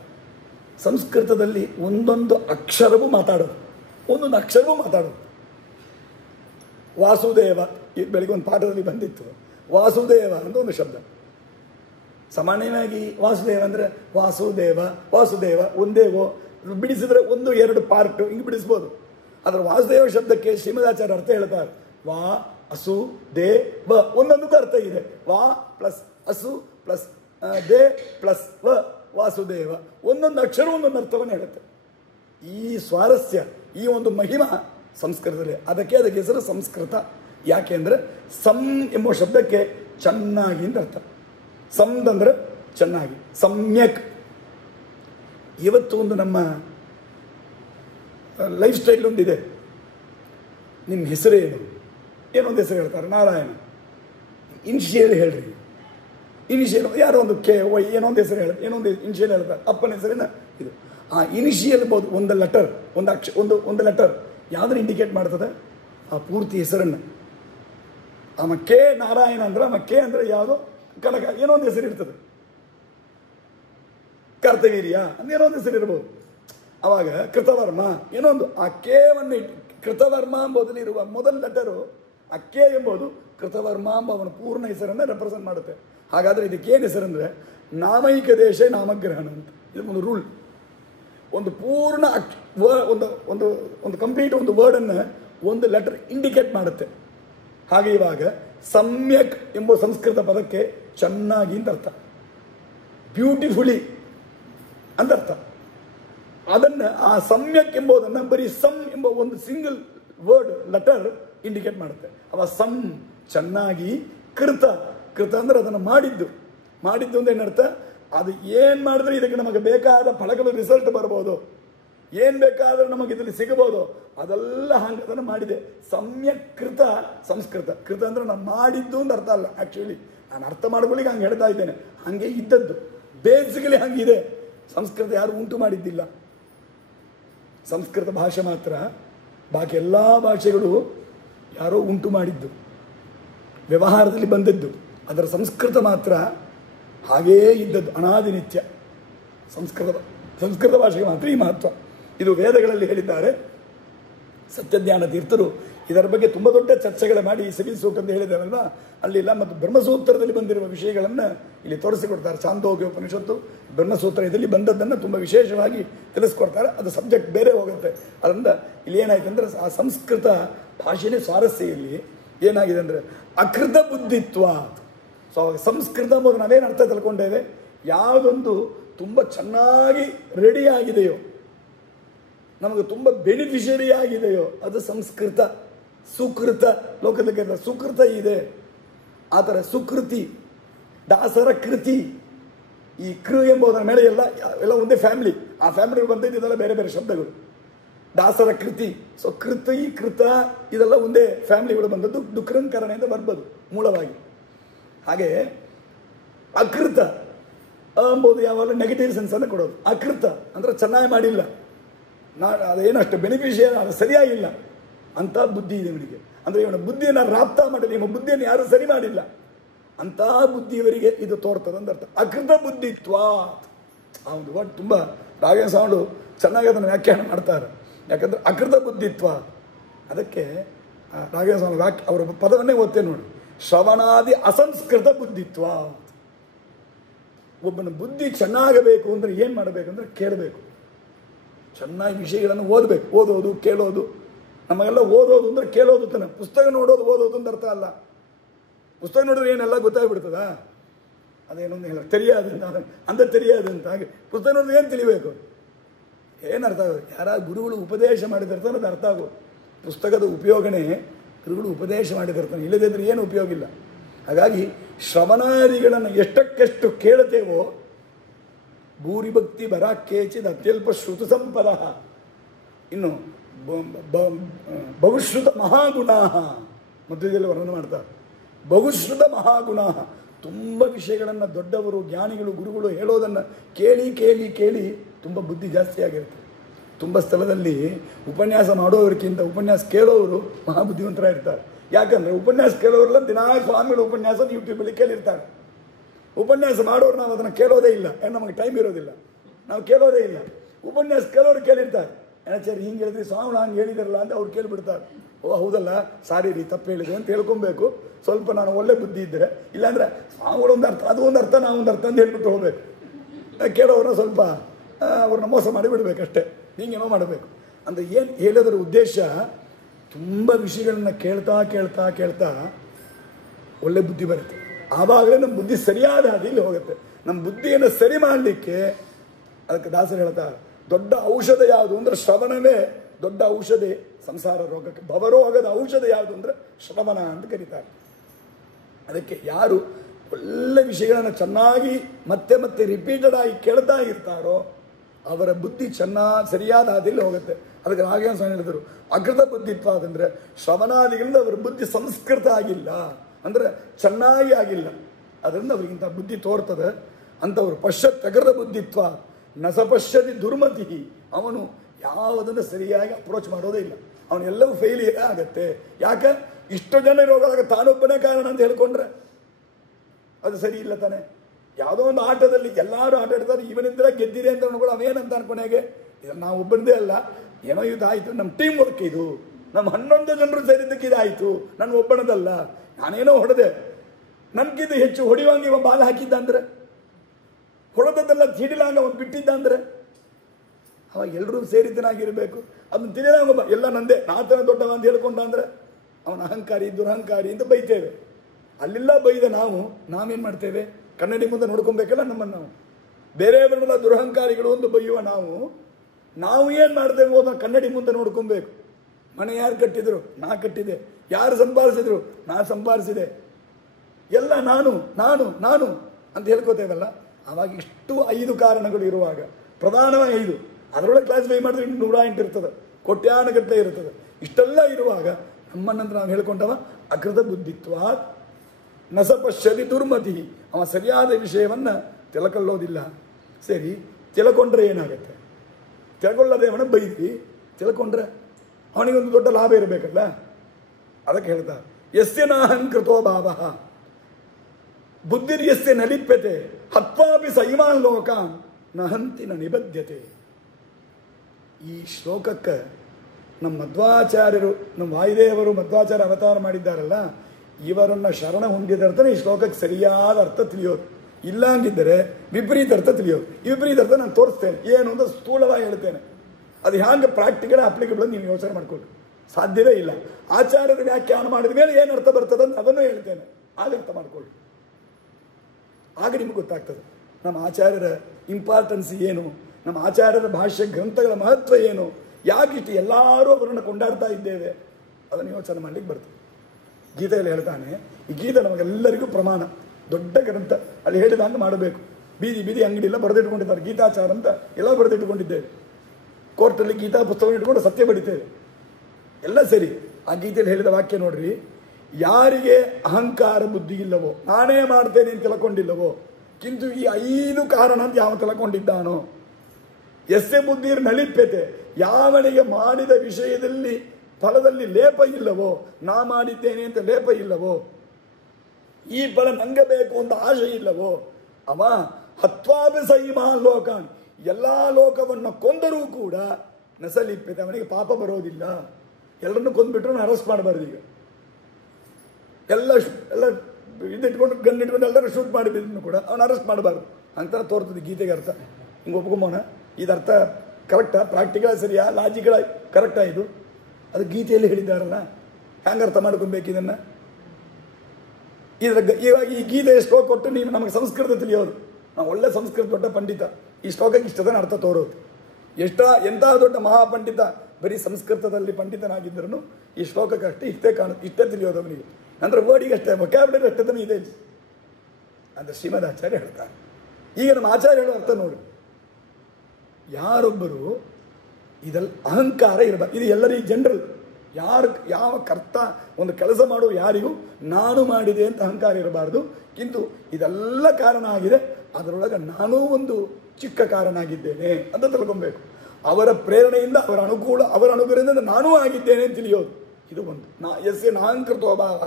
ಸಂಸ್ಕೃತದಲ್ಲಿ ಒಂದೊಂದು ಅಕ್ಷರವೂ ಮಾತಾಡೋದು, ಒಂದೊಂದು ಅಕ್ಷರವೂ ಮಾತಾಡೋದು. ವಾಸುದೇವ, ಬೆಳಿಗ್ಗೆ ಒಂದು ಪಾಠದಲ್ಲಿ ಬಂದಿತ್ತು, ವಾಸುದೇವ ಅಂತ ಒಂದು ಶಬ್ದ. ಸಾಮಾನ್ಯವಾಗಿ ವಾಸುದೇವ ಅಂದರೆ ವಾಸುದೇವ ಒಂದೇವೋ ಬಿಡಿಸಿದ್ರೆ 1-2 ಪಾರ್ಟ್ ಹಿಂಗೆ ಬಿಡಿಸ್ಬೋದು. ಆದರೆ ವಾಸುದೇವ ಶಬ್ದಕ್ಕೆ ಶ್ರೀಮದಾಚಾರ್ಯ ಅರ್ಥ ಹೇಳ್ತಾರೆ. ವಾ ಅಸು ದೇ ವ ಒಂದೊಂದಕ್ಕೂ ಅರ್ಥ ಇದೆ. ವಾ ಪ್ಲಸ್ ಅಸು ಪ್ಲಸ್ ದೇ ಪ್ಲಸ್ ವ ವಾಸುದೇವ, ಒಂದೊಂದು ಅಕ್ಷರ ಒಂದೊಂದು ಅರ್ಥವನ್ನು ಹೇಳುತ್ತೆ. ಈ ಸ್ವಾರಸ್ಯ, ಈ ಒಂದು ಮಹಿಮಾ ಸಂಸ್ಕೃತದಲ್ಲಿ, ಅದಕ್ಕೆ ಹೆಸರು ಸಂಸ್ಕೃತ. ಯಾಕೆ ಅಂದರೆ ಸಂ ಎಂಬ ಶಬ್ದಕ್ಕೆ ಚೆನ್ನಾಗಿ ಅಂತ ಅರ್ಥ. ಸಂದ್ ಅಂದರೆ ಚೆನ್ನಾಗಿ, ಸಮ್ಯಕ್. ಇವತ್ತು ಒಂದು ನಮ್ಮ ಲೈಫ್ ಸ್ಟೈಲ್ ಒಂದಿದೆ. ನಿಮ್ಮ ಹೆಸರೇನು? ಏನೊಂದು ಹೆಸರು ಹೇಳ್ತಾರೆ, ನಾರಾಯಣ. ಇನಿಷಿಯಲ್ ಹೇಳ್ರಿ, ಇನಿಷಿಯಲ್ ಯಾರೋ ಒಂದು ಕೆ ವೈ ಏನೊಂದು ಹೆಸರು ಹೇಳಿ, ಏನೊಂದು ಇನಿಷಿಯಲ್ ಹೇಳ್ತಾರೆ, ಅಪ್ಪನ ಹೆಸರಿನ ಇದು. ಆ ಇನಿಷಿಯಲ್ ಬೋದು ಒಂದು ಲೆಟರ್, ಒಂದು ಲೆಟರ್ ಯಾವುದನ್ನು ಇಂಡಿಕೇಟ್ ಮಾಡ್ತದೆ? ಆ ಪೂರ್ತಿ ಹೆಸರನ್ನು. ಆಮ ಕೆ ನಾರಾಯಣ ಅಂದ್ರೆ, ಆಮ ಕೆ ಅಂದರೆ ಯಾವುದೋ ಕನಕ, ಏನೋ ಒಂದು ಹೆಸರು ಇರ್ತದೆ. ಕರ್ತವೀರ್ಯ ಏನೋ ಒಂದು ಹೆಸರು ಇರ್ಬೋದು. ಅವಾಗ ಕೃತವರ್ಮ ಏನೋ ಒಂದು, ಆ ಕೇವನ್ನು ಕೃತವರ್ಮ ಎಂಬುದಲ್ಲಿರುವ ಮೊದಲ ಲೆಟರು, ಆ ಕೆ ಎಂಬುದು ಕೃತವರ್ಮ ಎಂಬ ಅವನ ಪೂರ್ಣ ಹೆಸರನ್ನು ರೆಪ್ರೆಸೆಂಟ್ ಮಾಡುತ್ತೆ. ಹಾಗಾದರೆ ಇದಕ್ಕೇನು ಹೆಸರಂದರೆ ನಾಮೈಕ ದೇಶ ನಾಮಗ್ರಹಣ ಅಂತ. ಇದು ಒಂದು ರೂಲ್. ಒಂದು ಪೂರ್ಣ ಒಂದು ಕಂಪ್ಲೀಟ್ ಒಂದು ವರ್ಡನ್ನು ಒಂದು ಲೆಟರ್ ಇಂಡಿಕೇಟ್ ಮಾಡುತ್ತೆ. ಹಾಗೆ ಇವಾಗ ಸಮ್ಯಕ್ ಎಂಬ ಸಂಸ್ಕೃತ ಪದಕ್ಕೆ ಚೆನ್ನಾಗಿ ಅಂತ ಅರ್ಥ, ಬ್ಯೂಟಿಫುಲಿ ಅಂತ ಅರ್ಥ. ಅದನ್ನು ಆ ಸಮ್ಯಕ್ ಎಂಬುದನ್ನು ಬರೀ ಸಮ್ ಎಂಬ ಒಂದು ಸಿಂಗಲ್ ವರ್ಡ್ ಲೆಟರ್ ಇಂಡಿಕೇಟ್ ಮಾಡುತ್ತೆ. ಅವ ಸಮ್ ಚೆನ್ನಾಗಿ, ಕೃತ ಅಂದರೆ ಅದನ್ನು ಮಾಡಿದ್ದು ಅಂತ ಏನರ್ಥ? ಅದು ಏನು ಮಾಡಿದ್ರೆ ಇದಕ್ಕೆ ನಮಗೆ ಬೇಕಾದ ಫಲಗಳು, ರಿಸಲ್ಟ್ ಬರ್ಬೋದು, ಏನು ಬೇಕಾದರೂ ನಮಗೆ ಇದರಲ್ಲಿ ಸಿಗಬಹುದು, ಅದೆಲ್ಲ ಹಂಗೆ ಅದನ್ನು ಮಾಡಿದೆ. ಸಮ್ಯಕ್ ಕೃತ ಸಂಸ್ಕೃತ. ಕೃತ ಅಂದರೆ ನಾನು ಮಾಡಿದ್ದು ಅಂತ ಅರ್ಥ ಅಲ್ಲ. ಆ್ಯಕ್ಚುಲಿ ನಾನು ಅರ್ಥ ಮಾಡ್ಕೊಳ್ಳಿಕ್ಕೆ ಹಂಗೆ ಹೇಳ್ತಾ ಇದ್ದೇನೆ. ಹಾಗೆ ಇದ್ದದ್ದು ಬೇಸಿಕಲಿ ಹಂಗಿದೆ. ಸಂಸ್ಕೃತ ಯಾರು ಉಂಟು ಮಾಡಿದ್ದಿಲ್ಲ, ಸಂಸ್ಕೃತ ಭಾಷೆ ಮಾತ್ರ. ಬಾಕಿ ಎಲ್ಲ ಭಾಷೆಗಳು ಯಾರೋ ಉಂಟು ಮಾಡಿದ್ದು, ವ್ಯವಹಾರದಲ್ಲಿ ಬಂದದ್ದು. ಅದರ ಸಂಸ್ಕೃತ ಮಾತ್ರ ಹಾಗೇ ಇದ್ದದ್ದು, ಅನಾದಿನಿತ್ಯ. ಸಂಸ್ಕೃತ ಭಾಷೆಗೆ ಮಾತ್ರ ಈ ಮಹತ್ವ. ಇದು ವೇದಗಳಲ್ಲಿ ಹೇಳಿದ್ದಾರೆ. ಸತ್ಯಜ್ಞಾನ ತೀರ್ಥರು ಇದರ ಬಗ್ಗೆ ತುಂಬ ದೊಡ್ಡ ಚರ್ಚೆಗಳು ಮಾಡಿ ಸಿವಿಲ್ ಸೂಟ್ ಅಂತ ಹೇಳಿದಾರಲ್ವ, ಅಲ್ಲಿಲ್ಲ. ಮತ್ತು ಬ್ರಹ್ಮಸೂತ್ರದಲ್ಲಿ ಬಂದಿರುವ ವಿಷಯಗಳನ್ನು ಇಲ್ಲಿ ತೋರಿಸಿಕೊಡ್ತಾರೆ. ಚಾಂದೋಗ್ಯ ಉಪನಿಷತ್ತು ಬ್ರಹ್ಮಸೂತ್ರ ಇದರಲ್ಲಿ ಬಂದದ್ದನ್ನು ತುಂಬ ವಿಶೇಷವಾಗಿ ತಿಳಿಸ್ಕೊಡ್ತಾರೆ. ಅದು ಸಬ್ಜೆಕ್ಟ್ ಬೇರೆ ಹೋಗುತ್ತೆ. ಅದರಿಂದ ಇಲ್ಲಿ ಏನಾಯ್ತು ಅಂದರೆ, ಆ ಸಂಸ್ಕೃತ ಭಾಷೆನೇ ಸ್ವಾರಸ್ಯ. ಇಲ್ಲಿ ಏನಾಗಿದೆ ಅಂದರೆ ಅಕೃತ ಬುದ್ಧಿತ್ವ. ಸೊ ಸಂಸ್ಕೃತ ಎಂಬುದು ನಾವೇನು ಅರ್ಥ ತಿಳ್ಕೊಂಡೇವೆ, ಯಾವುದೊಂದು ತುಂಬ ಚೆನ್ನಾಗಿ ರೆಡಿ ಆಗಿದೆಯೋ, ನಮಗೆ ತುಂಬ ಬೆನಿಫಿಷರಿ ಆಗಿದೆಯೋ ಅದು ಸಂಸ್ಕೃತ. ಸುಕೃತ ಲೋಕದಲ್ಲಿ ಸುಕೃತ ಇದೆ. ಆ ಥರ ಸುಕೃತಿ, ದಾಸರ ಕೃತಿ. ಈ ಕೃ ಎಂಬುದರ ಮೇಲೆ ಎಲ್ಲ ಒಂದೇ ಫ್ಯಾಮಿಲಿ. ಆ ಫ್ಯಾಮಿಲಿಗೆ ಬಂದಿದ್ದೆಲ್ಲ ಬೇರೆ ಬೇರೆ ಶಬ್ದಗಳು. ದಾಸರ ಕೃತಿ. ಸೊ ಕೃತಿ, ಕೃತ ಇದೆಲ್ಲ ಒಂದೇ ಫ್ಯಾಮಿಲಿಗಳು ಬಂದದ್ದು. ದುಃಖರಂಕರಣೆಯಿಂದ ಬರ್ಬೋದು ಮೂಲವಾಗಿ. ಹಾಗೆ ಅಕೃತ ಎಂಬುದು ಯಾವಾಗಲೂ ನೆಗೆಟಿವ್ ಸೆನ್ಸನ್ನು ಕೊಡೋದು. ಅಕೃತ ಅಂದರೆ ಚೆನ್ನಾಗಿ ಮಾಡಿಲ್ಲ, ಅದೇನಷ್ಟು ಬೆನಿಫಿಷಿಯರ್, ಅದು ಸರಿಯಾಗಿಲ್ಲ ಅಂಥ ಬುದ್ಧಿ ಇದೆ ಇವನಿಗೆ. ಅಂದರೆ ಇವನ ಬುದ್ಧಿಯನ್ನು ರಾಪ್ತ ಮಾಡಲಿ, ನಿಮ್ಮ ಬುದ್ಧಿಯನ್ನು ಯಾರೂ ಸರಿ ಮಾಡಿಲ್ಲ, ಅಂಥ ಬುದ್ಧಿಯವರಿಗೆ ಇದು ತೋರ್ತದೆ ಅಂತ ಅರ್ಥ. ಅಕೃತ ಬುದ್ಧಿತ್ವ ಆ ಒಂದು ವರ್ಡ್ ತುಂಬ ರಾಘವೇಂದ್ರ ಸ್ವಾಮಿಗಳು ಚೆನ್ನಾಗಿ ಅದನ್ನು ವ್ಯಾಖ್ಯಾನ ಮಾಡ್ತಾರೆ. ಯಾಕಂದರೆ ಅಕೃತ ಬುದ್ಧಿತ್ವ, ಅದಕ್ಕೆ ರಾಘವೇಂದ್ರ ಸ್ವಾಮಿ ಅವರ ಪದವನ್ನೇ ಓದ್ತೇನೆ ನೋಡಿ. ಶ್ರವಣಾದಿ ಅಸಂಸ್ಕೃತ ಬುದ್ಧಿತ್ವ. ಒಬ್ಬನ ಬುದ್ಧಿ ಚೆನ್ನಾಗಬೇಕು ಅಂದರೆ ಏನು ಮಾಡಬೇಕಂದ್ರೆ ಕೇಳಬೇಕು, ಚೆನ್ನಾಗಿ ವಿಷಯಗಳನ್ನು ಓದಬೇಕು. ಓದೋದು, ಕೇಳೋದು. ನಮಗೆಲ್ಲ ಓದೋದು ಅಂದರೆ ಕೇಳೋದು ತಾನೆ. ಪುಸ್ತಕ ನೋಡೋದು ಓದೋದು ಅಂತ ಅರ್ಥ ಅಲ್ಲ. ಪುಸ್ತಕ ನೋಡಿದ್ರೆ ಏನೆಲ್ಲ ಗೊತ್ತಾಗ್ಬಿಡ್ತದ? ಅದೇನೊಂದು ಹೇಳ ತಿಳಿயாது ಅಂತ ತಿಳಿயாது ಅಂತ. ಹಾಗೆ ಪುಸ್ತಕ ನೋಡಿದ್ರೆ ಏನು ತಿಳಿಬೇಕು, ಏನು ಅರ್ಥ ಆಗೋದು? ಯಾರ ಗುರುಗಳು ಉಪದೇಶ ಮಾಡಿದಿರ್ತಾನೆ ಅದು ಅರ್ಥ ಆಗೋದು. ಪುಸ್ತಕದ ಉಪಯೋಗನೇ ಗುರುಗಳು ಉಪದೇಶ ಮಾಡಿದಿರ್ತಾನೆ, ಇಲ್ಲದಿದ್ದರೆ ಏನು ಉಪಯೋಗ ಇಲ್ಲ. ಹಾಗಾಗಿ ಶ್ರವಣಾದಿಗಳನ್ನು ಎಷ್ಟಕ್ಕೆಷ್ಟು ಕೇಳುತ್ತೇವೋ, ಭೂರಿ ಭಕ್ತಿ ಬರಾಕೇಚಿದ ಅತ್ಯಲ್ಪ ಶ್ರುತ ಸಂಪದ. ಇನ್ನು ಬಹುಶ್ರುತ ಮಹಾಗುಣ ಮಧ್ಯದಲ್ಲಿ ವರ್ಣನೆ ಮಾಡ್ತಾರೆ. ಬಹುಶ್ರುತ ಮಹಾಗುಣ, ತುಂಬ ವಿಷಯಗಳನ್ನು ದೊಡ್ಡವರು, ಜ್ಞಾನಿಗಳು, ಗುರುಗಳು ಹೇಳೋದನ್ನು ಕೇಳಿ ಕೇಳಿ ಕೇಳಿ ತುಂಬ ಬುದ್ಧಿ ಜಾಸ್ತಿ ಆಗಿರುತ್ತೆ. ತುಂಬ ಸ್ಥಳದಲ್ಲಿ ಉಪನ್ಯಾಸ ಮಾಡೋದಕ್ಕಿಂತ ಉಪನ್ಯಾಸ ಕೇಳೋರು ಮಹಾಬುದ್ಧಿವಂತರ ಇರ್ತಾರೆ. ಯಾಕಂದರೆ ಉಪನ್ಯಾಸ ಕೇಳೋರೆಲ್ಲ ದಿನಾ ಸ್ವಾಮಿಗಳು ಉಪನ್ಯಾಸ ಯೂಟ್ಯೂಬಲ್ಲಿ ಕೇಳಿರ್ತಾರೆ. ಉಪನ್ಯಾಸ ಮಾಡೋರು ನಾವು ಅದನ್ನು ಕೇಳೋದೇ ಇಲ್ಲ, ನಮಗೆ ಟೈಮ್ ಇರೋದಿಲ್ಲ, ನಾವು ಕೇಳೋದೇ ಇಲ್ಲ. ಉಪನ್ಯಾಸ ಕೇಳೋರು ಕೇಳಿರ್ತಾರೆ, ಏನಾಚಾರಿ ಹಿಂಗೆ ಹೇಳಿದ್ರಿ ಸ್ವಾಮಿಗಳು ಹಂಗೆ ಹೇಳಿದಾರಲ್ಲ ಅಂತ ಅವ್ರು ಕೇಳಿಬಿಡ್ತಾರೆ. ಓ ಹೌದಲ್ಲ, ಸಾರಿ ರೀ ತಪ್ಪು ಹೇಳಿದೆ ಅಂತ ಹೇಳ್ಕೊಬೇಕು. ಸ್ವಲ್ಪ ನಾನು ಒಳ್ಳೆ ಬುದ್ಧಿ ಇದ್ದರೆ, ಇಲ್ಲಾಂದರೆ ಒಂದು ಅರ್ಥ ಅದು ಒಂದು ಅರ್ಥ ನಾವೊಂದು ಅರ್ಥ ಅಂತ ಹೇಳ್ಬಿಟ್ಟು ಹೋಗ್ಬೇಕು. ಕೇಳೋರನ್ನ ಸ್ವಲ್ಪ ಅವ್ರನ್ನ ಮೋಸ ಮಾಡಿ ಬಿಡಬೇಕಷ್ಟೇ, ಹಿಂಗೇನೋ ಮಾಡಬೇಕು ಅಂತ ಏನು ಹೇಳೋದ್ರ ಉದ್ದೇಶ. ತುಂಬ ವಿಷಯಗಳನ್ನ ಕೇಳ್ತಾ ಕೇಳ್ತಾ ಕೇಳ್ತಾ ಒಳ್ಳೆ ಬುದ್ಧಿ ಬರುತ್ತೆ. ಆವಾಗಲೇ ನಮ್ಮ ಬುದ್ಧಿ ಸರಿಯಾದ ಹಾದಿಯಲ್ಲಿ ಹೋಗುತ್ತೆ. ನಮ್ಮ ಬುದ್ಧಿಯನ್ನು ಸರಿ ಮಾಡಲಿಕ್ಕೆ ಅದಕ್ಕೆ ದಾಸರು ಹೇಳ್ತಾರೆ, ದೊಡ್ಡ ಔಷಧ ಯಾವುದು ಅಂದರೆ ಶ್ರವಣವೇ ದೊಡ್ಡ ಔಷಧಿ ಸಂಸಾರ ರೋಗಕ್ಕೆ. ಭವರೋಗದ ಔಷಧ ಯಾವುದು ಅಂದರೆ ಶ್ರವಣ ಅಂತ ಕರೀತಾರೆ. ಅದಕ್ಕೆ ಯಾರು ಒಳ್ಳೆ ವಿಷಯಗಳನ್ನು ಚೆನ್ನಾಗಿ ಮತ್ತೆ ಮತ್ತೆ ರಿಪೀಟೆಡ್ ಆಗಿ ಕೇಳ್ತಾ ಇರ್ತಾರೋ ಅವರ ಬುದ್ಧಿ ಸರಿಯಾದ ಹಾದಿಯಲ್ಲಿ ಹೋಗುತ್ತೆ. ಅದಕ್ಕೆ ನಾಗೇಂದ್ರ ಸ್ವಾಮಿ ಹೇಳಿದರು, ಅಕೃತ ಬುದ್ಧಿತ್ವ ಅದಂದರೆ ಶ್ರವಣಾದಿಗಳಿಂದ ಅವರ ಬುದ್ಧಿ ಸಂಸ್ಕೃತ ಆಗಿಲ್ಲ, ಅಂದರೆ ಚೆನ್ನಾಗಿ ಆಗಿಲ್ಲ, ಅದರಿಂದ ಅವರಿಗಿಂತ ಬುದ್ಧಿ ತೋರ್ತದೆ ಅಂಥವ್ರು. ಪಶ್ಯತ್ ಅಕೃತ ಬುದ್ಧಿತ್ವ ನಸಪಶ್ಯತಿ ದುರ್ಮತಿ, ಅವನು ಯಾವುದನ್ನು ಸರಿಯಾಗಿ ಅಪ್ರೋಚ್ ಮಾಡೋದೇ ಇಲ್ಲ, ಅವನೆಲ್ಲವೂ ಫೇಲಿಯರ್ ಆಗತ್ತೆ. ಯಾಕೆ? ಇಷ್ಟು ಜನ ಇರೋವಾಗ ತಾನೊಬ್ಬನೇ ಕಾರಣ ಅಂತ ಹೇಳ್ಕೊಂಡ್ರೆ ಅದು ಸರಿ ಇಲ್ಲ ತಾನೆ. ಯಾವುದೋ ಒಂದು ಆಟದಲ್ಲಿ ಎಲ್ಲರೂ ಆಟ ಆಡ್ತಾರೆ, ಇವನಿಂದ ಗೆದ್ದಿದೆ ಅಂತ ಕೂಡ ಅವೇನಂತ ಅನ್ಕೊನೆಗೆ, ಇದು ನಾವು ಒಬ್ಬರದೇ ಅಲ್ಲ, ಏನೋ ಇದಾಯಿತು, ನಮ್ಮ ಟೀಮ್ ವರ್ಕ್ ಇದು, ನಮ್ಮ 11 ಜನರು ಸೇರಿದ್ದಕ್ಕೆ ಇದಾಯಿತು, ನನ್ನ ಒಬ್ಬನದಲ್ಲ, ನಾನೇನೋ ಹೊಡೆದೆ, ನನ್ಗಿದು ಹೆಚ್ಚು ಹೊಡೆಯುವಂಗೆ ಇವ ಬಾಲ್ ಹಾಕಿದ್ದ ಅಂದರೆ, ಹೊಡೆದದ್ದೆಲ್ಲ ತಿಳಿಲಾಗ ಅವನು ಬಿಟ್ಟಿದ್ದ ಅಂದರೆ ಅವಾಗ ಎಲ್ಲರೂ ಸೇರಿದ್ದನಾಗಿರಬೇಕು. ಅದನ್ನು ತಿಳಿದಾಗ ಎಲ್ಲ ನಂದೇ, ನಾತನ ದೊಡ್ಡವ ಅಂತ ಹೇಳ್ಕೊಂಡ ಅಂದರೆ ಅವನ ಅಹಂಕಾರಿ ದುರಹಂಕಾರಿ ಅಂತ ಬೈತೇವೆ. ಅಲ್ಲೆಲ್ಲ ಬೈದ ನಾವೇನು ಮಾಡ್ತೇವೆ? ಕನ್ನಡಿ ಮುಂದೆ ನೋಡ್ಕೊಬೇಕಲ್ಲ ನಮ್ಮನ್ನು. ನಾವು ಬೇರೆಯವರನ್ನೆಲ್ಲ ದುರಹಂಕಾರಿಗಳು ಒಂದು ಬೈಯುವ ನಾವು ಏನು ಮಾಡ್ತೇವೆ ಹೋದ ಕನ್ನಡಿ ಮುಂದೆ ನೋಡ್ಕೊಬೇಕು. ಮನೆ ಯಾರು ಕಟ್ಟಿದ್ರು? ನಾ ಕಟ್ಟಿದೆ. ಯಾರು ಸಂಪಾದಿಸಿದ್ರು? ನಾ ಸಂಪಾದಿಸಿದೆ. ಎಲ್ಲ ನಾನು ನಾನು ನಾನು ಅಂತ ಹೇಳ್ಕೋತೇವಲ್ಲ. ಆವಾಗ ಇಷ್ಟು 5 ಕಾರಣಗಳು ಇರುವಾಗ, ಪ್ರಧಾನವಾಗಿ 5, ಅದರೊಳಗೆ ಕ್ಲಾಸಿಫೈ ಮಾಡಿದ್ರೆ 108 ಇರ್ತದೆ, ಕೋಟ್ಯಾನುಗಟ್ಟಲೆ ಇರ್ತದೆ. ಇಷ್ಟೆಲ್ಲ ಇರುವಾಗ ನಮ್ಮನ್ನಂದ್ರೆ ನಾವು ಹೇಳ್ಕೊಂಡವ ಅಕೃತ ಬುದ್ಧಿತ್ವ ನಸಪಶ್ಯತಿ ದುರ್ಮತಿ, ಅವ ಸರಿಯಾದ ವಿಷಯವನ್ನು ತಿಳ್ಕೊಳ್ಳೋದಿಲ್ಲ. ಸರಿ, ತಿಳ್ಕೊಂಡ್ರೆ ಏನಾಗುತ್ತೆ? ತಿಳ್ಕೊಳ್ಳದೆ ಅವನ ಬೈದಿ, ತಿಳ್ಕೊಂಡ್ರೆ ಅವನಿಗೊಂದು ದೊಡ್ಡ ಲಾಭ ಇರಬೇಕಲ್ಲ. ಅದಕ್ಕೆ ಹೇಳ್ತಾರೆ, ಯಸ್ಯ ನಾಹಂಕೃತೋ ಭಾವ ಬುದ್ಧಿರ್ಯಸ್ಯ ನ ಲಿಪ್ಯತೆ ಹತ್ವಾಪಿ ಸೈಮಾನ್ ಲೋಕಾನ್ ನಹಂತಿ ನ ನಿಬದ್ಧತೆ. ಈ ಶ್ಲೋಕಕ್ಕೆ ನಮ್ಮ ಮಧ್ವಾಚಾರ್ಯರು, ನಮ್ಮ ವಾಯುದೇವರು ಮಧ್ವಾಚಾರ್ಯ ಅವತಾರ ಮಾಡಿದ್ದಾರಲ್ಲ, ಇವರನ್ನು ಶರಣ ಹೊಂದಿದರ್ಥನೇ ಈ ಶ್ಲೋಕಕ್ಕೆ ಸರಿಯಾದ ಅರ್ಥ ತಿಳಿಯೋದು. ಇಲ್ಲ ಹಂಗಿದ್ದರೆ ವಿಪರೀತ ಅರ್ಥ ತಿಳಿಯೋದು. ಈ ವಿಪರೀತ ಅರ್ಥ ನಾನು ತೋರಿಸ್ತೇನೆ, ಏನು ಅಂತ ಸ್ಥೂಲವಾಗಿ ಹೇಳ್ತೇನೆ. ಅದು ಹ್ಯಾಂಗೆ ಪ್ರಾಕ್ಟಿಕಲ್ ಅಪ್ಲಿಕೇಬಲ್ ನೀವು ಯೋಚನೆ ಮಾಡ್ಕೊಳ್ಳಿ, ಸಾಧ್ಯವೇ ಇಲ್ಲ. ಆಚಾರ್ಯರ ವ್ಯಾಖ್ಯಾನ ಮಾಡಿದ ಮೇಲೆ ಏನು ಅರ್ಥ ಬರ್ತದೆ ಅಂತ ಅದನ್ನು ಹೇಳ್ತೇನೆ, ಆಗ ಅರ್ಥ ಮಾಡ್ಕೊಳ್ಳಿ. ಆಗ ನಿಮಗೆ ಗೊತ್ತಾಗ್ತದೆ ನಮ್ಮ ಆಚಾರ್ಯರ ಇಂಪಾರ್ಟೆನ್ಸ್ ಏನು, ನಮ್ಮ ಆಚಾರ್ಯರ ಭಾಷ್ಯ ಗ್ರಂಥಗಳ ಮಹತ್ವ ಏನು, ಯಾಕಿಷ್ಟು ಎಲ್ಲರೂ ಅವರನ್ನು ಕೊಂಡಾಡ್ತಾ ಇದ್ದೇವೆ, ಅದನ್ನು ಯೋಚನೆ ಮಾಡಲಿಕ್ಕೆ ಬರ್ತದೆ. ಗೀತೆಯಲ್ಲಿ ಹೇಳ್ತಾನೆ, ಈ ಗೀತೆ ನಮಗೆಲ್ಲರಿಗೂ ಪ್ರಮಾಣ, ದೊಡ್ಡ ಗ್ರಂಥ, ಅಲ್ಲಿ ಹೇಳಿದಂಗೆ ಮಾಡಬೇಕು. ಬೀದಿ ಬೀದಿ ಅಂಗಡಿ ಎಲ್ಲ ಬರೆದಿಟ್ಕೊಂಡಿದ್ದಾರೆ, ಗೀತಾಚಾರ ಅಂತ ಎಲ್ಲ ಬರೆದಿಟ್ಟುಕೊಂಡಿದ್ದೇವೆ. ಕೋರ್ಟಲ್ಲಿ ಗೀತಾ ಪುಸ್ತಕ ಇಟ್ಕೊಂಡು ಸತ್ಯ ಬಡಿತೇವೆ, ಎಲ್ಲ ಸರಿ. ಆ ಗೀತೆಯಲ್ಲಿ ಹೇಳಿದ ವಾಕ್ಯ ನೋಡ್ರಿ, ಯಾರಿಗೆ ಅಹಂಕಾರ ಬುದ್ಧಿ ಇಲ್ಲವೋ, ನಾನೇ ಮಾಡ್ತೇನೆ ಅಂತ ತಿಳ್ಕೊಂಡಿಲ್ಲವೋ, ಕಿಂತು ಈ 5 ಕಾರಣ ಅಂತ ಯಾವ ತಿಳ್ಕೊಂಡಿದ್ದಾನೋ, ಎಸ್ಸೆ ಬುದ್ಧಿರ್ ನಲಿಪ್ಯತೆ, ಯಾವನಿಗೆ ಮಾಡಿದ ವಿಷಯದಲ್ಲಿ ಫಲದಲ್ಲಿ ಲೇಪ ಇಲ್ಲವೋ, ನಾ ಮಾಡಿದ್ದೇನೆ ಅಂತ ಲೇಪ ಇಲ್ಲವೋ, ಈ ಫಲ ನಂಗೆ ಬೇಕು ಅಂತ ಆಶೆ ಇಲ್ಲವೋ, ಅವ ಹತ್ವಾಭಿ ಸೈಮಾ ಲೋಕಾನ್, ಎಲ್ಲ ಲೋಕವನ್ನು ಕೊಂದರೂ ಕೂಡ ನಸಲಿಪ್ಯತೆ, ಅವನಿಗೆ ಪಾಪ ಬರೋದಿಲ್ಲ. ಎಲ್ಲರನ್ನು ಕೊಂದ್ಬಿಟ್ರು ಅರೆಸ್ಟ್ ಮಾಡಬಾರ್ದು. ಈಗ ಎಲ್ಲ ಇದಿಟ್ಕೊಂಡು ಗನ್ ಇಟ್ಕೊಂಡು ಎಲ್ಲರೂ ಶೂಟ್ ಮಾಡಿದ್ರು ಕೂಡ ಅವನು ಅರೆಸ್ಟ್ ಮಾಡಬಾರ್ದು ಅಂತ ತೋರ್ತದೆ ಗೀತೆಗೆ ಅರ್ಥ. ಹಿಂಗೆ ಒಪ್ಕೊಂಬೋಣ, ಇದು ಅರ್ಥ ಕರೆಕ್ಟಾ? ಪ್ರಾಕ್ಟಿಕಲ್ ಸರಿಯಾ? ಲಾಜಿಕಲ್ ಕರೆಕ್ಟಾ? ಇದು ಅದು ಗೀತೆಯಲ್ಲಿ ಹೇಳಿದ್ದಾರಲ್ಲ, ಹ್ಯಾಂಗೆ ಅರ್ಥ ಮಾಡ್ಕೊಬೇಕು ಇದನ್ನು? ಇವಾಗ ಈ ಗೀತೆ ಶ್ಲೋಕ ಕೊಟ್ಟು ನೀವು ನಮಗೆ ಸಂಸ್ಕೃತ ತಿಳಿಯೋದು, ನಾವು ಒಳ್ಳೆ ಸಂಸ್ಕೃತ ದೊಡ್ಡ ಪಂಡಿತ, ಈ ಶ್ಲೋಕಕ್ಕೆ ಇಷ್ಟದನ್ನು ಅರ್ಥ ತೋರೋದು. ಎಂಥ ದೊಡ್ಡ ಮಹಾಪಂಡಿತ ಬರೀ ಸಂಸ್ಕೃತದಲ್ಲಿ ಪಂಡಿತನಾಗಿದ್ದರೂ ಈ ಶ್ಲೋಕಕ್ಕೆ ಅಷ್ಟೇ ಇಷ್ಟೇ ತಿಳಿಯೋದು ಅವನಿಗೆ. ಅಂದರೆ ವರ್ಡಿಗೆ ಅಷ್ಟೇ, ವೊಕ್ಯಾಬ್ಯುಲರಿ ಅಷ್ಟೇ ತಾನೇ ಇದೆ ಅಂತ ಶ್ರೀಮದ್ ಆಚಾರ್ಯ ಹೇಳ್ತಾರೆ. ಈಗ ನಮ್ಮ ಆಚಾರ್ಯ ಹೇಳೋ ಅರ್ಥ ನೋಡಿ, ಯಾರೊಬ್ಬರು ಇದೆಲ್ಲ ಅಹಂಕಾರ ಇರಬಾರ್ದು. ಇದು ಎಲ್ಲರಿಗೂ ಜನರಲ್, ಯಾವ ಕರ್ತ ಒಂದು ಕೆಲಸ ಮಾಡುವ ಯಾರಿಗೂ ನಾನು ಮಾಡಿದೆ ಅಂತ ಅಹಂಕಾರ ಇರಬಾರ್ದು. ಕಿಂತು ಇದೆಲ್ಲ ಕಾರಣ ಆಗಿದೆ, ಅದರೊಳಗೆ ನಾನೂ ಒಂದು ಚಿಕ್ಕ ಕಾರಣ ಆಗಿದ್ದೇನೆ ಅಂತ ತಿಳ್ಕೊಬೇಕು. ಅವರ ಪ್ರೇರಣೆಯಿಂದ, ಅವರ ಅನುಗ್ರಹದಿಂದ ನಾನೂ ಆಗಿದ್ದೇನೆ ಅಂತ ತಿಳಿಯೋದು, ಇದು ಒಂದು. ಎಸ್ಸೆ ನಾಹಂಕೃತೋಭಾವ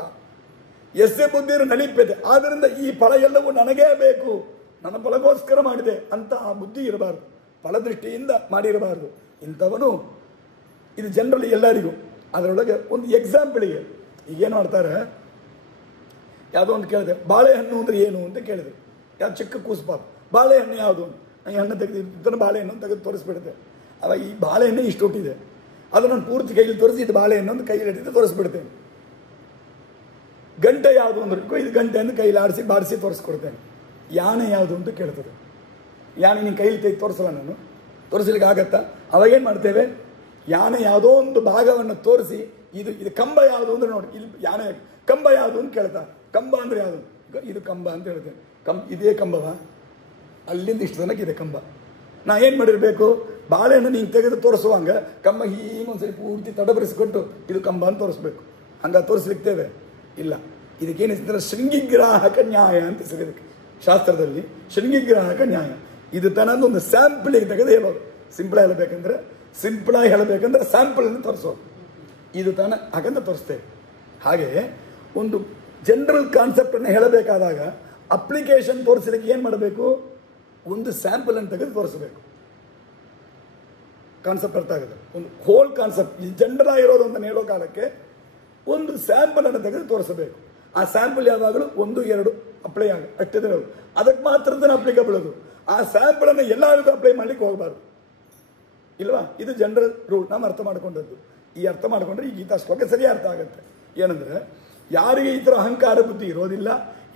ಎಸ್ಸೆ ಬುದ್ಧಿರ ನಲಿಪ್ಯತೆ, ಆದ್ದರಿಂದ ಈ ಫಲ ಎಲ್ಲವೂ ನನಗೇ ಬೇಕು, ನನ್ನ ಫಲಗೋಸ್ಕರ ಮಾಡಿದೆ ಅಂತ ಆ ಬುದ್ಧಿ ಇರಬಾರ್ದು, ಫಲದೃಷ್ಟಿಯಿಂದ ಮಾಡಿರಬಾರ್ದು. ಇಂಥವನು ಇದು ಜನರಲಿ ಎಲ್ಲರಿಗೂ. ಅದರೊಳಗೆ ಒಂದು ಎಕ್ಸಾಂಪಲಿಗೆ ಈಗೇನು ಮಾಡ್ತಾರೆ, ಯಾವುದೋ ಒಂದು ಕೇಳಿದೆ, ಬಾಳೆಹಣ್ಣು ಅಂದರೆ ಏನು ಅಂತ ಕೇಳಿದೆ. ಯಾವ ಚಿಕ್ಕ ಕೂಸು ಪಾಪ, ಬಾಳೆಹಣ್ಣು ಯಾವುದು? ಈ ಹಣ್ಣು ತೆಗೆದು ಬಾಳೆಹಣ್ಣು ತೆಗೆದು ತೋರಿಸ್ಬಿಡುತ್ತೆ. ಅವಾಗ ಈ ಬಾಳೆಹಣ್ಣೆ ಇಷ್ಟು ಹುಟ್ಟಿದೆ, ಅದು ನಾನು ಪೂರ್ತಿ ಕೈಯಲ್ಲಿ ತೋರಿಸಿ ಇದು ಬಾಳೆಹಣ್ಣು ಅಂತ ಕೈಯಲ್ಲಿ ಹಿಡಿದು ತೋರಿಸ್ಬಿಡ್ತೇನೆ. ಗಂಟೆ ಯಾವುದು ಅಂದ್ರೆ ಇದು ಗಂಟೆ ಅಂತ ಕೈಯಲ್ಲಿ ಆಡಿಸಿ ಬಾಡಿಸಿ ತೋರಿಸ್ಕೊಡ್ತೇನೆ. ಯಾನೆ ಯಾವುದು ಅಂತ ಕೇಳ್ತದೆ. ಯಾನೆ ನಿನ್ನ ಕೈಲಿ ತೆಗೆದು ತೋರಿಸಲ್ಲ, ನಾನು ತೋರಿಸ್ಲಿಕ್ಕೆ ಆಗತ್ತಾ? ಅವಾಗೇನು ಮಾಡ್ತೇವೆ, ಯಾನೆ ಯಾವುದೋ ಒಂದು ಭಾಗವನ್ನು ತೋರಿಸಿ ಇದು ಕಂಬ ಯಾವುದು ಅಂದ್ರೆ ನೋಡಿ, ಇಲ್ಲಿ ಯಾನೆ ಕಂಬ ಯಾವುದು ಅಂತ ಕೇಳ್ತಾ. ಕಂಬ ಅಂದರೆ ಯಾವುದು? ಇದು ಕಂಬ ಅಂತ ಹೇಳ್ತೇನೆ. ಇದೇ ಕಂಬವಾ? ಅಲ್ಲಿಂದ ಇಷ್ಟು ತನಕ ಇದೆ ಕಂಬ. ನಾ ಏನು ಮಾಡಿರಬೇಕು, ಬಾಳೆಹಣ್ಣು ನೀನು ತೆಗೆದು ತೋರಿಸುವಂಗ ಕಂಬ ಹೀಗೊಂದ್ಸರಿ ಪೂರ್ತಿ ತಡಬರಿಸಿಕೊಟ್ಟು ಇದು ಕಂಬ ಅಂತ ತೋರಿಸ್ಬೇಕು. ಹಂಗ ತೋರಿಸ್ಲಿಕ್ತೇವೆ? ಇಲ್ಲ. ಇದಕ್ಕೇನಿಸ್ತಾರೆ, ಶೃಂಗಿಗ್ರಾಹಕ ನ್ಯಾಯ ಅಂತ ಹೆಸರಿದಕ್ಕೆ ಶಾಸ್ತ್ರದಲ್ಲಿ. ಶೃಂಗಿಗ್ರಾಹಕ ನ್ಯಾಯ. ಇದು ತನ್ನದು ಒಂದು ಸ್ಯಾಂಪಲಿಗೆ ತೆಗೆದು ಹೇಳೋದು. ಸಿಂಪಳಾಗಿ ಹೇಳಬೇಕಂದ್ರೆ ಸ್ಯಾಂಪಲನ್ನು ತೋರಿಸೋದು. ಇದು ತಾನ ಹಾಗಂತ ತೋರಿಸ್ತೇವೆ. ಹಾಗೆ ಒಂದು ಜನರಲ್ ಕಾನ್ಸೆಪ್ಟನ್ನು ಹೇಳಬೇಕಾದಾಗ ಅಪ್ಲಿಕೇಶನ್ ತೋರಿಸಲಿಕ್ಕೆ ಏನು ಮಾಡಬೇಕು, ಒಂದು ಸ್ಯಾಂಪಲನ್ನು ತೆಗೆದು ತೋರಿಸಬೇಕು. ಕಾನ್ಸೆಪ್ಟ್ ಅರ್ಥ ಆಗುತ್ತೆ. ಒಂದು ಹೋಲ್ ಕಾನ್ಸೆಪ್ಟ್ ಜನರಲ್ ಆಗಿರೋದು ಅಂತ ಹೇಳೋ ಕಾಲಕ್ಕೆ ಒಂದು ಸ್ಯಾಂಪಲನ್ನು ತೆಗೆದು ತೋರಿಸಬೇಕು. ಆ ಸ್ಯಾಂಪಲ್ ಯಾವಾಗಲೂ 1-2 ಅಪ್ಲೈ ಆಗ ಅಷ್ಟೇ ಇರೋದು. ಅದಕ್ಕೆ ಮಾತ್ರ ಅಪ್ಲಿಕಬಲ್ ಅದು. ಆ ಸ್ಯಾಂಪಲನ್ನು ಎಲ್ಲರಿಗೂ ಅಪ್ಲೈ ಮಾಡಲಿಕ್ಕೆ ಹೋಗಬಾರ್ದು, ಇಲ್ವಾ? ಇದು ಜನರಲ್ ರೂಲ್. ನಾವು ಅರ್ಥ ಮಾಡ್ಕೊಂಡದ್ದು. ಈ ಅರ್ಥ ಮಾಡ್ಕೊಂಡ್ರೆ ಈ ಗೀತಾ ಶ್ಲೋಕ ಸರಿ ಅರ್ಥ ಆಗುತ್ತೆ. ಏನಂದ್ರೆ, ಯಾರಿಗೆ ಈ ಥರ ಅಹಂಕಾರ ಬುದ್ಧಿ ಇರೋದಿಲ್ಲ,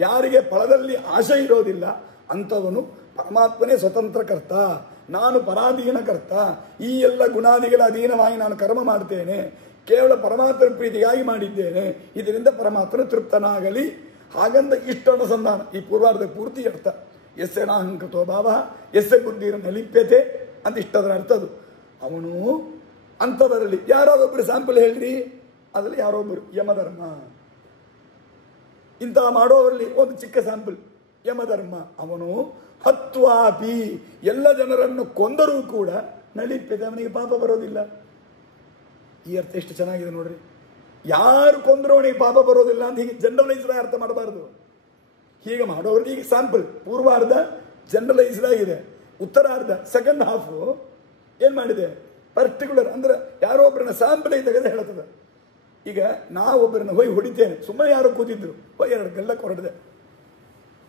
ಯಾರಿಗೆ ಫಲದಲ್ಲಿ ಆಶೆ ಇರೋದಿಲ್ಲ, ಅಂಥವನು ಪರಮಾತ್ಮನೇ ಸ್ವತಂತ್ರ ಕರ್ತ, ನಾನು ಪರಾಧೀನ ಕರ್ತ, ಈ ಎಲ್ಲ ಗುಣಾದಿಗಳ ಅಧೀನವಾಗಿ ನಾನು ಕರ್ಮ ಮಾಡ್ತೇನೆ, ಕೇವಲ ಪರಮಾತ್ಮನ ಪ್ರೀತಿಗಾಗಿ ಮಾಡಿದ್ದೇನೆ, ಇದರಿಂದ ಪರಮಾತ್ಮನ ತೃಪ್ತನಾಗಲಿ. ಹಾಗಂದ ಇಷ್ಟ ಅನುಸಂಧಾನ ಈ ಪೂರ್ವಾರ್ಧ ಪೂರ್ತಿ ಅರ್ಥ. ಎಸ್ಸೆ ನಾಹಂಕೃತೋ ಭಾವ ಎಸ್ಸೆ ಬುದ್ಧಿರನ್ನ ಲಿಪ್ಯತೆ ಅಂತ ಇಷ್ಟದರ ಅರ್ಥ ಅದು. ಅವನು ಅಂಥವರಲ್ಲಿ ಯಾರೊಬ್ಬರು ಸ್ಯಾಂಪಲ್ ಹೇಳ್ರಿ, ಅದರಲ್ಲಿ ಯಾರೊಬ್ಬರು ಯಮಧರ್ಮ. ಇಂಥ ಮಾಡೋವರಲ್ಲಿ ಒಂದು ಚಿಕ್ಕ ಸ್ಯಾಂಪಲ್ ಯಮಧರ್ಮ. ಅವನು ಹತ್ವಾಪಿ ಎಲ್ಲ ಜನರನ್ನು ಕೊಂದರೂ ಕೂಡ ನಲಿಪ್ಯತೆ, ಅವನಿಗೆ ಪಾಪ ಬರೋದಿಲ್ಲ. ಈ ಅರ್ಥ ಎಷ್ಟು ಚೆನ್ನಾಗಿದೆ ನೋಡ್ರಿ. ಯಾರು ಕೊಂದರೂ ಅವನಿಗೆ ಪಾಪ ಬರೋದಿಲ್ಲ ಅಂತ ಹೀಗೆ ಜನರಲೈಸ್ಡ್ ಅರ್ಥ ಮಾಡಬಾರ್ದು. ಹೀಗೆ ಮಾಡೋರಿಗೆ ಈಗ ಸ್ಯಾಂಪಲ್ ಪೂರ್ವಾರ್ಧ ಜನರಲೈಸ್ಡ್ ಆಗಿದೆ, ಉತ್ತರಾರ್ಧ ಸೆಕೆಂಡ್ ಹಾಫು ಏನು ಮಾಡಿದೆ, ಪರ್ಟಿಕ್ಯುಲರ್ ಅಂದ್ರೆ ಯಾರೋ ಒಬ್ಬರನ್ನ ಸ್ಯಾಂಪಲ್ ತೆಗೆದು ಹೇಳ್ತದೆ. ಈಗ ನಾವೊಬ್ಬರನ್ನ ಹೋಗಿ ಹೊಡಿತೇನೆ, ಸುಮ್ಮನೆ ಯಾರೋ ಕೂತಿದ್ರು, ಹೋಗಿ 2 ಗಲ್ಲಕ್ಕೆ ಹೊರಡಿದೆ,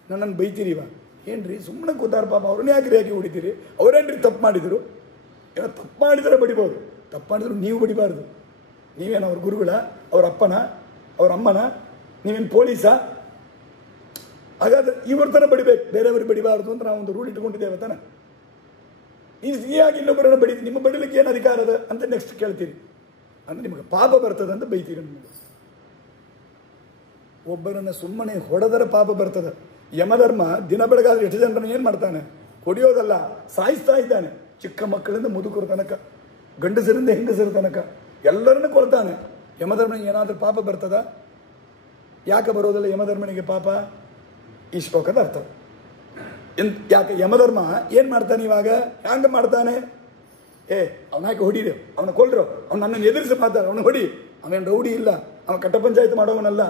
ನನ್ನನ್ನು ಬೈತೀರಿ ಇವಾಗ, ಏನ್ರಿ ಸುಮ್ಮನೆ ಕೂತಾರ ಪಾಪ, ಅವ್ರನ್ನ ಯಾಕೆ ಹೊಡಿತೀರಿ, ಅವರೇನ್ರಿ ತಪ್ಪು ಮಾಡಿದರು? ಏನೋ ತಪ್ಪು ಮಾಡಿದರೆ ಬಡಿಬೋದು, ತಪ್ಪು ಮಾಡಿದ್ರು ನೀವು ಬಡಿಬಾರ್ದು. ನೀವೇನು ಅವ್ರ ಗುರುಗಳ, ಅವ್ರ ಅಪ್ಪನ, ಅವ್ರ ಅಮ್ಮನ, ನೀವೇನು ಪೊಲೀಸಾ? ಹಾಗಾದ್ರೆ ಇವ್ರ ಥರ ಬಡಿಬೇಕು, ಬೇರೆಯವ್ರಿಗೆ ಬಡಿಬಾರ್ದು ಅಂತ ನಾವು ಒಂದು ರೂಲ್ ಇಟ್ಕೊಂಡಿದ್ದೇವೆ ತಾನೆ. ನೀವು ಸಿಹಿಯಾಗಿ ಇನ್ನೊಬ್ಬರನ್ನ ಬಡಿದು ನಿಮ್ಮ ಬಡಿಲಿಕ್ಕೆ ಏನು ಅಧಿಕಾರ ಅದ ಅಂತ ನೆಕ್ಸ್ಟ್ ಕೇಳ್ತೀರಿ, ಅಂದರೆ ನಿಮಗೆ ಪಾಪ ಬರ್ತದೆ ಅಂತ ಬೈತೀರಿ. ನಿಮಗೆ ಒಬ್ಬರನ್ನು ಸುಮ್ಮನೆ ಹೊಡೆದರೆ ಪಾಪ ಬರ್ತದೆ. ಯಮಧರ್ಮ ದಿನ ಬೆಳಗಾದ್ರೆ ಎಷ್ಟು ಜನರನ್ನು ಏನು ಮಾಡ್ತಾನೆ, ಹೊಡೆಯೋದಲ್ಲ ಸಾಯಿಸ್ತಾ ಇದ್ದಾನೆ. ಚಿಕ್ಕ ಮಕ್ಕಳಿಂದ ಮುದುಕರ ತನಕ, ಗಂಡಸರಿಂದ ಹೆಂಗಸರ ತನಕ ಎಲ್ಲರನ್ನು ಕೊಳ್ತಾನೆ. ಯಮಧರ್ಮನಿಗೆ ಏನಾದರೂ ಪಾಪ ಬರ್ತದ? ಯಾಕೆ ಬರೋದಿಲ್ಲ ಯಮಧರ್ಮನಿಗೆ ಪಾಪ? ಈ ಶ್ಲೋಕದ ಅರ್ಥ. ಯಾಕೆ ಯಮಧರ್ಮ ಏನು ಮಾಡ್ತಾನೆ ಇವಾಗ, ಹ್ಯಾಂಗ ಮಾಡ್ತಾನೆ? ಅವನ ಯಾಕೆ ಹೊಡೀರಿ, ಅವನ ಕೊಲ್ರು, ಅವ್ನು ನನ್ನನ್ನು ಎದುರಿಸಿ ಮಾತಾಡ, ಅವನು ಹೊಡಿ, ಅವನೇನು ರೌಡಿ ಇಲ್ಲ, ಅವನ ಕಟ್ಟ ಪಂಚಾಯತ್ ಮಾಡೋವನಲ್ಲ.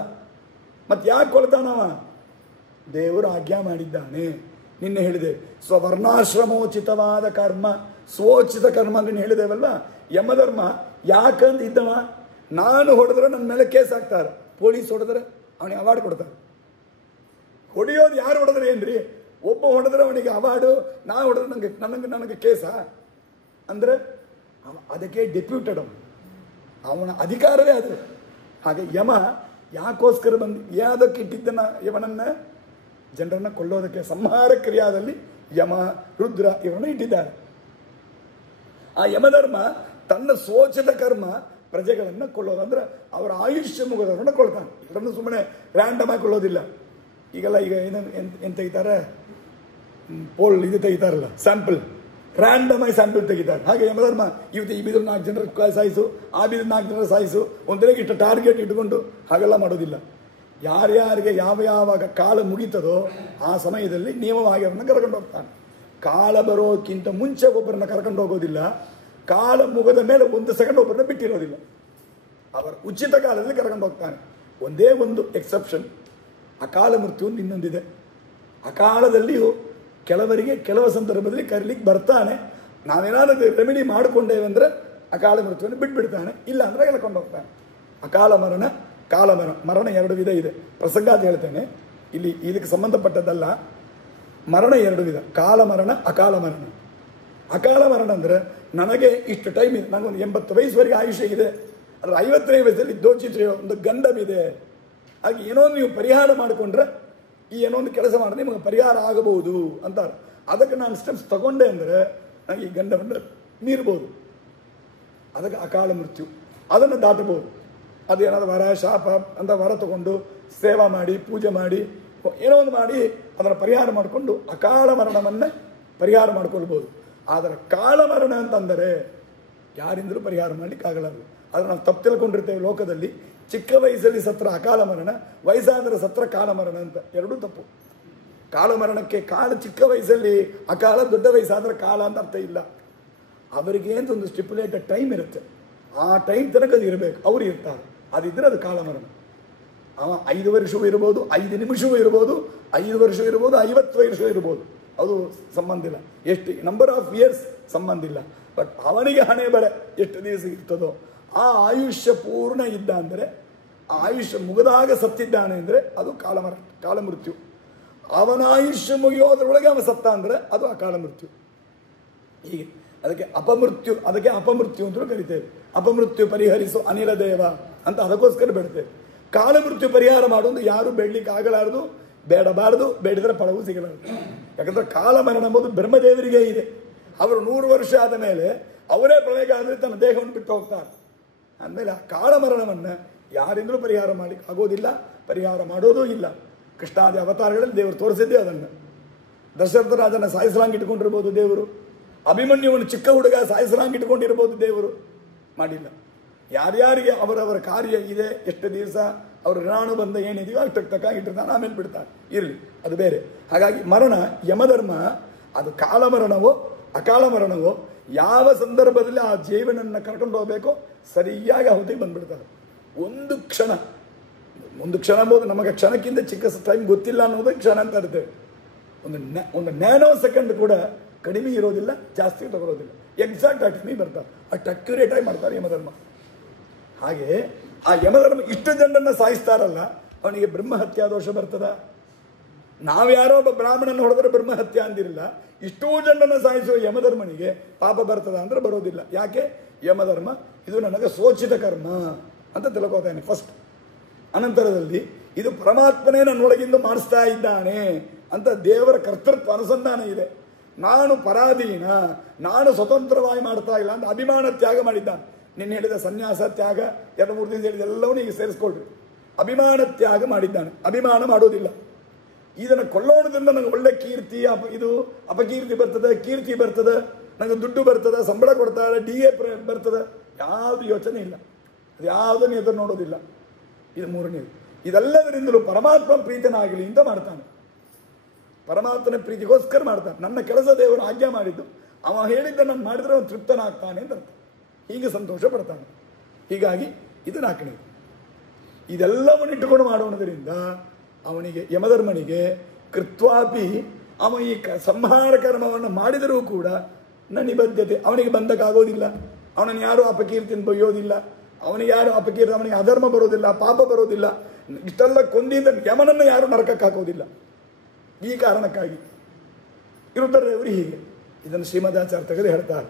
ಮತ್ತು ಯಾಕೆ ಕೊಳ್ತಾನವ? ದೇವರು ಆಜ್ಞಾ ಮಾಡಿದ್ದಾನೆ. ನಿನ್ನೆ ಹೇಳಿದೆ, ಸ್ವವರ್ಣಾಶ್ರಮೋಚಿತವಾದ ಕರ್ಮ, ಸ್ವೋಚಿತ ಕರ್ಮ ಅಂತ ಹೇಳಿದೇವಲ್ಲ. ಯಮಧರ್ಮ ಯಾಕಂತ ಇದ್ದವ, ನಾನು ಹೊಡೆದ್ರೆ ನನ್ನ ಮೇಲೆ ಕೇಸ್ ಹಾಕ್ತಾರೆ, ಪೊಲೀಸ್ ಹೊಡೆದ್ರೆ ಅವನಿಗೆ ಅವಾರ್ಡ್ ಕೊಡ್ತಾರೆ. ಹೊಡೆಯೋದು ಯಾರು ಹೊಡೆದ್ರೆ ಏನ್ರಿ, ಒಬ್ಬ ಹೊಡೆದ್ರೆ ಅವನಿಗೆ ಅವಾರ್ಡು, ನಾನು ಹೊಡೆದ್ರೆ ನನಗೆ ಕೇಸಾ ಅಂದರೆ ಅದಕ್ಕೆ ಡೆಪ್ಯೂಟೆಡ್ ಅವನ ಅಧಿಕಾರವೇ ಅದು. ಹಾಗೆ ಯಮ ಯಾಕೋಸ್ಕರ ಯಾವುದಕ್ಕೆ ಇಟ್ಟಿದ್ದನ್ನ, ಯವನನ್ನು ಜನರನ್ನು ಕೊಲ್ಲೋದಕ್ಕೆ, ಸಂಹಾರ ಕ್ರಿಯಾದಲ್ಲಿ ಯಮ ರುದ್ರ ಇವರನ್ನು ಇಟ್ಟಿದ್ದಾರೆ. ಆ ಯಮಧರ್ಮ ತನ್ನ ಸೋಚಿತ ಕರ್ಮ ಪ್ರಜೆಗಳನ್ನು ಕೊಲ್ಲೋದು, ಅಂದ್ರೆ ಅವರ ಆಯುಷ್ಯ ಮುಗಿದವರನ್ನು ಕೊಳ್ತಾನೆ. ಇವರನ್ನು ಸುಮ್ಮನೆ ರ್ಯಾಂಡಮ್ ಆಗಿ ಕೊಲ್ಲೋದಿಲ್ಲ. ಈಗ ಏನು ತೆಗಿತಾರೆ, ಪೋಲ್ ಇದು ತೆಗಿತಾರಲ್ಲ, ಸ್ಯಾಂಪಲ್ ರ್ಯಾಂಡಮ್ ಆಗಿ ಸ್ಯಾಂಪಲ್ ತೆಗಿತಾರೆ. ಹಾಗೆ ಯಮಧರ್ಮ ಇವತ್ತು ಈ ಬಿದ್ರು 4 ಜನರ ಸಾಯಿಸು, ಆ ಬಿದ್ರು 4 ಜನರ ಸಾಯಿಸು, ಒಂದರಿಗೆ ಇಷ್ಟು ಟಾರ್ಗೆಟ್ ಇಟ್ಕೊಂಡು ಹಾಗೆಲ್ಲ ಮಾಡೋದಿಲ್ಲ. ಯಾರ್ಯಾರಿಗೆ ಯಾವಾಗ ಕಾಲ ಮುಗೀತದೋ ಆ ಸಮಯದಲ್ಲಿ ನಿಯಮವಾಗಿ ಅವರನ್ನು ಕರ್ಕೊಂಡು ಹೋಗ್ತಾನೆ. ಕಾಲ ಬರೋಕ್ಕಿಂತ ಮುಂಚೆ ಒಬ್ಬರನ್ನ ಕರ್ಕೊಂಡು ಹೋಗೋದಿಲ್ಲ, ಕಾಲ ಮುಗಿದ ಮೇಲೆ 1 ಸೆಕೆಂಡ್ ಒಬ್ಬರನ್ನ ಬಿಟ್ಟಿರೋದಿಲ್ಲ. ಅವರ ಉಚಿತ ಕಾಲದಲ್ಲಿ ಕರ್ಕೊಂಡು ಹೋಗ್ತಾನೆ. ಒಂದೇ ಒಂದು ಎಕ್ಸೆಪ್ಷನ್, ಅಕಾಲ ಮೃತ್ಯು ಇನ್ನೊಂದಿದೆ. ಅಕಾಲದಲ್ಲಿಯೂ ಕೆಲವರಿಗೆ ಕೆಲವು ಸಂದರ್ಭದಲ್ಲಿ ಕರೀಲಿಕ್ಕೆ ಬರ್ತಾನೆ. ನಾವೇನಾದರೂ ರೆಮಿಡಿ ಮಾಡಿಕೊಂಡೇವೆ ಅಂದರೆ ಅಕಾಲ ಮೃತ್ಯುವನ್ನು ಬಿಟ್ಬಿಡ್ತಾನೆ, ಇಲ್ಲ ಅಂದರೆ ಎಳ್ಕೊಂಡು ಹೋಗ್ತಾನೆ. ಅಕಾಲ ಮರಣ ಮರಣ ಎರಡು ವಿಧ ಇದೆ. ಪ್ರಸಂಗ ಅಂತ ಹೇಳ್ತೇನೆ, ಇಲ್ಲಿ ಇದಕ್ಕೆ ಸಂಬಂಧಪಟ್ಟದ್ದಲ್ಲ. ಮರಣ ಎರಡು ವಿಧ, ಕಾಲ ಮರಣ, ಅಕಾಲ ಮರಣ. ಅಕಾಲ ಮರಣ ಅಂದರೆ ನನಗೆ ಇಷ್ಟು ಟೈಮ್ ಇದೆ, ನನಗೊಂದು 80 ವಯಸ್ಸುವರೆಗೆ ಆಯುಷ್ಯ ಇದೆ, ಅದರ 50ನೇ ವಯಸ್ಸಲ್ಲಿ ದೋಚಿದ್ರೆ ಒಂದು ಗಂಡವಿದೆ, ಹಾಗೆ ಏನೋ ನೀವು ಪರಿಹಾರ ಮಾಡಿಕೊಂಡ್ರೆ ಈ ಏನೋ ಒಂದು ಕೆಲಸ ಮಾಡಿದ್ರೆ ನಿಮಗೆ ಪರಿಹಾರ ಆಗಬಹುದು ಅಂತಾರೆ. ಅದಕ್ಕೆ ನಾನು ಸ್ಟೆಪ್ಸ್ ತಗೊಂಡೆ ಅಂದರೆ ನನಗೆ ಈ ಗಂಡವನ್ನು ಮೀರ್ಬೋದು, ಅದಕ್ಕೆ ಅಕಾಲ ಮೃತ್ಯು. ಅದನ್ನು ದಾಟಬಹುದು. ಅದೇನಾದ್ರು ವರ ಶಾಪ ಅಂತ ವರ ತಗೊಂಡು ಸೇವಾ ಮಾಡಿ ಪೂಜೆ ಮಾಡಿ ಏನೋ ಒಂದು ಮಾಡಿ ಅದರ ಪರಿಹಾರ ಮಾಡಿಕೊಂಡು ಅಕಾಲ ಮರಣವನ್ನು ಪರಿಹಾರ ಮಾಡ್ಕೊಳ್ಬೋದು. ಆದರೆ ಕಾಲ ಮರಣ ಅಂತಂದರೆ ಯಾರಿಂದಲೂ ಪರಿಹಾರ ಮಾಡಲಿಕ್ಕಾಗಲಾರದು. ಆದರೆ ನಾವು ತಪ್ಪು ತಿಳ್ಕೊಂಡಿರ್ತೇವೆ ಲೋಕದಲ್ಲಿ. ಚಿಕ್ಕ ವಯಸ್ಸಲ್ಲಿ ಸತ್ರ ಅಕಾಲ ಮರಣ, ವಯಸ್ಸಾದರೆ ಸತ್ರ ಕಾಲ ಮರಣ ಅಂತ, ಎರಡೂ ತಪ್ಪು. ಕಾಲ ಮರಣಕ್ಕೆ ಚಿಕ್ಕ ವಯಸ್ಸಲ್ಲಿ ಅಕಾಲ, ದೊಡ್ಡ ವಯಸ್ಸಾದರೆ ಕಾಲ ಅಂತ ಅರ್ಥ ಇಲ್ಲ. ಅವರಿಗೆ ಅಂತ ಒಂದು ಸ್ಟಿಪ್ಯುಲೇಟೆಡ್ ಟೈಮ್ ಇರುತ್ತೆ, ಆ ಟೈಮ್ ತನಕ ಅದು ಇರಬೇಕು, ಅವರು ಇರ್ತಾರೆ. ಅದಿದ್ದರೆ ಅದು ಕಾಲ ಮರಣ. ಅವ 5 ವರ್ಷವೂ ಇರ್ಬೋದು, 5 ನಿಮಿಷವೂ ಇರ್ಬೋದು, 5 ವರ್ಷ ಇರ್ಬೋದು, 50 ವರ್ಷ ಇರ್ಬೋದು, ಅದು ಸಂಬಂಧ ಇಲ್ಲ. ಎಷ್ಟು ನಂಬರ್ ಆಫ್ ಇಯರ್ಸ್ ಸಂಬಂಧ ಇಲ್ಲ. ಬಟ್ ಅವನಿಗೆ ಹಣೆ ಬರೆ ಎಷ್ಟು ದಿವಸ ಇರ್ತದೋ ಆ ಆಯುಷ್ಯ ಪೂರ್ಣ ಇದ್ದ ಅಂದರೆ, ಆ ಆಯುಷ್ಯ ಮುಗಿದಾಗ ಸತ್ತಿದ್ದಾನೆ ಅಂದರೆ ಅದು ಕಾಲ ಮೃತ್ಯು. ಅವನ ಆಯುಷ್ಯ ಮುಗಿಯೋದ್ರೊಳಗೆ ಅವನ ಸತ್ತ ಅಂದರೆ ಅದು ಅಕಾಲ ಮೃತ್ಯು. ಹೀಗೆ ಅದಕ್ಕೆ ಅಪಮೃತ್ಯು ಅಂತಲೂ ಕರಿತೇವೆ. ಅಪಮೃತ್ಯು ಪರಿಹರಿಸು ಅನಿಲ ದೇವ ಅಂತ ಅದಕ್ಕೋಸ್ಕರ ಬೇಡ್ತೇವೆ. ಕಾಲ ಮೃತ್ಯು ಪರಿಹಾರ ಮಾಡುವುದು ಯಾರು ಬೇಡಲಿಕ್ಕೆ ಆಗಲಾರದು, ಬೇಡಬಾರದು, ಬೇಡಿದರೆ ಫಲವೂ ಸಿಗಲಾರದು. ಯಾಕಂದರೆ ಕಾಲ ಮರಣ ಎಂಬುದು ಬ್ರಹ್ಮದೇವರಿಗೆ ಇದೆ. ಅವರು 100 ವರ್ಷ ಆದ ಮೇಲೆ ಅವರೇ ಪ್ರಳಯಗಾಲದಲ್ಲಿ ತನ್ನ ದೇಹವನ್ನು ಬಿಟ್ಟು ಹೋಗ್ತಾರೆ. ಅಂದಮೇಲೆ ಆ ಕಾಲ ಮರಣವನ್ನು ಯಾರಿಂದಲೂ ಪರಿಹಾರ ಮಾಡಲಿಕ್ಕೆ ಆಗೋದಿಲ್ಲ, ಪರಿಹಾರ ಮಾಡೋದೂ ಇಲ್ಲ. ಕೃಷ್ಣಾದಿ ಅವತಾರಗಳಲ್ಲಿ ದೇವರು ತೋರಿಸಿದ್ದೇ ಅದನ್ನು. ದಶರಥ ರಾಜನ ಸಾಯಿಸಲಾಂಗ್ ಇಟ್ಕೊಂಡಿರ್ಬೋದು ದೇವರು, ಅಭಿಮನ್ಯುವನ್ನು ಚಿಕ್ಕ ಹುಡುಗ ಸಾಯಿಸಲಾಂಗ್ ಇಟ್ಕೊಂಡಿರ್ಬೋದು ದೇವರು, ಮಾಡಿಲ್ಲ. ಯಾರ್ಯಾರಿಗೆ ಅವರವರ ಕಾರ್ಯ ಇದೆ, ಎಷ್ಟು ದಿವಸ ಅವರ ಋಣಾನು ಬಂದ ಏನಿದೆಯೋ ಅಷ್ಟಕ್ಕೆ ತಕ್ಕಾಗಿಟ್ಟಿರ್ತಾನೆ, ಆಮೇಲೆ ಬಿಡ್ತಾನೆ, ಇರಲಿ, ಅದು ಬೇರೆ. ಹಾಗಾಗಿ ಮರಣ, ಯಮಧರ್ಮ, ಅದು ಕಾಲ ಮರಣವೋ ಅಕಾಲ ಮರಣವೋ ಯಾವ ಸಂದರ್ಭದಲ್ಲಿ ಆ ಜೀವನನ್ನು ಕರ್ಕೊಂಡು ಹೋಗಬೇಕೋ ಸರಿಯಾಗಿ ಹೊತ್ತಿಗೆ ಬಂದ್ಬಿಡ್ತಾರೆ. ಒಂದು ಕ್ಷಣ ಅಂಬೋದು ನಮಗೆ ಕ್ಷಣಕ್ಕಿಂತ ಚಿಕ್ಕ ಟೈಮ್ ಗೊತ್ತಿಲ್ಲ ಅನ್ನೋದು ಕ್ಷಣ ಅಂತ ಇರ್ತೇವೆ. ಒಂದು ನ್ಯಾನೋ ಸೆಕೆಂಡ್ ಕೂಡ ಕಡಿಮೆ ಇರೋದಿಲ್ಲ, ಜಾಸ್ತಿ ತಗೊಳ್ಳೋದಿಲ್ಲ, ಎಕ್ಸಾಕ್ಟ್ ಆ ಟೈಮಿಗೆ ಬರ್ತಾರೆ, ಅಷ್ಟು ಅಕ್ಯುರೇಟಾಗಿ ಮಾಡ್ತಾರೆ ಯಮಧರ್ಮ. ಹಾಗೆ ಆ ಯಮಧರ್ಮ ಇಷ್ಟು ಜನರನ್ನು ಸಾಯಿಸ್ತಾರಲ್ಲ, ಅವನಿಗೆ ಬ್ರಹ್ಮಹತ್ಯಾ ದೋಷ ಬರ್ತದ? ನಾವ್ಯಾರೋ ಒಬ್ಬ ಬ್ರಾಹ್ಮಣನ ಹೊಡೆದ್ರೆ ಬ್ರಹ್ಮಹತ್ಯೆ ಅಂದಿರಲಿಲ್ಲ, ಇಷ್ಟೂ ಜನರನ್ನು ಸಾಯಿಸುವ ಯಮಧರ್ಮನಿಗೆ ಪಾಪ ಬರ್ತದ ಅಂದ್ರೆ ಬರೋದಿಲ್ಲ. ಯಾಕೆ? ಯಮಧರ್ಮ ಇದು ನನಗೆ ಸೋಚಿತ ಕರ್ಮ ಅಂತ ತಿಳ್ಕೋತಾನೆ ಫಸ್ಟ್. ಅನಂತರದಲ್ಲಿ ಇದು ಪರಮಾತ್ಮನೇ ನನ್ನೊಳಗಿಂದ ಮಾಡಿಸ್ತಾ ಇದ್ದಾನೆ ಅಂತ ದೇವರ ಕರ್ತೃತ್ವ ಅನುಸಂಧಾನ ಇದೆ. ನಾನು ಪರಾಧೀನ, ನಾನು ಸ್ವತಂತ್ರವಾಗಿ ಮಾಡ್ತಾ ಇಲ್ಲ ಅಂತ ಅಭಿಮಾನ ತ್ಯಾಗ ಮಾಡಿದ್ದಾನೆ. ನಿನ್ನೆ ಹೇಳಿದ ಸನ್ಯಾಸ ತ್ಯಾಗ 2-3 ದಿವಸ ಹೇಳಿದ ಎಲ್ಲವನ್ನೂ ಈಗ ಸೇರಿಸ್ಕೊಳ್ರಿ. ಅಭಿಮಾನ ತ್ಯಾಗ ಮಾಡಿದ್ದಾನೆ, ಅಭಿಮಾನ ಮಾಡೋದಿಲ್ಲ. ಇದನ್ನು ಕೊಳ್ಳೋಣದಿಂದ ನನಗೆ ಒಳ್ಳೆ ಕೀರ್ತಿ, ಇದು ಅಪಕೀರ್ತಿ ಬರ್ತದೆ, ಕೀರ್ತಿ ಬರ್ತದೆ, ನನಗೆ ದುಡ್ಡು ಬರ್ತದೆ, ಸಂಬಳ ಕೊಡ್ತಾರೆ, DA ಬರ್ತದೆ, ಯಾವುದು ಯೋಚನೆ ಇಲ್ಲ, ಅದು ಯಾವುದನ್ನು ಎದುರು ನೋಡೋದಿಲ್ಲ. ಇದು ಮೂರನೇದು. ಇದೆಲ್ಲದರಿಂದಲೂ ಪರಮಾತ್ಮ ಪ್ರೀತನಾಗಲಿ ಅಂತ ಮಾಡ್ತಾನೆ. ಪರಮಾತ್ಮನ ಪ್ರೀತಿಗೋಸ್ಕರ ಮಾಡ್ತಾನೆ. ನನ್ನ ಕೆಲಸ ದೇವರು ಆಜ್ಞೆ ಮಾಡಿದ್ದು, ಅವ ಹೇಳಿದ್ದ ನಾನು ಮಾಡಿದರೆ ಅವನು ತೃಪ್ತನಾಗ್ತಾನೆ ಅಂತ ಅರ್ಥ. ಹೀಗೆ ಸಂತೋಷ ಪಡ್ತಾನೆ. ಹೀಗಾಗಿ ಇದು 4ನೇದು. ಇದೆಲ್ಲವನ್ನು ಇಟ್ಟುಕೊಂಡು ಮಾಡೋಣದರಿಂದ ಅವನಿಗೆ, ಯಮಧರ್ಮನಿಗೆ ಕೃತ್ವಾಪಿ, ಅವ ಈ ಸಂಹಾರ ಕರ್ಮವನ್ನು ಮಾಡಿದರೂ ಕೂಡ ನಿಬದ್ಧತೆ ಅವನಿಗೆ ಬಂಧಕ್ಕಾಗೋದಿಲ್ಲ. ಅವನನ್ನು ಯಾರೂ ಅಪಕೀರ್ತಿಯನ್ನು ಬೈಯೋದಿಲ್ಲ, ಅವನಿಗೆ ಯಾರು ಅಪಕೀರ್ತಿ, ಅವನಿಗೆ ಅಧರ್ಮ ಬರೋದಿಲ್ಲ, ಪಾಪ ಬರೋದಿಲ್ಲ. ಇಷ್ಟೆಲ್ಲ ಕೊಂದಿದ್ದ ಯಮನನ್ನು ಯಾರು ನರಕಕ್ಕೆ ಹಾಕೋದಿಲ್ಲ. ಈ ಕಾರಣಕ್ಕಾಗಿ ಇರುತ್ತವರು ಹೀಗೆ ಇದನ್ನು ಶ್ರೀಮದಾಚಾರ್ಯ ತೆಗೆದು ಹೇಳ್ತಾರೆ.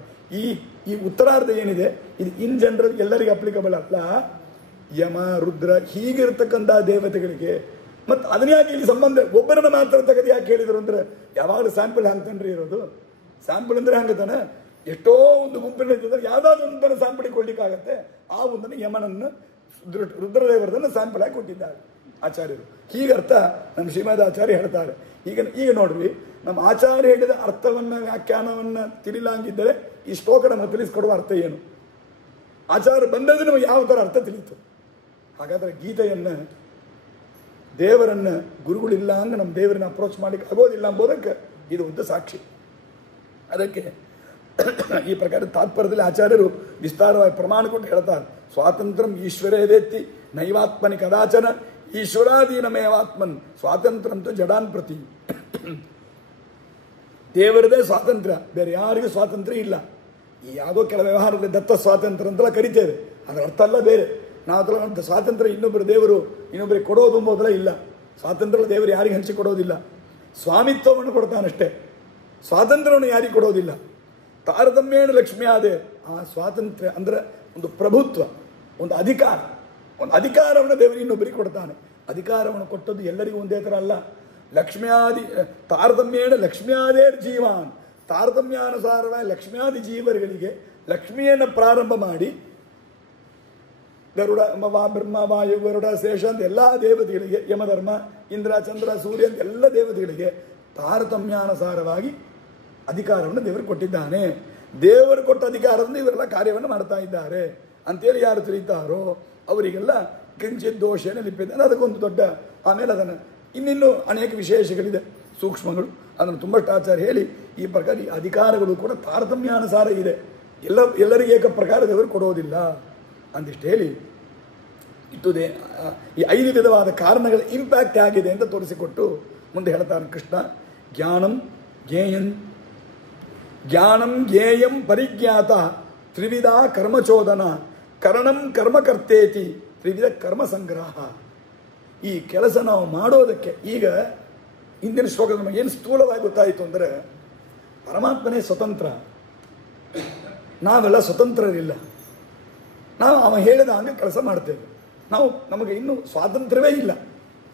ಈ ಉತ್ತರಾರ್ಧ ಏನಿದೆ ಇದು ಇನ್ ಜನರಲ್ ಎಲ್ಲರಿಗೆ ಅಪ್ಲಿಕಬಲ್ ಅಲ್ಲ. ಯಮ, ರುದ್ರ ಹೀಗಿರ್ತಕ್ಕಂಥ ದೇವತೆಗಳಿಗೆ ಮತ್ತು ಅದನ್ಯಾಕೆ ಇಲ್ಲಿ ಸಂಬಂಧ ಒಬ್ಬರನ್ನ ಮಾತ್ರ ತೆಗೆದು ಯಾಕೆ ಹೇಳಿದರು ಅಂದರೆ, ಯಾವಾಗಲೂ ಸ್ಯಾಂಪಲ್ ಹಂಗತನ್ರಿ ಇರೋದು. ಸ್ಯಾಂಪಲ್ ಅಂದರೆ ಹಂಗತಾನೆ, ಎಷ್ಟೋ ಒಂದು ಗುಂಪಿನ ಯಾವುದಾದ್ರು ಒಂದನ್ನು ಸ್ಯಾಂಪಲಿಗೆ ಕೊಡ್ಲಿಕ್ಕಾಗತ್ತೆ. ಆ ಒಂದನ್ನು ಯಮನನ್ನು ರುದ್ರದೇವರದನ್ನು ಸ್ಯಾಂಪಲ್ ಆಗಿ ಕೊಟ್ಟಿದ್ದಾರೆ ಆಚಾರ್ಯರು. ಹೀಗರ್ಥ ನಮ್ಮ ಶ್ರೀಮದ್ ಆಚಾರ್ಯ ಹೇಳ್ತಾರೆ. ಈಗ ನೋಡ್ರಿ, ನಮ್ಮ ಆಚಾರ್ಯ ಹೇಳಿದ ಅರ್ಥವನ್ನು, ವ್ಯಾಖ್ಯಾನವನ್ನು ತಿಳಿಲಾಗಿದ್ದರೆ ಈ ಶ್ಲೋಕ ನಮಗೆ ತಿಳಿಸ್ಕೊಡುವ ಅರ್ಥ ಏನು? ಆಚಾರ್ಯ ಬಂದದ್ದು ನಮಗೆ ಯಾವ ಥರ ಅರ್ಥ ತಿಳಿಯಿತು? ಹಾಗಾದರೆ ಗೀತೆಯನ್ನು, ದೇವರನ್ನು ಗುರುಗಳಿಲ್ಲ ಹಂಗೆ ನಮ್ಮ ದೇವರನ್ನ ಅಪ್ರೋಚ್ ಮಾಡಲಿಕ್ಕೆ ಆಗೋದಿಲ್ಲ ಎಂಬುದಕ್ಕೆ ಇದು ಒಂದು ಸಾಕ್ಷಿ. ಅದಕ್ಕೆ ಈ ಪ್ರಕಾರ ತಾತ್ಪರ್ಯದಲ್ಲಿ ಆಚಾರ್ಯರು ವಿಸ್ತಾರವಾಗಿ ಪ್ರಮಾಣ ಕೊಟ್ಟು ಹೇಳ್ತಾರೆ. ಸ್ವಾತಂತ್ರ್ಯಂ ಈಶ್ವರೇದೇತ್ತಿ ನೈವಾತ್ಮನಿ ಕದಾಚನ ಈಶ್ವರಾಧೀನಮೇವಾತ್ಮನ್ ಸ್ವಾತಂತ್ರ್ಯಂತೂ ಜಡಾನ್ ಪ್ರತಿ. ದೇವರದೇ ಸ್ವಾತಂತ್ರ್ಯ, ಬೇರೆ ಯಾರಿಗೂ ಸ್ವಾತಂತ್ರ್ಯ ಇಲ್ಲ. ಈ ಯಾವುದೋ ಕೆಲ ವ್ಯವಹಾರದಲ್ಲಿ ದತ್ತ ಸ್ವಾತಂತ್ರ್ಯ ಅಂತೆಲ್ಲ ಕರಿತೇವೆ, ಅದರ ಅರ್ಥ ಅಲ್ಲ ಬೇರೆ. ನಾವು ತಗೊಂಡ ಸ್ವಾತಂತ್ರ್ಯ ಇನ್ನೊಬ್ಬರು ದೇವರು ಇನ್ನೊಬ್ಬರಿಗೆ ಕೊಡೋದು ಎಂಬುದೆಲ್ಲ ಇಲ್ಲ. ಸ್ವಾತಂತ್ರ್ಯ ದೇವರು ಯಾರಿಗೆ ಹಂಚಿ ಕೊಡೋದಿಲ್ಲ, ಸ್ವಾಮಿತ್ವವನ್ನು ಕೊಡ್ತಾನಷ್ಟೇ, ಸ್ವಾತಂತ್ರ್ಯವನ್ನು ಯಾರಿಗೆ ಕೊಡೋದಿಲ್ಲ. ತಾರತಮ್ಯೇಣ ಲಕ್ಷ್ಮಿ ಆದೆ. ಆ ಸ್ವಾತಂತ್ರ್ಯ ಅಂದರೆ ಒಂದು ಪ್ರಭುತ್ವ, ಒಂದು ಅಧಿಕಾರವನ್ನು ದೇವರು ಇನ್ನೊಬ್ಬರಿಗೆ ಕೊಡ್ತಾನೆ. ಅಧಿಕಾರವನ್ನು ಕೊಟ್ಟದ್ದು ಎಲ್ಲರಿಗೂ ಒಂದೇ ಥರ ಅಲ್ಲ. ಲಕ್ಷ್ಮ್ಯಾದಿ ತಾರತಮ್ಯೇಣ ಲಕ್ಷ್ಮ್ಯಾದೇರ್ ಜೀವಾನ್, ತಾರತಮ್ಯಾನುಸಾರವಾಗಿ ಲಕ್ಷ್ಮ್ಯಾದಿ ಜೀವರುಗಳಿಗೆ ಲಕ್ಷ್ಮಿಯನ್ನು ಪ್ರಾರಂಭ ಮಾಡಿ ಗರುಡ ಬ್ರಹ್ಮ ವಾಯು ಗರುಡ ಶೇಷ ಅಂತ ಎಲ್ಲ ದೇವತೆಗಳಿಗೆ, ಯಮಧರ್ಮ ಇಂದ್ರ ಚಂದ್ರ ಸೂರ್ಯ ಅಂತ ಎಲ್ಲ ದೇವತೆಗಳಿಗೆ ತಾರತಮ್ಯಾನುಸಾರವಾಗಿ ಅಧಿಕಾರವನ್ನು ದೇವರು ಕೊಟ್ಟಿದ್ದಾನೆ. ದೇವರು ಕೊಟ್ಟ ಅಧಿಕಾರದಿಂದ ಇವರೆಲ್ಲ ಕಾರ್ಯವನ್ನು ಮಾಡ್ತಾ ಇದ್ದಾರೆ ಅಂತೇಳಿ ಯಾರು ತಿಳಿತಾರೋ ಅವರಿಗೆಲ್ಲ ಕಿಂಚಿತ್ ದೋಷೇನ ಲಿಪ್ಪಿದ್ದಾನೆ. ಅದಕ್ಕೊಂದು ದೊಡ್ಡ, ಆಮೇಲೆ ಅದನ್ನು ಇನ್ನಿನ್ನೂ ಅನೇಕ ವಿಶೇಷಗಳಿದೆ, ಸೂಕ್ಷ್ಮಗಳು, ಅದನ್ನು ತುಂಬಷ್ಟು ಆಚಾರ್ಯ ಹೇಳಿ ಈ ಪ್ರಕಾರ ಈ ಅಧಿಕಾರಗಳು ಕೂಡ ತಾರತಮ್ಯಾನುಸಾರ ಇದೆ, ಎಲ್ಲರಿಗೆ ಏಕ ಪ್ರಕಾರ ದೇವರು ಕೊಡೋದಿಲ್ಲ ಅಂದಿಷ್ಟು ಹೇಳಿ ಇಟ್ಟುದೇ ಈ 5 ವಿಧವಾದ ಕಾರಣಗಳ ಇಂಪ್ಯಾಕ್ಟ್ ಆಗಿದೆ ಅಂತ ತೋರಿಸಿಕೊಟ್ಟು ಮುಂದೆ ಹೇಳ್ತಾನೆ ಕೃಷ್ಣ. ಜ್ಞಾನಂ ಜ್ಞೇಯಂ ಪರಿಜ್ಞಾತ ತ್ರಿವಿಧ ಕರ್ಮಚೋದನ ಕರಣಂ ಕರ್ಮಕರ್ತೇತಿ ತ್ರಿವಿಧ ಕರ್ಮ ಸಂಗ್ರಹ. ಈ ಕೆಲಸ ನಾವು ಮಾಡೋದಕ್ಕೆ ಈಗ ಹಿಂದಿನ ಶ್ಲೋಕದ ನಮಗೆ ಏನು ಸ್ಥೂಲವಾಗಿ ಗೊತ್ತಾಯಿತು ಅಂದರೆ, ಪರಮಾತ್ಮನೇ ಸ್ವತಂತ್ರ, ನಾವೆಲ್ಲ ಸ್ವತಂತ್ರರಿಲ್ಲ. ನಾವು ಅವ ಹೇಳಿದ ಹಂಗೆ ಕೆಲಸ ಮಾಡ್ತೇವೆ, ನಮಗೆ ಇನ್ನೂ ಸ್ವಾತಂತ್ರ್ಯವೇ ಇಲ್ಲ.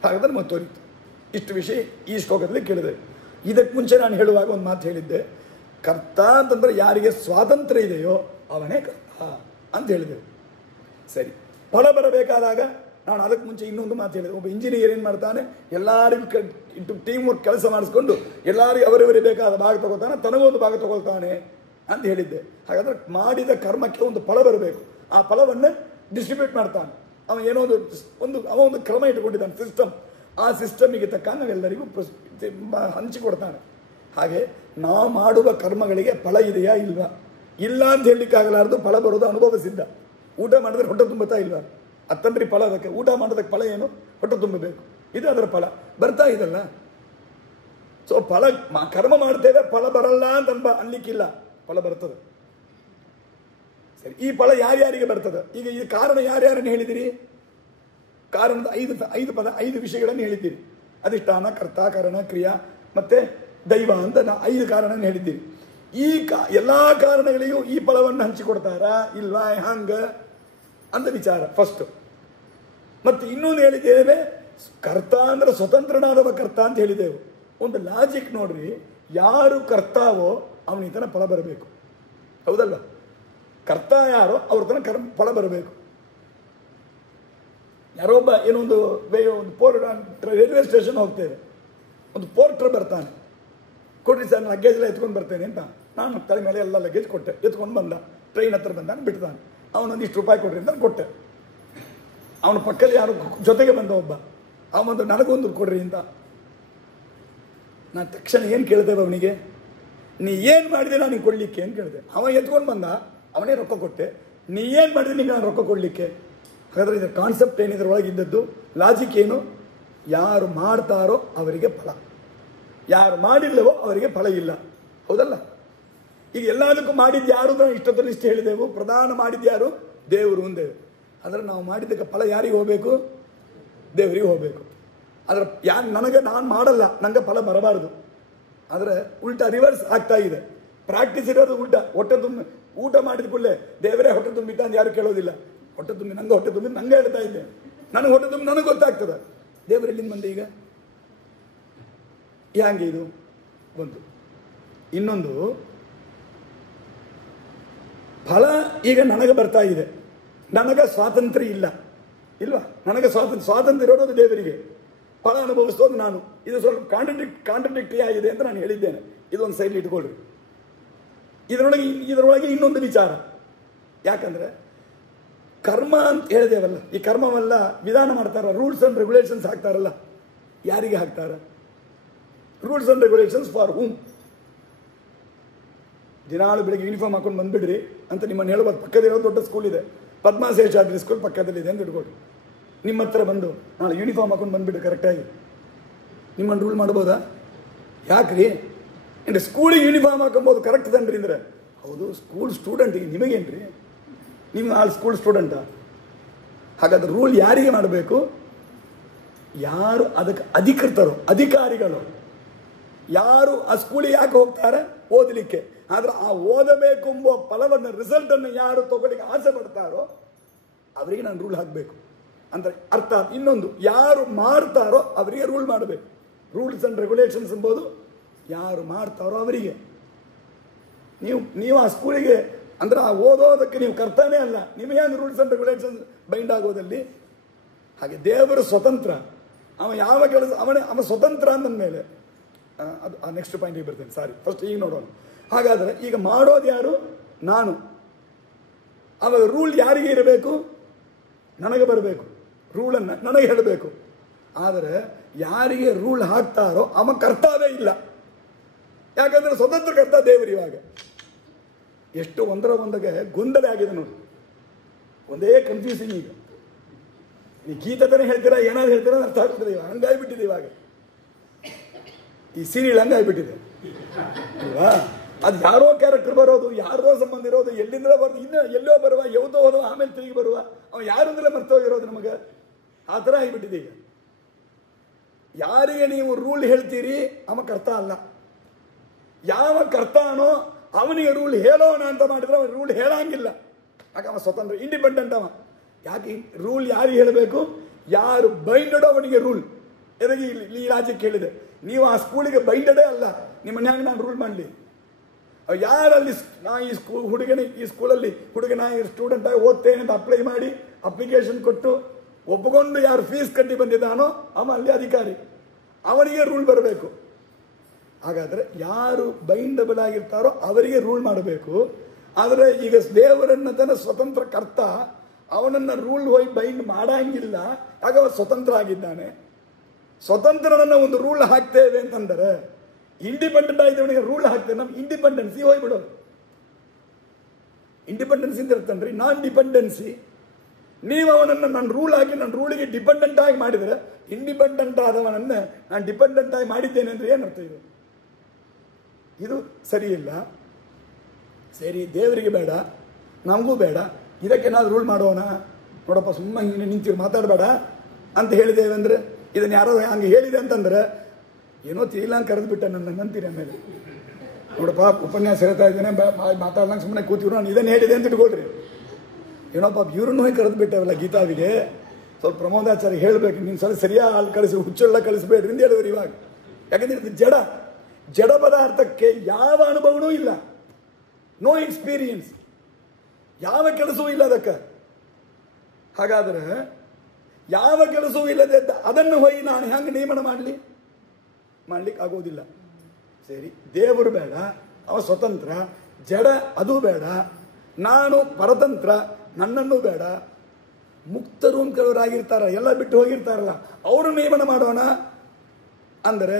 ಹಾಗಾದ್ರೆ ಮತ್ತೆ ತೋರಿತು. ಇಷ್ಟು ವಿಷಯ ಈ ಶ್ಲೋಕದಲ್ಲಿ ಕೇಳಿದೆ. ಇದಕ್ಕೆ ಮುಂಚೆ ನಾನು ಹೇಳುವಾಗ ಒಂದು ಮಾತು ಹೇಳಿದ್ದೆ, ಕರ್ತ ಅಂತಂದ್ರೆ ಯಾರಿಗೆ ಸ್ವಾತಂತ್ರ್ಯ ಇದೆಯೋ ಅವನೇ ಕರ್ತ ಅಂತ ಹೇಳಿದೆವು. ಸರಿ, ಫಲ ಬರಬೇಕಾದಾಗ ನಾನು ಅದಕ್ಕೆ ಮುಂಚೆ ಇನ್ನೊಂದು ಮಾತು ಹೇಳಿದೆ. ಒಬ್ಬ ಇಂಜಿನಿಯರ್ ಏನು ಮಾಡ್ತಾನೆ, ಎಲ್ಲರಿಗೂ ಟೀಮ್ ವರ್ಕ್ ಕೆಲಸ ಮಾಡಿಸ್ಕೊಂಡು ಎಲ್ಲರಿಗೂ ಅವರವರಿಗೆ ಬೇಕಾದ ಭಾಗ ತಗೋತಾನೆ, ತನಗೊಂದು ಭಾಗ ತಗೊಳ್ತಾನೆ ಅಂತ ಹೇಳಿದ್ದೆ. ಹಾಗಾದ್ರೆ ಮಾಡಿದ ಕರ್ಮಕ್ಕೆ ಒಂದು ಫಲ ಬರಬೇಕು, ಆ ಫಲವನ್ನು ಡಿಸ್ಟ್ರಿಬ್ಯೂಟ್ ಮಾಡ್ತಾನೆ. ಅವನು ಏನೋ ಒಂದು ಕ್ರಮ ಇಟ್ಟುಕೊಂಡಿದ್ದಾನೆ, ಸಿಸ್ಟಮ್. ಆ ಸಿಸ್ಟಮಿಗೆ ತಕ್ಕಂಗೆ ನಾವೆಲ್ಲರಿಗೂ ಹಂಚಿಕೊಡ್ತಾನೆ. ಹಾಗೆ ನಾವು ಮಾಡುವ ಕರ್ಮಗಳಿಗೆ ಫಲ ಇದೆಯಾ ಇಲ್ವಾ, ಇಲ್ಲ ಅಂತ ಹೇಳಲಿಕ್ಕಾಗಲಾರ್ದು. ಫಲ ಬರೋದು ಅನುಭವ ಸಿದ್ಧ. ಊಟ ಮಾಡಿದ್ರೆ ಹೊಟ್ಟೆ ತುಂಬುತ್ತಾ ಇಲ್ವಾ, ಅತ್ತಂದ್ರಿ ಫಲ. ಅದಕ್ಕೆ ಊಟ ಮಾಡೋದಕ್ಕೆ ಫಲ ಏನು, ಹೊಟ್ಟೆ ತುಂಬಬೇಕು, ಇದು ಅದರ ಫಲ ಬರ್ತಾ ಇದಲ್ಲ. ಸೊ ಫಲ ಕರ್ಮ ಮಾಡ್ತೇವೆ, ಫಲ ಬರಲ್ಲ ಅಂತ ಅನ್ಲಿಕ್ಕಿಲ್ಲ, ಫಲ ಬರ್ತದೆ. ಸರಿ, ಈ ಫಲ ಯಾರ್ಯಾರಿಗೆ ಬರ್ತದೆ? ಈಗ ಈ ಕಾರಣ ಯಾರ್ಯಾರನ್ನು ಹೇಳಿದಿರಿ? ಕಾರಣದ 5 ವಿಷಯಗಳನ್ನು ಹೇಳಿದ್ದೀರಿ. ಅಧಿಷ್ಠಾನ, ಕರ್ತ, ಕಾರಣ, ಕ್ರಿಯಾ ಮತ್ತೆ ದೈವ ಅಂತ 5 ಕಾರಣವನ್ನು ಹೇಳಿದ್ದೀರಿ. ಈ ಎಲ್ಲ ಕಾರಣಗಳಿಗೂ ಈ ಫಲವನ್ನು ಹಂಚಿಕೊಡ್ತಾರಾ ಇಲ್ವಾ, ಹಂಗ ಅಂತ ವಿಚಾರ ಫಸ್ಟ್. ಮತ್ತು ಇನ್ನೊಂದು ಹೇಳಿದ್ದೇವೆ, ಕರ್ತ ಅಂದ್ರೆ ಸ್ವತಂತ್ರನಾದವ ಕರ್ತ ಅಂತ ಹೇಳಿದೆವು. ಒಂದು ಲಾಜಿಕ್ ನೋಡ್ರಿ, ಯಾರು ಕರ್ತಾವೋ ಅವನಿತನ ಫಲ ಬರಬೇಕು, ಹೌದಲ್ಲ? ಕರ್ತ ಯಾರೋ ಅವ್ರ ತನಕ ಫಲ ಬರಬೇಕು. ಯಾರೊಬ್ಬ ಏನೊಂದು ರೈಲ್ವೆ ಸ್ಟೇಷನ್ ಹೋಗ್ತೇವೆ, ಒಂದು ಪೋರ್ಟ್ರ್ ಬರ್ತಾನೆ, ಕೊಡ್ರಿ ಸರ್ ನಾನು ಲಗೇಜ್ ಎಲ್ಲ ಎತ್ಕೊಂಡು ಬರ್ತೇನೆ ಅಂತ. ನಾನು ತಲೆ ಮೇಲೆ ಎಲ್ಲ ಲಗೇಜ್ ಕೊಟ್ಟೆ, ಎತ್ಕೊಂಡು ಬಂದ, ಟ್ರೈನ್ ಹತ್ರ ಬಂದಾನೆ, ಬಿಡ್ತಾನೆ. ಅವನೊಂದಿಷ್ಟು ರೂಪಾಯಿ ಕೊಡ್ರಿ ಅಂತ ಕೊಟ್ಟೆ. ಅವನ ಪಕ್ಕದಲ್ಲಿ ಯಾರು ಜೊತೆಗೆ ಬಂದ ಒಬ್ಬ, ಅವನೊಂದು ನನಗೊಂದು ಕೊಡ್ರಿ ಅಂತ. ನಾನು ತಕ್ಷಣ ಏನು ಕೇಳ್ತೇವೆ ಅವನಿಗೆ, ನೀ ಏನು ಮಾಡಿದೆ ನಾನು ಕೊಡಲಿಕ್ಕೆ ಅಂತ ಕೇಳಿದೆ. ಅವ ಎತ್ಕೊಂಡು ಬಂದ, ಅವನೇ ರೊಕ್ಕ ಕೊಟ್ಟೆ. ನೀ ಏನು ಮಾಡಿದೆ ನಿಂಗೆ ನಾನು ರೊಕ್ಕ ಕೊಡಲಿಕ್ಕೆ? ಹಾಗಾದ್ರೆ ಇದರ ಕಾನ್ಸೆಪ್ಟ್ ಏನಿದ್ರ ಒಳಗಿದ್ದದ್ದು, ಲಾಜಿಕ್ ಏನು? ಯಾರು ಮಾಡ್ತಾರೋ ಅವರಿಗೆ ಫಲ, ಯಾರು ಮಾಡಿಲ್ಲವೋ ಅವರಿಗೆ ಫಲ ಇಲ್ಲ, ಹೌದಲ್ಲ? ಈಗ ಎಲ್ಲದಕ್ಕೂ ಮಾಡಿದ್ದು ಯಾರು? ಇಷ್ಟೊತ್ತಲ್ಲಿ ಇಷ್ಟು ಹೇಳಿದೆವು. ಪ್ರಧಾನ ಮಾಡಿದ್ಯಾರು? ದೇವರು ಒಂದೇವು. ಅಂದರೆ ನಾವು ಮಾಡಿದ್ದಕ್ಕೆ ಫಲ ಯಾರಿಗೆ ಹೋಗಬೇಕು? ದೇವರಿಗೆ ಹೋಗಬೇಕು. ಆದರೆ ನಾನು ಮಾಡಲ್ಲ, ನನಗೆ ಫಲ ಬರಬಾರ್ದು. ಆದರೆ ಉಲ್ಟಾ ರಿವರ್ಸ್ ಆಗ್ತಾ ಇದೆ. ಪ್ರಾಕ್ಟೀಸ್ ಇರೋದು ಉಲ್ಟಾ. ಹೊಟ್ಟೆ ತುಂಬಿ ಊಟ ಮಾಡಿದ ಕೂಡಲೇ ದೇವರೇ ಹೊಟ್ಟೆ ತುಂಬಿದ್ದ ಅಂತ ಯಾರು ಕೇಳೋದಿಲ್ಲ. ಹೊಟ್ಟೆ ತುಂಬಿ ನಂಗೆ ಹೊಟ್ಟೆ ತುಂಬಿ ನಂಗೆ ಹೇಳ್ತಾ ಇದ್ದೆ, ನನಗೆ ಹೊಟ್ಟೆ ತುಂಬಿ ನನಗೆ ಗೊತ್ತಾಗ್ತದೆ. ದೇವರೆಲ್ಲಿಂದ ಬಂದೆ ಈಗ? ಹ್ಯಾಂಗೆ ಇದು ಒಂದು? ಇನ್ನೊಂದು, ಫಲ ಈಗ ನನಗೆ ಬರ್ತಾ ಇದೆ, ನನಗೆ ಸ್ವಾತಂತ್ರ್ಯ ಇಲ್ಲ, ಇಲ್ವಾ? ನನಗೆ ಸ್ವಾತಂತ್ರ್ಯ ಇರೋದು ದೇವರಿಗೆ, ಫಲ ಅನುಭವಿಸೋದು ನಾನು. ಇದು ಸ್ವಲ್ಪ ಕಾಂಟ್ರಡಿಕ್ಟರಿ ಆಗಿದೆ ಅಂತ ನಾನು ಹೇಳಿದ್ದೇನೆ. ಇದೊಂದು ಸೈಡ್ ಇಟ್ಕೊಳ್ರಿ. ಇದರೊಳಗೆ ಇನ್ನೊಂದು ವಿಚಾರ. ಯಾಕಂದ್ರೆ ಕರ್ಮ ಅಂತ ಹೇಳಿದೇವಲ್ಲ, ಈ ಕರ್ಮವೆಲ್ಲ ವಿಧಾನ ಮಾಡ್ತಾರ, ರೂಲ್ಸ್ ಅಂಡ್ ರೆಗ್ಯುಲೇಷನ್ಸ್ ಹಾಕ್ತಾರಲ್ಲ. ಯಾರಿಗೆ ಹಾಕ್ತಾರ? Rules and regulations for whom? ದಿನಾಳು ಬೆಳಿಗ್ಗೆ ಯೂನಿಫಾರ್ಮ್ ಹಾಕೊಂಡು ಬಂದ್ಬಿಡ್ರಿ ಅಂತ ನಿಮ್ಮನ್ನು ಹೇಳ್ಬೋದು. ಪಕ್ಕದಲ್ಲಿರೋ ದೊಡ್ಡ ಸ್ಕೂಲ್ ಇದೆ, ಪದ್ಮಾಶೇಷಾದ್ರಿ ಸ್ಕೂಲ್ ಪಕ್ಕದಲ್ಲಿದೆ ಅಂತ ಇಟ್ಕೊಡ್ರಿ. ನಿಮ್ಮ ಹತ್ರ ಬಂದು ನಾಳೆ ಯೂನಿಫಾರ್ಮ್ ಹಾಕೊಂಡು ಬಂದ್ಬಿಡ್ರಿ ಕರೆಕ್ಟಾಗಿ, ನಿಮ್ಮನ್ನು ರೂಲ್ ಮಾಡ್ಬೋದಾ? ಯಾಕ್ರಿ? ಅಂದರೆ ಸ್ಕೂಲಿಗೆ ಯೂನಿಫಾರ್ಮ್ ಹಾಕೊಬೋದು ಕರೆಕ್ಟ್ ತನ್ರಿ ಅಂದರೆ, ಹೌದು ಸ್ಕೂಲ್ ಸ್ಟೂಡೆಂಟಿಗೆ ನಿಮಗೇನ್ರಿ? ನೀವು ನಾಳೆ ಸ್ಕೂಲ್ ಸ್ಟೂಡೆಂಟಾ? ಹಾಗಾದ್ರೆ ರೂಲ್ ಯಾರಿಗೆ ಮಾಡಬೇಕು? ಯಾರು ಅದಕ್ಕೆ ಅಧಿಕೃತರು, ಅಧಿಕಾರಿಗಳು. ಯಾರು ಆ ಸ್ಕೂಲಿಗೆ ಯಾಕೆ ಹೋಗ್ತಾರೆ? ಓದಲಿಕ್ಕೆ. ಆದ್ರೆ ಆ ಓದಬೇಕೆಂಬ ಫಲವನ್ನು, ರಿಸಲ್ಟನ್ನು ಯಾರು ತಗೊಳ್ಳಿಕ್ಕೆ ಆಸೆ ಪಡ್ತಾರೋ ಅವರಿಗೆ ನಾನು ರೂಲ್ ಹಾಕಬೇಕು ಅಂದರೆ ಅರ್ಥ. ಇನ್ನೊಂದು, ಯಾರು ಮಾಡ್ತಾರೋ ಅವರಿಗೆ ರೂಲ್ ಮಾಡಬೇಕು. ರೂಲ್ಸ್ ಆ್ಯಂಡ್ ರೆಗ್ಯುಲೇಷನ್ಸ್ ಎಂಬುದು ಯಾರು ಮಾಡ್ತಾರೋ ಅವರಿಗೆ. ನೀವು ಆ ಸ್ಕೂಲಿಗೆ ಅಂದರೆ ಆ ಓದೋದಕ್ಕೆ ನೀವು ಕರ್ತಾನೇ ಅಲ್ಲ, ನಿಮಗೆ ಹೆಂಗೆ ರೂಲ್ಸ್ ಆ್ಯಂಡ್ ರೆಗ್ಯುಲೇಷನ್ಸ್ ಬೈಂಡ್ ಆಗೋದಲ್ಲಿ? ಹಾಗೆ ದೇವರು ಸ್ವತಂತ್ರ. ಅವ ಯಾವ ಕೆಲಸ ಅವನ ಸ್ವತಂತ್ರ ಅಂದಮೇಲೆ ಅದು ನೆಕ್ಸ್ಟ್ ಪಾಯಿಂಟಿಗೆ ಬರ್ತೇನೆ. ಸಾರಿ, ಫಸ್ಟ್ ಈಗ ನೋಡೋಣ. ಹಾಗಾದರೆ ಈಗ ಮಾಡೋದು ಯಾರು? ನಾನು. ಆವಾಗ ರೂಲ್ ಯಾರಿಗೆ ಇರಬೇಕು? ನನಗೆ ಬರಬೇಕು. ರೂಲನ್ನು ನನಗೆ ಹೇಳಬೇಕು. ಆದರೆ ಯಾರಿಗೆ ರೂಲ್ ಹಾಕ್ತಾರೋ ಅವ ಕರ್ತವ್ಯ ಇಲ್ಲ. ಯಾಕಂದರೆ ಸ್ವತಂತ್ರ ಕರ್ತ ದೇವರು. ಇವಾಗ ಎಷ್ಟು ಒಂದಕ್ಕೆ ಗೊಂದಲ ಆಗಿದೆ ನೋಡಿ, ಒಂದೇ ಕನ್ಫ್ಯೂಸಿಂಗ್. ಈಗ ಈ ಗೀತನೇ ಹೇಳ್ತೀರಾ, ಏನಾದ್ರು ಹೇಳ್ತೀರಾ ಅರ್ಥ ಆಗ್ತದೆ. ಇವಾಗ ಹಂಗಾಗಿಬಿಟ್ಟಿದೆ. ಇವಾಗ ಈ ಸೀರಿಯಲ್ ಹಂಗಾಗಿಬಿಟ್ಟಿದೆ ಅಲ್ವಾ? ಅದು ಯಾರೋ ಕ್ಯಾರೆಕ್ಟರ್ ಬರೋದು, ಯಾರೋ ಸಂಬಂಧ ಇರೋದು, ಎಲ್ಲಿಂದ ಬರೋದು, ಇನ್ನು ಎಲ್ಲೋ ಬರುವ, ಯಾವ್ದೋ ಹೋದವ, ಆಮೇಲೆ ತಿರುಗಿ ಬರುವ, ಅವ ಯಾರು ಅಂದ್ರೆ ಮರ್ತೋಗಿರೋದು ನಮಗೆ. ಆ ಥರ ಆಗಿಬಿಟ್ಟಿದೆ ಈಗ. ಯಾರಿಗೆ ನೀವು ರೂಲ್ ಹೇಳ್ತೀರಿ ಅವ ಕರ್ತ ಅಲ್ಲ. ಯಾವ ಕರ್ತಾನೋ ಅವನಿಗೆ ರೂಲ್ ಹೇಳೋಣ ಅಂತ ಮಾಡಿದ್ರೆ ಅವನು ರೂಲ್ ಹೇಳಂಗಿಲ್ಲ. ಆಗ ಅವ ಸ್ವತಂತ್ರ, ಇಂಡಿಪೆಂಡೆಂಟ್ ಅವ. ಯಾಕೆ ರೂಲ್ ಯಾರಿಗೆ ಹೇಳಬೇಕು? ಯಾರು ಬೈಂಡೆಡೋ ಅವನಿಗೆ ರೂಲ್. ಎದಗಿ ಈ ರಾಜ್ಯಕ್ಕೆ ಹೇಳಿದೆ, ನೀವು ಆ ಸ್ಕೂಲಿಗೆ ಬೈಂಡೆಡೇ ಅಲ್ಲ, ನಿಮ್ಮ ಮನ್ಯಾಗ ನಾನು ರೂಲ್ ಮಾಡಲಿ. ಯಾರಲ್ಲಿ ನಾ ಈ ಸ್ಕೂಲಲ್ಲಿ ಹುಡುಗನ ಸ್ಟೂಡೆಂಟ್ ಆಗಿ ಓದ್ತೇನೆ ಅಂತ ಅಪ್ಲೈ ಮಾಡಿ ಅಪ್ಲಿಕೇಶನ್ ಕೊಟ್ಟು ಒಪ್ಪಿಕೊಂಡು ಯಾರು ಫೀಸ್ ಕಟ್ಟಿ ಬಂದಿದ್ದಾನೋ ಅವ ಅಲ್ಲಿ ಅಧಿಕಾರಿ, ಅವನಿಗೆ ರೂಲ್ ಬರಬೇಕು. ಹಾಗಾದರೆ ಯಾರು ಬೈಂಡಬಲ್ ಆಗಿರ್ತಾರೋ ಅವರಿಗೆ ರೂಲ್ ಮಾಡಬೇಕು. ಆದರೆ ಈಗ ದೇವರನ್ನ ತನ್ನ ಸ್ವತಂತ್ರ ಕರ್ತ, ಅವನನ್ನು ರೂಲ್ ಹೋಗಿ ಬೈಂಡ್ ಮಾಡಂಗಿಲ್ಲ. ಆಗ ಅವ ಸ್ವತಂತ್ರ ಆಗಿದ್ದಾನೆ. ಸ್ವತಂತ್ರನನ್ನು ಒಂದು ರೂಲ್ ಹಾಕ್ತೇವೆ ಅಂತಂದರೆ, ಇಂಡಿಪೆಂಡೆಂಟ್ ಆಗಿದ್ದವನಿಗೆ ರೂಲ್ ಹಾಕ್ತೇವೆ, ನಮ್ಮ ಇಂಡಿಪೆಂಡೆನ್ಸಿ ಹೋಗ್ಬಿಡೋದು. ಇಂಡಿಪೆಂಡೆನ್ಸಿ ಅಂತ ಇರ್ತನ್ರಿ, ನಾನ್ ಡಿಪೆಂಡೆನ್ಸಿ. ನೀವು ಅವನನ್ನು ನಾನು ರೂಲ್ ಹಾಕಿ ನನ್ನ ರೂಲಿಗೆ ಡಿಪೆಂಡೆಂಟ್ ಆಗಿ ಮಾಡಿದರೆ, ಇಂಡಿಪೆಂಡೆಂಟ್ ಆದವನನ್ನು ನಾನು ಡಿಪೆಂಡೆಂಟ್ ಆಗಿ ಮಾಡಿದ್ದೇನೆ ಅಂದರೆ ಏನರ್ಥ? ಇದು ಸರಿಯಿಲ್ಲ. ಸರಿ, ದೇವರಿಗೆ ಬೇಡ, ನಮಗೂ ಬೇಡ. ಇದಕ್ಕೆ ನಾವು ರೂಲ್ ಮಾಡೋಣ. ನೋಡಪ್ಪ, ಸುಮ್ಮನೆ ಹಿಂಗೆ ನಿಂತಿರು, ಮಾತಾಡಬೇಡ ಅಂತ ಹೇಳಿದ್ದೇವೆ ಅಂದರೆ, ಇದನ್ನು ಯಾರೋ ಹಂಗೆ ಹೇಳಿದೆ ಅಂತಂದ್ರೆ ಏನೋ ತಿಳಿಲ್ಲ ಕರೆದು ಬಿಟ್ಟ ನನ್ನ ನಂತೀರಿ. ಆಮೇಲೆ ನೋಡಪ್ಪ, ಉಪನ್ಯಾಸ ಹೇಳ್ತಾ ಇದ್ದೇನೆ, ಮಾತಾಡ್ದಂಗೆ ಸುಮ್ಮನೆ ಕೂತಿರು, ನಾನು ಇದನ್ನು ಹೇಳಿದೆ ಅಂತ ಇಟ್ಕೊಳ್ರಿ. ಏನೋಪ್ಪ, ಇವ್ರನ್ನೂ ಹೋಗಿ ಕರೆದು ಬಿಟ್ಟವಲ್ಲ ಗೀತಾವಿಗೆ. ಸ್ವಲ್ಪ ಪ್ರಮೋದಾಚಾರ್ಯ ಹೇಳಬೇಕು, ನೀನು ಸ್ವಲ್ಪ ಸರಿಯಾಗಿ ಅಲ್ಲಿ ಕಳಿಸಿ, ಹುಚ್ಚೆಲ್ಲ ಕಳಿಸ್ಬೇಡ್ರಿ ಅಂತ ಹೇಳಿದ್ರು. ಇವಾಗ ಯಾಕಂದ್ರೆ ಇದು ಜಡ ಪದಾರ್ಥಕ್ಕೆ ಯಾವ ಅನುಭವನೂ ಇಲ್ಲ, ನೋ ಎಕ್ಸ್ಪೀರಿಯನ್ಸ್, ಯಾವ ಕೆಲಸವೂ ಇಲ್ಲ ಅದಕ್ಕೆ. ಹಾಗಾದರೆ ಯಾವ ಕೆಲಸವೂ ಇಲ್ಲದೆ ಅದನ್ನು ಹೋಗಿ ನಾನು ಹೆಂಗೆ ನೇಮನ ಮಾಡ್ಲಿಕ್ಕೆ ಆಗೋದಿಲ್ಲ. ಸರಿ, ದೇವರು ಬೇಡ, ಅವ ಸ್ವತಂತ್ರ. ಜಡ ಅದು ಬೇಡ, ನಾನು ಪರತಂತ್ರ, ನನ್ನನ್ನು ಬೇಡ. ಮುಕ್ತರು ಅಂತ ಕೆಲವರಾಗಿರ್ತಾರ, ಎಲ್ಲ ಬಿಟ್ಟು ಹೋಗಿರ್ತಾರಲ್ಲ, ಅವರು ನೇಮನ ಮಾಡೋಣ ಅಂದರೆ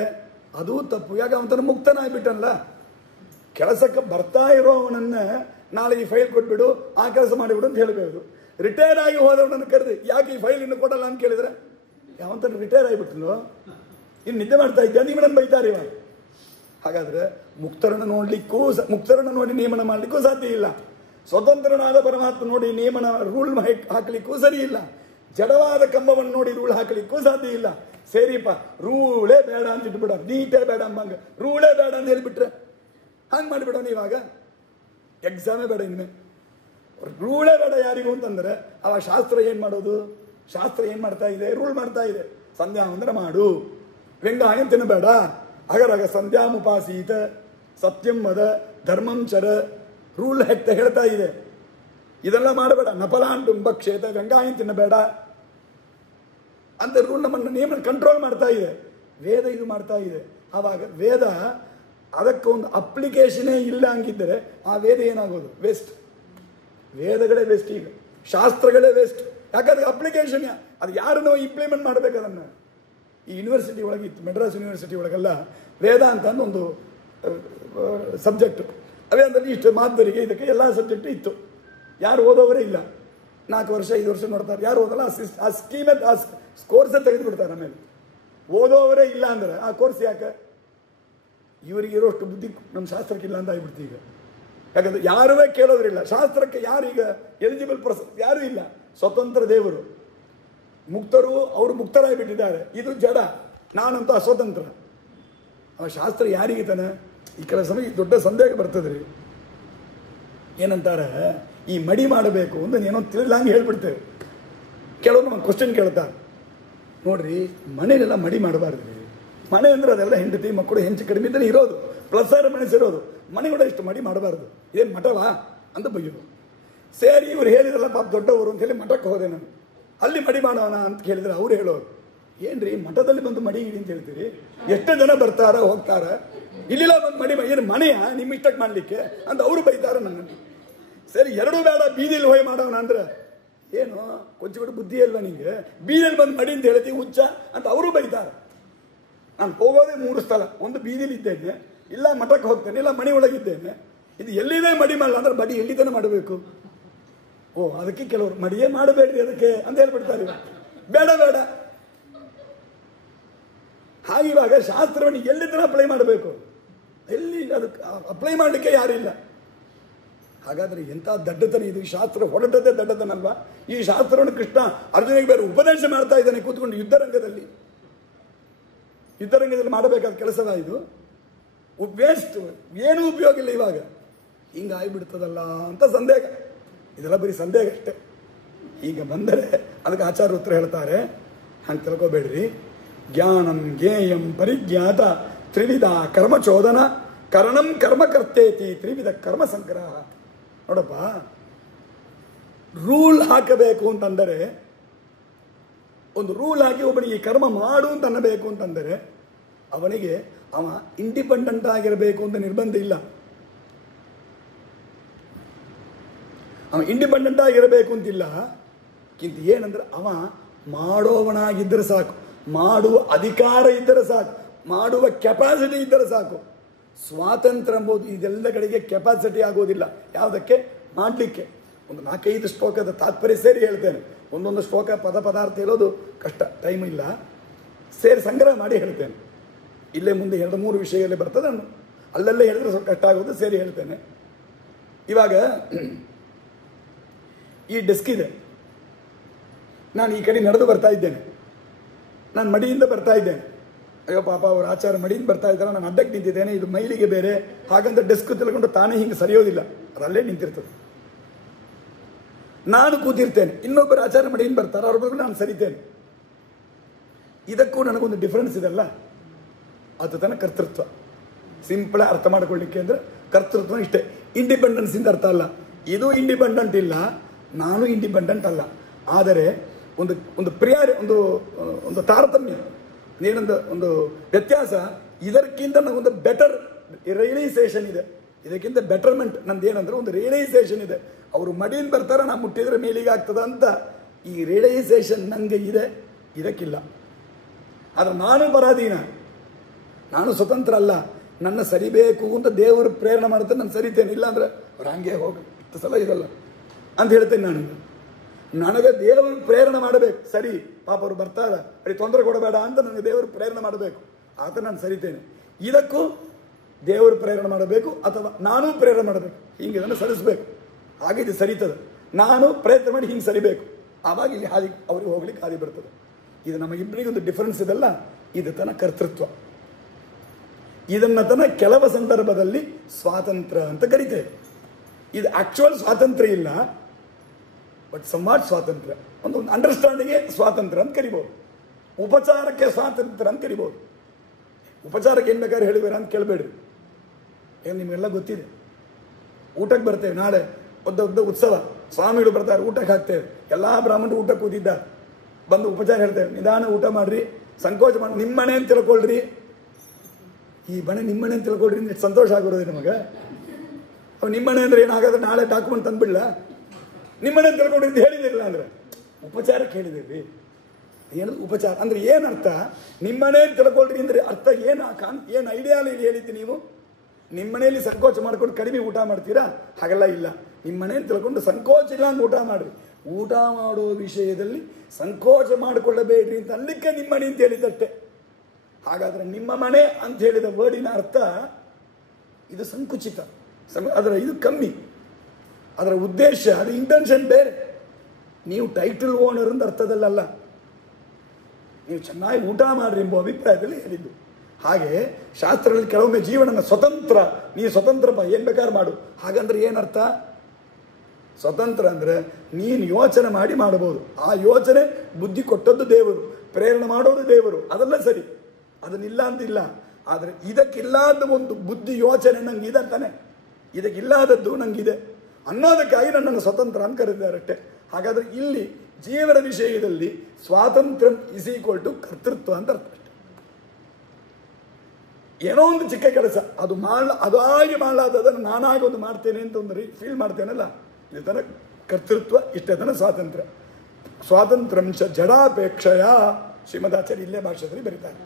ಅದು ತಪ್ಪು. ಯಾಕೆ ಅವನ ಮುಕ್ತನಾಗಿಬಿಟ್ಟಲ್ಲ. ಕೆಲಸಕ್ಕೆ ಬರ್ತಾ ಇರೋ ಅವನನ್ನು ನಾಳೆ ಈ ಫೈಲ್ ಕೊಟ್ಬಿಡು, ಆ ಕೆಲಸ ಮಾಡಿಬಿಡು ಅಂತ ಹೇಳಬಹುದು. ರಿಟೈರ್ ಆಗಿ ಹೋದವನನ್ನು ಕರೆದು ಯಾಕೆ ಈ ಫೈಲ್ ಇನ್ನು ಕೊಡಲ್ಲ ಅಂತ ಕೇಳಿದ್ರೆ, ಯಾವಂತ ರಿಟೈರ್ ಆಗಿಬಿಟ್ಲು, ಇನ್ನು ನಿದ್ದೆ ಮಾಡ್ತಾ ಇದ್ದೆ, ನೀವು ನನ್ನ ಬೈತಾರೆ ಇವಾಗ. ಹಾಗಾದರೆ ಮುಕ್ತರನ್ನು ಮುಕ್ತರನ್ನು ನೋಡಿ ನೇಮನ ಮಾಡಲಿಕ್ಕೂ ಸಾಧ್ಯ ಇಲ್ಲ. ಸ್ವತಂತ್ರನಾದ ಪರಮಾತ್ಮ ನೋಡಿ ನೇಮನ ರೂಲ್ ಹಾಕಲಿಕ್ಕೂ ಸರಿ ಇಲ್ಲ. ಜಡವಾದ ಕಂಬವನ್ನು ನೋಡಿ ರೂಲ್ ಹಾಕಲಿಕ್ಕೂ ಸಾಧ್ಯ ಇಲ್ಲ. ಸರಿಪ್ಪ, ರೂಳೇ ಬೇಡ ಅಂತ ಇಟ್ಬಿಡ, ನೀಟೇ ಬೇಡ ಅಂಬಂಗ, ರೂಳೇ ಬೇಡ ಅಂತ ಹೇಳಿಬಿಟ್ರೆ ಹಂಗೆ ಮಾಡಿಬಿಡೋಣ. ಇವಾಗ ಎಕ್ಸಾಮೇ ಬೇಡ, ಇನ್ಮೆ ರೂಳೇ ಬೇಡ ಯಾರಿಗೂ ಅಂತಂದ್ರೆ ಅವ ಶಾಸ್ತ್ರ ಏನು ಮಾಡೋದು? ಶಾಸ್ತ್ರ ಏನು ಮಾಡ್ತಾ ಇದೆ? ರೂಲ್ ಮಾಡ್ತಾ ಇದೆ. ಸಂಧ್ಯಾ ಅಂದ್ರೆ ಮಾಡು, ವೆಂಗಾಯ ತಿನ್ನಬೇಡ, ಅಗರಗ ಸಂಧ್ಯಾಮುಪಾಸೀತ, ಸತ್ಯಂ ವದ, ಧರ್ಮಂ ಚರ, ರೂಲ್ ಹೇಳ್ತಾ ಇದೆ. ಇದೆಲ್ಲ ಮಾಡಬೇಡ, ನಫಲಾಂಟು ಭಕ್ಷೇತ, ವೆಂಗಾಯ ತಿನ್ನಬೇಡ ಅಂತ ರೂಲ್ ನಮ್ಮನ್ನು ನೇಮ ಕಂಟ್ರೋಲ್ ಮಾಡ್ತಾ ಇದೆ. ವೇದ ಇದು ಮಾಡ್ತಾ ಇದೆ. ಆವಾಗ ವೇದ ಅದಕ್ಕೊಂದು ಅಪ್ಲಿಕೇಶನೇ ಇಲ್ಲ ಹಂಗಿದ್ದರೆ ಆ ವೇದ ಏನಾಗೋದು? ವೇಸ್ಟ್. ವೇದಗಳೇ ವೇಸ್ಟ್, ಈಗ ಶಾಸ್ತ್ರಗಳೇ ವೇಸ್ಟ್. ಯಾಕಂದ್ರೆ ಅಪ್ಲಿಕೇಶನ್ ಅದು ಯಾರನ್ನೋ ಇಂಪ್ಲಿಮೆಂಟ್ ಮಾಡಬೇಕು. ಅದನ್ನು ಈ ಯೂನಿವರ್ಸಿಟಿ ಒಳಗೆ ಇತ್ತು, ಮೆಡ್ರಾಸ್ ಯೂನಿವರ್ಸಿಟಿ ಒಳಗೆಲ್ಲ ವೇದ ಅಂತ ಒಂದು ಸಬ್ಜೆಕ್ಟ್. ಅವೇ ಅಂದರೆ ಇಷ್ಟು ಮಾದರಿಗೆ ಇದಕ್ಕೆ ಎಲ್ಲ ಸಬ್ಜೆಕ್ಟು ಇತ್ತು. ಯಾರು ಓದೋವರೇ ಇಲ್ಲ. 4 ವರ್ಷ 5 ವರ್ಷ ನೋಡ್ತಾರೆ, ಯಾರು ಓದಲ್ಲ. ಆ ಸ್ಕೀಮೇ ಆ ಕೋರ್ಸೇ ತೆಗೆದುಬಿಡ್ತಾರೆ. ಆಮೇಲೆ ಓದೋವರೇ ಇಲ್ಲ ಅಂದರೆ ಆ ಕೋರ್ಸ್ ಯಾಕೆ? ಇವರಿಗೆ ಇರೋಷ್ಟು ಬುದ್ಧಿ ನಮ್ಮ ಶಾಸ್ತ್ರಕ್ಕಿಲ್ಲ ಅಂತ ಆಗಿಬಿಡ್ತು ಈಗ. ಯಾಕಂದರೆ ಯಾರೂ ಕೇಳೋದ್ರಿಲ್ಲ ಶಾಸ್ತ್ರಕ್ಕೆ. ಯಾರೀಗ ಎಲಿಜಿಬಲ್ ಪರ್ಸನ್ ಯಾರೂ ಇಲ್ಲ. ಸ್ವತಂತ್ರ ದೇವರು ಮುಕ್ತರು ಅವರು ಮುಕ್ತರಾಗಿ ಬಿಟ್ಟಿದ್ದಾರೆ, ಇದು ಜಡ, ನಾನಂತೂ ಅಸ್ವತಂತ್ರ. ಆ ಶಾಸ್ತ್ರ ಯಾರಿಗೆ ತಾನೆ ಈ ಕೆಲ ಸಮಯ ದೊಡ್ಡ ಸಂದೇಹ ಬರ್ತದ್ರಿ. ಏನಂತಾರೆ, ಈ ಮಡಿ ಮಾಡಬೇಕು ಅಂತ ಏನೋ ತಿಳಿದಂಗೆ ಹೇಳ್ಬಿಡ್ತೇವೆ. ಕೆಲವರು ಒಂದು ಕ್ವಶನ್ ಕೇಳ್ತಾರೆ, ನೋಡ್ರಿ ಮನೆಯಲ್ಲೆಲ್ಲ ಮಡಿ ಮಾಡಬಾರ್ದು. ಮನೆ ಅಂದ್ರೆ ಅದೆಲ್ಲ ಹೆಂಡತಿ ಮಕ್ಕಳು ಹೆಂಚು ಕಡಿಮೆ ಇದ್ದರೆ ಇರೋದು, ಪ್ಲಸ್ ಆರ್ ಮೈನಸ್ ಇರೋದು. ಮನೆ ಕೂಡ ಇಷ್ಟು ಮಡಿ ಮಾಡಬಾರ್ದು, ಏನು ಮಠವಾ ಅಂತ ಬೈಯೋದು. ಸೇರಿ ಇವ್ರು ಹೇಳಿದ್ರಲ್ಲ ಪಾಪ ದೊಡ್ಡವರು ಅಂತ ಹೇಳಿ ಮಠಕ್ಕೆ ಹೋದೆ ನಾನು. ಅಲ್ಲಿ ಮಡಿ ಮಾಡೋಣ ಅಂತ ಕೇಳಿದ್ರೆ ಅವ್ರು ಹೇಳೋರು, ಏನ್ರಿ ಮಠದಲ್ಲಿ ಬಂದು ಮಡಿ ಇಡಿ ಅಂತ ಹೇಳ್ತೀರಿ, ಎಷ್ಟು ಜನ ಬರ್ತಾರ ಹೋಗ್ತಾರ, ಇಲ್ಲಿಲ್ಲ ಬಂದು ಮಡಿ ಏನು ಮನೆಯ ನಿಮ್ಮ ಇಷ್ಟಕ್ಕೆ ಮಾಡಲಿಕ್ಕೆ ಅಂತ ಅವರು ಬೈತಾರ ನನ್ನನ್ನು. ಸರಿ ಎರಡೂ ಬೇಡ, ಬೀದಿಯಲ್ಲಿ ಹೋಗಿ ಮಾಡೋಣ ಅಂದ್ರೆ ಏನು ಕೊಂಚ ಬುದ್ಧಿ ಅಲ್ವಾ ನಿಂಗೆ, ಬೀದಿಯಲ್ಲಿ ಬಂದು ಮಡಿ ಅಂತ ಹೇಳ್ತೀವಿ ಹುಚ್ಚ ಅಂತ ಅವರು ಬೈತಾರೆ. ನಾನು ಹೋಗೋದೇ 3 ಸ್ಥಳ, ಒಂದು ಬೀದಿಲಿ ಇದ್ದೇನೆ, ಇಲ್ಲ ಮಠಕ್ಕೆ ಹೋಗ್ತೇನೆ, ಇಲ್ಲ ಮನೆ ಒಳಗಿದ್ದೇನೆ. ಇದು ಎಲ್ಲಿದೆ ಮಡಿ ಮಾಡಲ್ಲ ಅಂದ್ರೆ ಮಡಿ ಎಲ್ಲಿ ತನಕ ಮಾಡಬೇಕು? ಓ ಅದಕ್ಕೆ ಕೆಲವರು ಮಡಿಯೇ ಮಾಡಬೇಡ್ರಿ ಅದಕ್ಕೆ ಅಂತ ಹೇಳ್ಬಿಡ್ತಾರೆ. ಬೇಡ ಬೇಡ, ಹಾಗಿವಾಗ ಶಾಸ್ತ್ರವನ್ನು ಎಲ್ಲಿ ತನಕ ಅಪ್ಲೈ ಮಾಡಬೇಕು? ಎಲ್ಲಿ ಅದಕ್ಕೆ ಅಪ್ಲೈ ಮಾಡಲಿಕ್ಕೆ ಯಾರಿಲ್ಲ. ಹಾಗಾದ್ರೆ ಎಂಥ ದಡ್ಡತನ ಇದು, ಈ ಶಾಸ್ತ್ರ ಹೊರಟದೇ ದಡ್ಡತನಲ್ವಾ? ಈ ಶಾಸ್ತ್ರವನ್ನು ಕೃಷ್ಣ ಅರ್ಜುನಿಗೆ ಬೇರೆ ಉಪದೇಶ ಮಾಡ್ತಾ ಇದ್ದಾನೆ ಕೂತ್ಕೊಂಡು ಯುದ್ಧರಂಗದಲ್ಲಿ. ಯುದ್ಧರಂಗದಲ್ಲಿ ಮಾಡಬೇಕಾದ ಕೆಲಸದ ಇದು ವೇಸ್ಟ್, ಏನೂ ಉಪಯೋಗ ಇಲ್ಲ. ಇವಾಗ ಹಿಂಗಾಗಿಬಿಡ್ತದಲ್ಲ ಅಂತ ಸಂದೇಹ. ಇದೆಲ್ಲ ಬರೀ ಸಂದೇಹ ಅಷ್ಟೇ. ಈಗ ಬಂದರೆ ಅದಕ್ಕೆ ಆಚಾರ್ಯ ಉತ್ತರ ಹೇಳ್ತಾರೆ, ಹಂಗೆ ತಿಳ್ಕೊಬೇಡ್ರಿ. ಜ್ಞಾನಂ ಜ್ಞೇಯಂ ಪರಿಜ್ಞಾತ ತ್ರಿವಿಧ ಕರ್ಮಚೋದನ ಕರಣಂ ಕರ್ಮಕರ್ತೇತಿ ತ್ರಿವಿಧ ಕರ್ಮ ಸಂಗ್ರಹ. ನೋಡಪ್ಪ, ರೂಲ್ ಹಾಕಬೇಕು ಅಂತಂದರೆ, ಒಂದು ರೂಲ್ ಹಾಕಿ ಒಬ್ಬನಿಗೆ ಈ ಕರ್ಮ ಮಾಡು ಅಂತ ಅನ್ನಬೇಕು ಅಂತಂದರೆ ಅವನಿಗೆ ಅವ ಇಂಡಿಪೆಂಡೆಂಟ್ ಆಗಿರಬೇಕು ಅಂತ ನಿರ್ಬಂಧ ಇಲ್ಲ. ಅವ ಇಂಡಿಪೆಂಡೆಂಟ್ ಆಗಿರಬೇಕು ಅಂತಿಲ್ಲ. ಕಿಂತ ಏನಂದ್ರೆ ಅವ ಮಾಡೋವನಾಗಿದ್ದರೆ ಸಾಕು, ಮಾಡುವ ಅಧಿಕಾರ ಇದ್ದರೆ ಸಾಕು, ಮಾಡುವ ಕೆಪಾಸಿಟಿ ಇದ್ದರೆ ಸಾಕು. ಸ್ವಾತಂತ್ರ್ಯ ಎಂಬುದು ಇದೆಲ್ಲ ಕಡೆಗೆ ಕೆಪಾಸಿಟಿ ಆಗೋದಿಲ್ಲ. ಯಾವುದಕ್ಕೆ? ಮಾಡಲಿಕ್ಕೆ. ಒಂದು 4-5 ಶ್ಲೋಕದ ತಾತ್ಪರ್ಯ ಸೇರಿ ಹೇಳ್ತೇನೆ. ಒಂದೊಂದು ಶ್ಲೋಕ ಪದ ಪದಾರ್ಥ ಹೇಳೋದು ಕಷ್ಟ, ಟೈಮ್ ಇಲ್ಲ, ಸೇರಿ ಸಂಗ್ರಹ ಮಾಡಿ ಹೇಳ್ತೇನೆ. ಇಲ್ಲೇ ಮುಂದೆ 2-3 ವಿಷಯದಲ್ಲಿ ಬರ್ತದೆ, ನಾನು ಅಲ್ಲಲ್ಲೇ ಹೇಳಿದ್ರೆ ಸ್ವಲ್ಪ ಕಷ್ಟ ಆಗೋದು, ಸೇರಿ ಹೇಳ್ತೇನೆ. ಇವಾಗ ಈ ಡೆಸ್ಕ್ ಇದೆ, ನಾನು ಈ ಕಡೆ ನಡೆದು ಬರ್ತಾ ಇದ್ದೇನೆ, ನಾನು ಮಡಿಯಿಂದ ಬರ್ತಾ ಇದ್ದೇನೆ. ಅಯ್ಯೋ ಪಾಪ ಅವ್ರ ಆಚಾರ ಮಡಿಯಿಂದ ಬರ್ತಾ ಇದ್ದಾರೆ, ನಾನು ಅಡ್ಡಕ್ಕೆ ನಿಂತಿದ್ದೇನೆ, ಇದು ಮೈಲಿಗೆ ಬೇರೆ, ಹಾಗಂತ ಡೆಸ್ಕ್ ತಿಳ್ಕೊಂಡು ತಾನೇ ಹಿಂಗೆ ಸರಿಯೋದಿಲ್ಲ, ಅದರಲ್ಲೇ ನಿಂತಿರ್ತದೆ. ನಾನು ಕೂತಿರ್ತೇನೆ, ಇನ್ನೊಬ್ಬರು ಆಚಾರ ಮಡಿಯಿಂದ ಬರ್ತಾರೆ, ಅವ್ರ ಬಗ್ಗೆ ನಾನು ಸರಿತೇನೆ. ಇದಕ್ಕೂ ನನಗೊಂದು ಡಿಫ್ರೆನ್ಸ್ ಇದೆಲ್ಲ, ಅದು ತನ್ನ ಕರ್ತೃತ್ವ. ಸಿಂಪಲ್ ಅರ್ಥ ಮಾಡ್ಕೊಳ್ಳಿಕ್ಕೆ ಅಂದರೆ ಕರ್ತೃತ್ವ ಇಷ್ಟೇ. ಇಂಡಿಪೆಂಡೆನ್ಸ್ ಇಂದ ಅರ್ಥ ಅಲ್ಲ, ಇದು ಇಂಡಿಪೆಂಡೆಂಟ್ ಇಲ್ಲ, ನಾನು ಇಂಡಿಪೆಂಡೆಂಟ್ ಅಲ್ಲ. ಆದರೆ ಒಂದು ಒಂದು ಒಂದು ತಾರತಮ್ಯ, ಒಂದು ವ್ಯತ್ಯಾಸ. ಇದಕ್ಕಿಂತ ನನಗೊಂದು ಬೆಟರ್ ರಿಯಲೈಸೇಷನ್ ಇದೆ, ಇದಕ್ಕಿಂತ ಬೆಟರ್ಮೆಂಟ್ ನಂದೇನಂದ್ರೆ ಒಂದು ರಿಯಲೈಸೇಷನ್ ಇದೆ. ಅವರು ಮಡಿಯಿಂದ ಬರ್ತಾರೆ, ನಾನು ಮುಟ್ಟಿದ್ರೆ ಮೇಲಿಗೆ ಆಗ್ತದ ಅಂತ ಈ ರಿಯಲೈಸೇಷನ್ ನನಗೆ ಇದೆ, ಇದಕ್ಕಿಲ್ಲ. ಆದರೆ ನಾನು ಪರಾಧೀನ, ನಾನು ಸ್ವತಂತ್ರ ಅಲ್ಲ. ನನ್ನ ಸರಿಬೇಕು ಅಂತ ದೇವರು ಪ್ರೇರಣೆ ಮಾಡುತ್ತೆ, ನಾನು ಸರಿತೇನೆ. ಇಲ್ಲ ಅಂದ್ರೆ ಅವ್ರು ಹಂಗೆ ಹೋಗಿ ಇಷ್ಟು ಸಲ ಇದಲ್ಲ ಅಂತ ಹೇಳ್ತೇನೆ. ನನಗೆ ದೇವರು ಪ್ರೇರಣೆ ಮಾಡಬೇಕು, ಸರಿ ಪಾಪ ಅವರು ಬರ್ತಾರ, ಬರೀ ತೊಂದರೆ ಕೊಡಬೇಡ ಅಂತ ನನಗೆ ದೇವರು ಪ್ರೇರಣೆ ಮಾಡಬೇಕು, ಆತ ನಾನು ಸರಿತೇನೆ. ಇದಕ್ಕೂ ದೇವರು ಪ್ರೇರಣೆ ಮಾಡಬೇಕು ಅಥವಾ ನಾನೂ ಪ್ರೇರಣೆ ಮಾಡಬೇಕು, ಹಿಂಗೆ ಇದನ್ನು ಸರಿಸಬೇಕು, ಹಾಗೆ ಇದು ಸರಿತದೆ. ನಾನು ಪ್ರಯತ್ನ ಮಾಡಿ ಹಿಂಗೆ ಸರಿಬೇಕು, ಆವಾಗ ಇಲ್ಲಿ ಹಾದಿ ಅವ್ರಿಗೆ ಹೋಗ್ಲಿಕ್ಕೆ ಹಾದಿ ಬರ್ತದೆ. ಇದು ನಮ್ಮ ಇಬ್ಬರಿಗೊಂದು ಡಿಫರೆನ್ಸ್ ಇದೆಲ್ಲ, ಇದು ತನ್ನ ಕರ್ತೃತ್ವ. ಇದನ್ನ ತನ್ನ ಕೆಲವು ಸಂದರ್ಭದಲ್ಲಿ ಸ್ವಾತಂತ್ರ್ಯ ಅಂತ ಕರಿತೇವೆ. ಇದು ಆಕ್ಚುಯಲ್ ಸ್ವಾತಂತ್ರ್ಯ ಇಲ್ಲ, ಬಟ್ ಸಮ್ವಾಟ್ ಸ್ವಾತಂತ್ರ್ಯ, ಒಂದು ಅಂಡರ್ಸ್ಟ್ಯಾಂಡಿಂಗ್ಗೆ ಸ್ವಾತಂತ್ರ್ಯ ಅಂತ ಕರಿಬೋದು. ಉಪಚಾರಕ್ಕೆ ಸ್ವಾತಂತ್ರ್ಯ ಅಂತ ಕರಿಬೋದು. ಉಪಚಾರಕ್ಕೆ ಏನು ಬೇಕಾದ್ರೆ ಹೇಳಿಬೇಡ ಅಂತ ಕೇಳಬೇಡ್ರಿ, ಏನು ನಿಮಗೆಲ್ಲ ಗೊತ್ತಿದೆ. ಊಟಕ್ಕೆ ಬರ್ತೇವೆ, ನಾಳೆ ಒದ್ದ ಉತ್ಸವ, ಸ್ವಾಮಿಗಳು ಬರ್ತಾರೆ, ಊಟಕ್ಕೆ ಹಾಕ್ತೇವೆ, ಎಲ್ಲ ಬ್ರಾಹ್ಮಣರು ಊಟಕ್ಕೆ ಕೂತಿದ್ದಾರೆ, ಬಂದು ಉಪಚಾರ ಹೇಳ್ತೇವೆ, ನಿಧಾನ ಊಟ ಮಾಡ್ರಿ, ಸಂಕೋಚ ಮಾಡಿ, ನಿಮ್ಮನೆ ಅಂತ ತಿಳ್ಕೊಳ್ರಿ. ಈ ಬಣೆ ನಿಮ್ಮನೆ ಅಂತ ತಿಳ್ಕೊಳ್ರಿ, ಎಷ್ಟು ಸಂತೋಷ ಆಗಿರೋದು ನಮಗೆ. ಅವ್ ನಿಮ್ಮನೆ ಅಂದ್ರೆ ಏನಾಗಾದ್ರೆ ನಾಳೆ ಡಾಕ್ಯುಮೆಂಟ್ ತಂದ್ಬಿಡ್ಲ, ನಿಮ್ಮನೆ ಅಂತ ತಿಳ್ಕೊಳ್ರಿ ಅಂತ ಹೇಳಿದಿರಲ್ಲ ಅಂದ್ರೆ ಉಪಚಾರಕ್ಕೆ ಹೇಳಿದಿರಿ. ಏನು ಉಪಚಾರ ಅಂದ್ರೆ ಏನರ್ಥ? ನಿಮ್ಮನೆ ಅಂತ ತಿಳ್ಕೊಳ್ರಿ ಅಂದ್ರೆ ಅರ್ಥ ಏನು ಐಡಿಯಾಲಿ ಹೇಳಿದ್ದಿ ನೀವು? ನಿಮ್ಮನೆಯಲ್ಲಿ ಸಂಕೋಚ ಮಾಡ್ಕೊಂಡು ಕಡಿಮೆ ಊಟ ಮಾಡ್ತೀರಾ? ಹಾಗೆಲ್ಲ ಇಲ್ಲ. ನಿಮ್ಮನೆ ಅಂತ ತಿಳ್ಕೊಂಡು ಸಂಕೋಚ ಇಲ್ಲ ಅಂತ ಊಟ ಮಾಡ್ರಿ. ಊಟ ಮಾಡೋ ವಿಷಯದಲ್ಲಿ ಸಂಕೋಚ ಮಾಡಿಕೊಳ್ಳಬೇಡ್ರಿ ಅಂತ ಅಲ್ಲಿಕ್ಕೆ ನಿಮ್ಮನೆ ಅಂತ ಹೇಳಿದ್ದಷ್ಟೇ. ಹಾಗಾದ್ರೆ ನಿಮ್ಮ ಮನೆ ಅಂತ ಹೇಳಿದ ವರ್ಡಿನ ಅರ್ಥ ಇದು ಸಂಕುಚಿತ, ಅದರ ಇದು ಕಮ್ಮಿ, ಅದರ ಉದ್ದೇಶ, ಅದರ ಇಂಟೆನ್ಷನ್ ಬೇರೆ. ನೀವು ಟೈಟಲ್ ಓನರ್ ಅಂತ ಅರ್ಥದಲ್ಲಲ್ಲ, ನೀವು ಚೆನ್ನಾಗಿ ಊಟ ಮಾಡ್ರಿ ಎಂಬ ಅಭಿಪ್ರಾಯದಲ್ಲಿ ಹೇಳಿದ್ದು. ಹಾಗೆ ಶಾಸ್ತ್ರಗಳಲ್ಲಿ ಕೆಲವೊಮ್ಮೆ ಜೀವನನ ಸ್ವತಂತ್ರ, ನೀನು ಸ್ವತಂತ್ರ ಏನು ಬೇಕಾದ್ರೂ ಮಾಡು. ಹಾಗಂದ್ರೆ ಏನರ್ಥ? ಸ್ವತಂತ್ರ ಅಂದರೆ ನೀನು ಯೋಚನೆ ಮಾಡಿ ಮಾಡಬಹುದು. ಆ ಯೋಚನೆ ಬುದ್ಧಿ ಕೊಟ್ಟದ್ದು ದೇವರು, ಪ್ರೇರಣೆ ಮಾಡೋದು ದೇವರು, ಅದೆಲ್ಲ ಸರಿ, ಅದನ್ನಿಲ್ಲ ಅಂತಿಲ್ಲ. ಆದರೆ ಇದಕ್ಕಿಲ್ಲಾದ ಒಂದು ಬುದ್ಧಿ ಯೋಚನೆ ನಂಗೆ ಇದೆ ಅಂತಾನೆ, ಇದಕ್ಕಿಲ್ಲಾದದ್ದು ನಂಗಿದೆ ಅನ್ನೋದಕ್ಕಾಗಿ ನನ್ನನ್ನು ಸ್ವತಂತ್ರ ಅಂತ ಕರೆದಿದ್ದಾರಷ್ಟೆ. ಹಾಗಾದರೆ ಇಲ್ಲಿ ಜೀವನ ವಿಷಯದಲ್ಲಿ ಸ್ವಾತಂತ್ರ್ಯ ಇಸ್ ಈಕ್ವಲ್ ಟು ಕರ್ತೃತ್ವ ಅಂತ ಅರ್ಥ ಅಷ್ಟೆ. ಏನೋ ಒಂದು ಚಿಕ್ಕ ಕೆಲಸ ಅದು ಅದಾಗಿ ಮಾಡಲಾದದನ್ನು ನಾನಾಗಿ ಒಂದು ಮಾಡ್ತೇನೆ ಅಂತ ಒಂದು ಫೀಲ್ ಮಾಡ್ತೇನಲ್ಲ, ಇದು ತನ ಕರ್ತೃತ್ವ, ಇಷ್ಟೇ ತನ ಸ್ವಾತಂತ್ರ್ಯ. ಸ್ವಾತಂತ್ರ್ಯಂಶ ಜಡಾಪೇಕ್ಷೆಯ ಶ್ರೀಮದಾಚಾರ್ಯ ಇಲ್ಲೇ ಭಾಷೆಯಲ್ಲಿ ಬರೀತಾರೆ.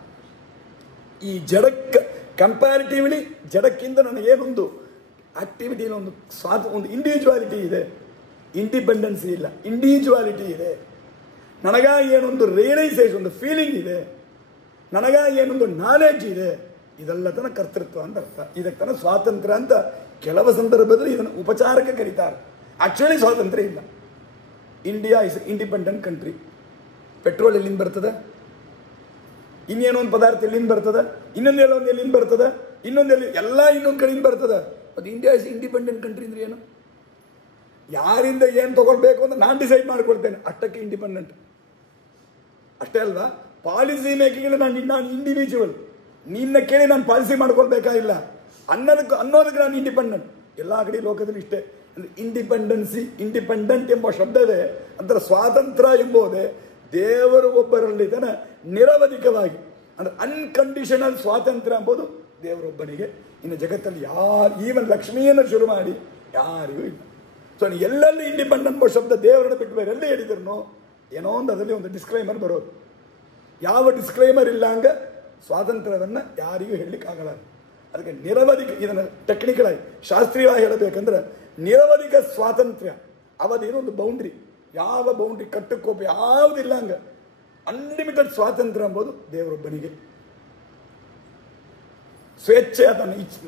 ಈ ಜಡಕ್ಕೆ ಕಂಪ್ಯಾರಿಟಿವ್ಲಿ ಜಡಕ್ಕಿಂತ ನನಗೇನೊಂದು ಆಕ್ಟಿವಿಟಿಯಲ್ಲಿ ಒಂದು ಇಂಡಿವಿಜುವಾಲಿಟಿ ಇದೆ, ಇಂಡಿಪೆಂಡೆನ್ಸಿ ಇಲ್ಲ, ಇಂಡಿವಿಜುವಾಲಿಟಿ ಇದೆ. ನನಗಾಗಿ ಏನೊಂದು ರಿಯಲೈಸೇಷನ್, ಒಂದು ಫೀಲಿಂಗ್ ಇದೆ, ನನಗಾಗಿ ಏನೊಂದು ನಾಲೆಡ್ಜ್ ಇದೆ, ಇದೆಲ್ಲ ತನ ಕರ್ತೃತ್ವ ಅಂತ ಅರ್ಥ. ಇದಕ್ಕೆ ತನ ಸ್ವಾತಂತ್ರ್ಯ ಅಂತ ಕೆಲವು ಸಂದರ್ಭದಲ್ಲಿ ಇದನ್ನು ಉಪಚಾರಕ್ಕೆ ಕರೀತಾರೆ. ಆಕ್ಚುಲಿ ಸ್ವಾತಂತ್ರ್ಯ ಇಲ್ಲ. India is independent country. Petrol ಎಲ್ಲಿಂದ ಬರ್ತದೆ, ಇನ್ನೇನೋ ಒಂದು ಪದಾರ್ಥ ಎಲ್ಲಿಂದ ಬರ್ತದೆ, ಇನ್ನೊಂದೆಲ್ಲ ಒಂದು ಎಲ್ಲಿಂದ ಬರ್ತದೆ, ಇನ್ನೊಂದೆಲ್ಲಿ ಎಲ್ಲ ಇನ್ನೊಂದು ಕಡೆಯಿಂದ ಬರ್ತದೆ. ಅದು ಇಂಡಿಯಾ ಇಸ್ ಇಂಡಿಪೆಂಡೆಂಟ್ ಕಂಟ್ರಿ ಅಂದ್ರೆ ಏನು? ಯಾರಿಂದ ಏನು ತಗೊಳ್ಬೇಕು ಅಂತ ನಾನು ಡಿಸೈಡ್ ಮಾಡ್ಕೊಳ್ತೇನೆ, ಅಷ್ಟಕ್ಕೆ ಇಂಡಿಪೆಂಡೆಂಟ್ ಅಷ್ಟೇ ಅಲ್ವಾ? ಪಾಲಿಸಿ ಮೇಕಿಂಗ್ ನಾನು ಇಂಡಿವಿಜುವಲ್, ನಿನ್ನ ಕೇಳಿ ನಾನು ಪಾಲಿಸಿ ಮಾಡ್ಕೊಳ್ಬೇಕಾಗಿಲ್ಲ ಅನ್ನೋದಕ್ಕೆ ನಾನು ಇಂಡಿಪೆಂಡೆಂಟ್. ಎಲ್ಲ ಕಡೆ ಲೋಕದಲ್ಲಿ ಇಷ್ಟೇ. ಇಂಡಿಪೆಂಡೆನ್ಸಿ, ಇಂಡಿಪೆಂಡೆಂಟ್ ಎಂಬ ಶಬ್ದವೇ ಅಂದರೆ ಸ್ವಾತಂತ್ರ್ಯ ಎಂಬುದೇ ದೇವರು ಒಬ್ಬರಲ್ಲಿ ತನ ನಿರವಧಿಕವಾಗಿ, ಅಂದರೆ ಅನ್ಕಂಡೀಷನಲ್ ಸ್ವಾತಂತ್ರ್ಯ ಎಂಬುದು ದೇವರೊಬ್ಬನಿಗೆ. ಇನ್ನು ಜಗತ್ತಲ್ಲಿ ಯಾರು, ಈವನ್ ಲಕ್ಷ್ಮಿಯನ್ನು ಶುರು ಮಾಡಿ ಯಾರಿಗೂ ಇಲ್ಲ. ಸೊ ಎಲ್ಲೆಲ್ಲಿ ಇಂಡಿಪೆಂಡೆಂಟ್ ಎಂಬ ಶಬ್ದ ದೇವರನ್ನು ಬಿಟ್ಟು ಬೇರೆ ಎಲ್ಲಿ ಹೇಳಿದ್ರು ಏನೋ ಒಂದು ಅದರಲ್ಲಿ ಒಂದು ಡಿಸ್ಕ್ಲೈಮರ್ ಬರೋದು. ಯಾವ ಡಿಸ್ಕ್ಲೈಮರ್ ಇಲ್ಲ ಹಂಗೆ ಸ್ವಾತಂತ್ರ್ಯವನ್ನು ಯಾರಿಗೂ ಹೇಳಲಿಕ್ಕಾಗಲ್ಲ. ಅದಕ್ಕೆ ನಿರವಧಿಕ, ಇದನ್ನು ಟೆಕ್ನಿಕಲ್ ಆಗಿ ಶಾಸ್ತ್ರೀಯವಾಗಿ ಹೇಳಬೇಕಂದ್ರೆ ನಿರವಧಿಕ ಸ್ವಾತಂತ್ರ್ಯ, ಅವದೇನೋ ಒಂದು ಬೌಂಡ್ರಿ, ಯಾವ ಬೌಂಡ್ರಿ ಕಟ್ಟುಕೋಪ ಯಾವುದಿಲ್ಲ ಹಂಗೆ ಅನ್ಲಿಮಿಟೆಡ್ ಸ್ವಾತಂತ್ರ್ಯ ಎಂಬುದು ದೇವರೊಬ್ಬನಿಗೆ. ಸ್ವೇಚ್ಛೆ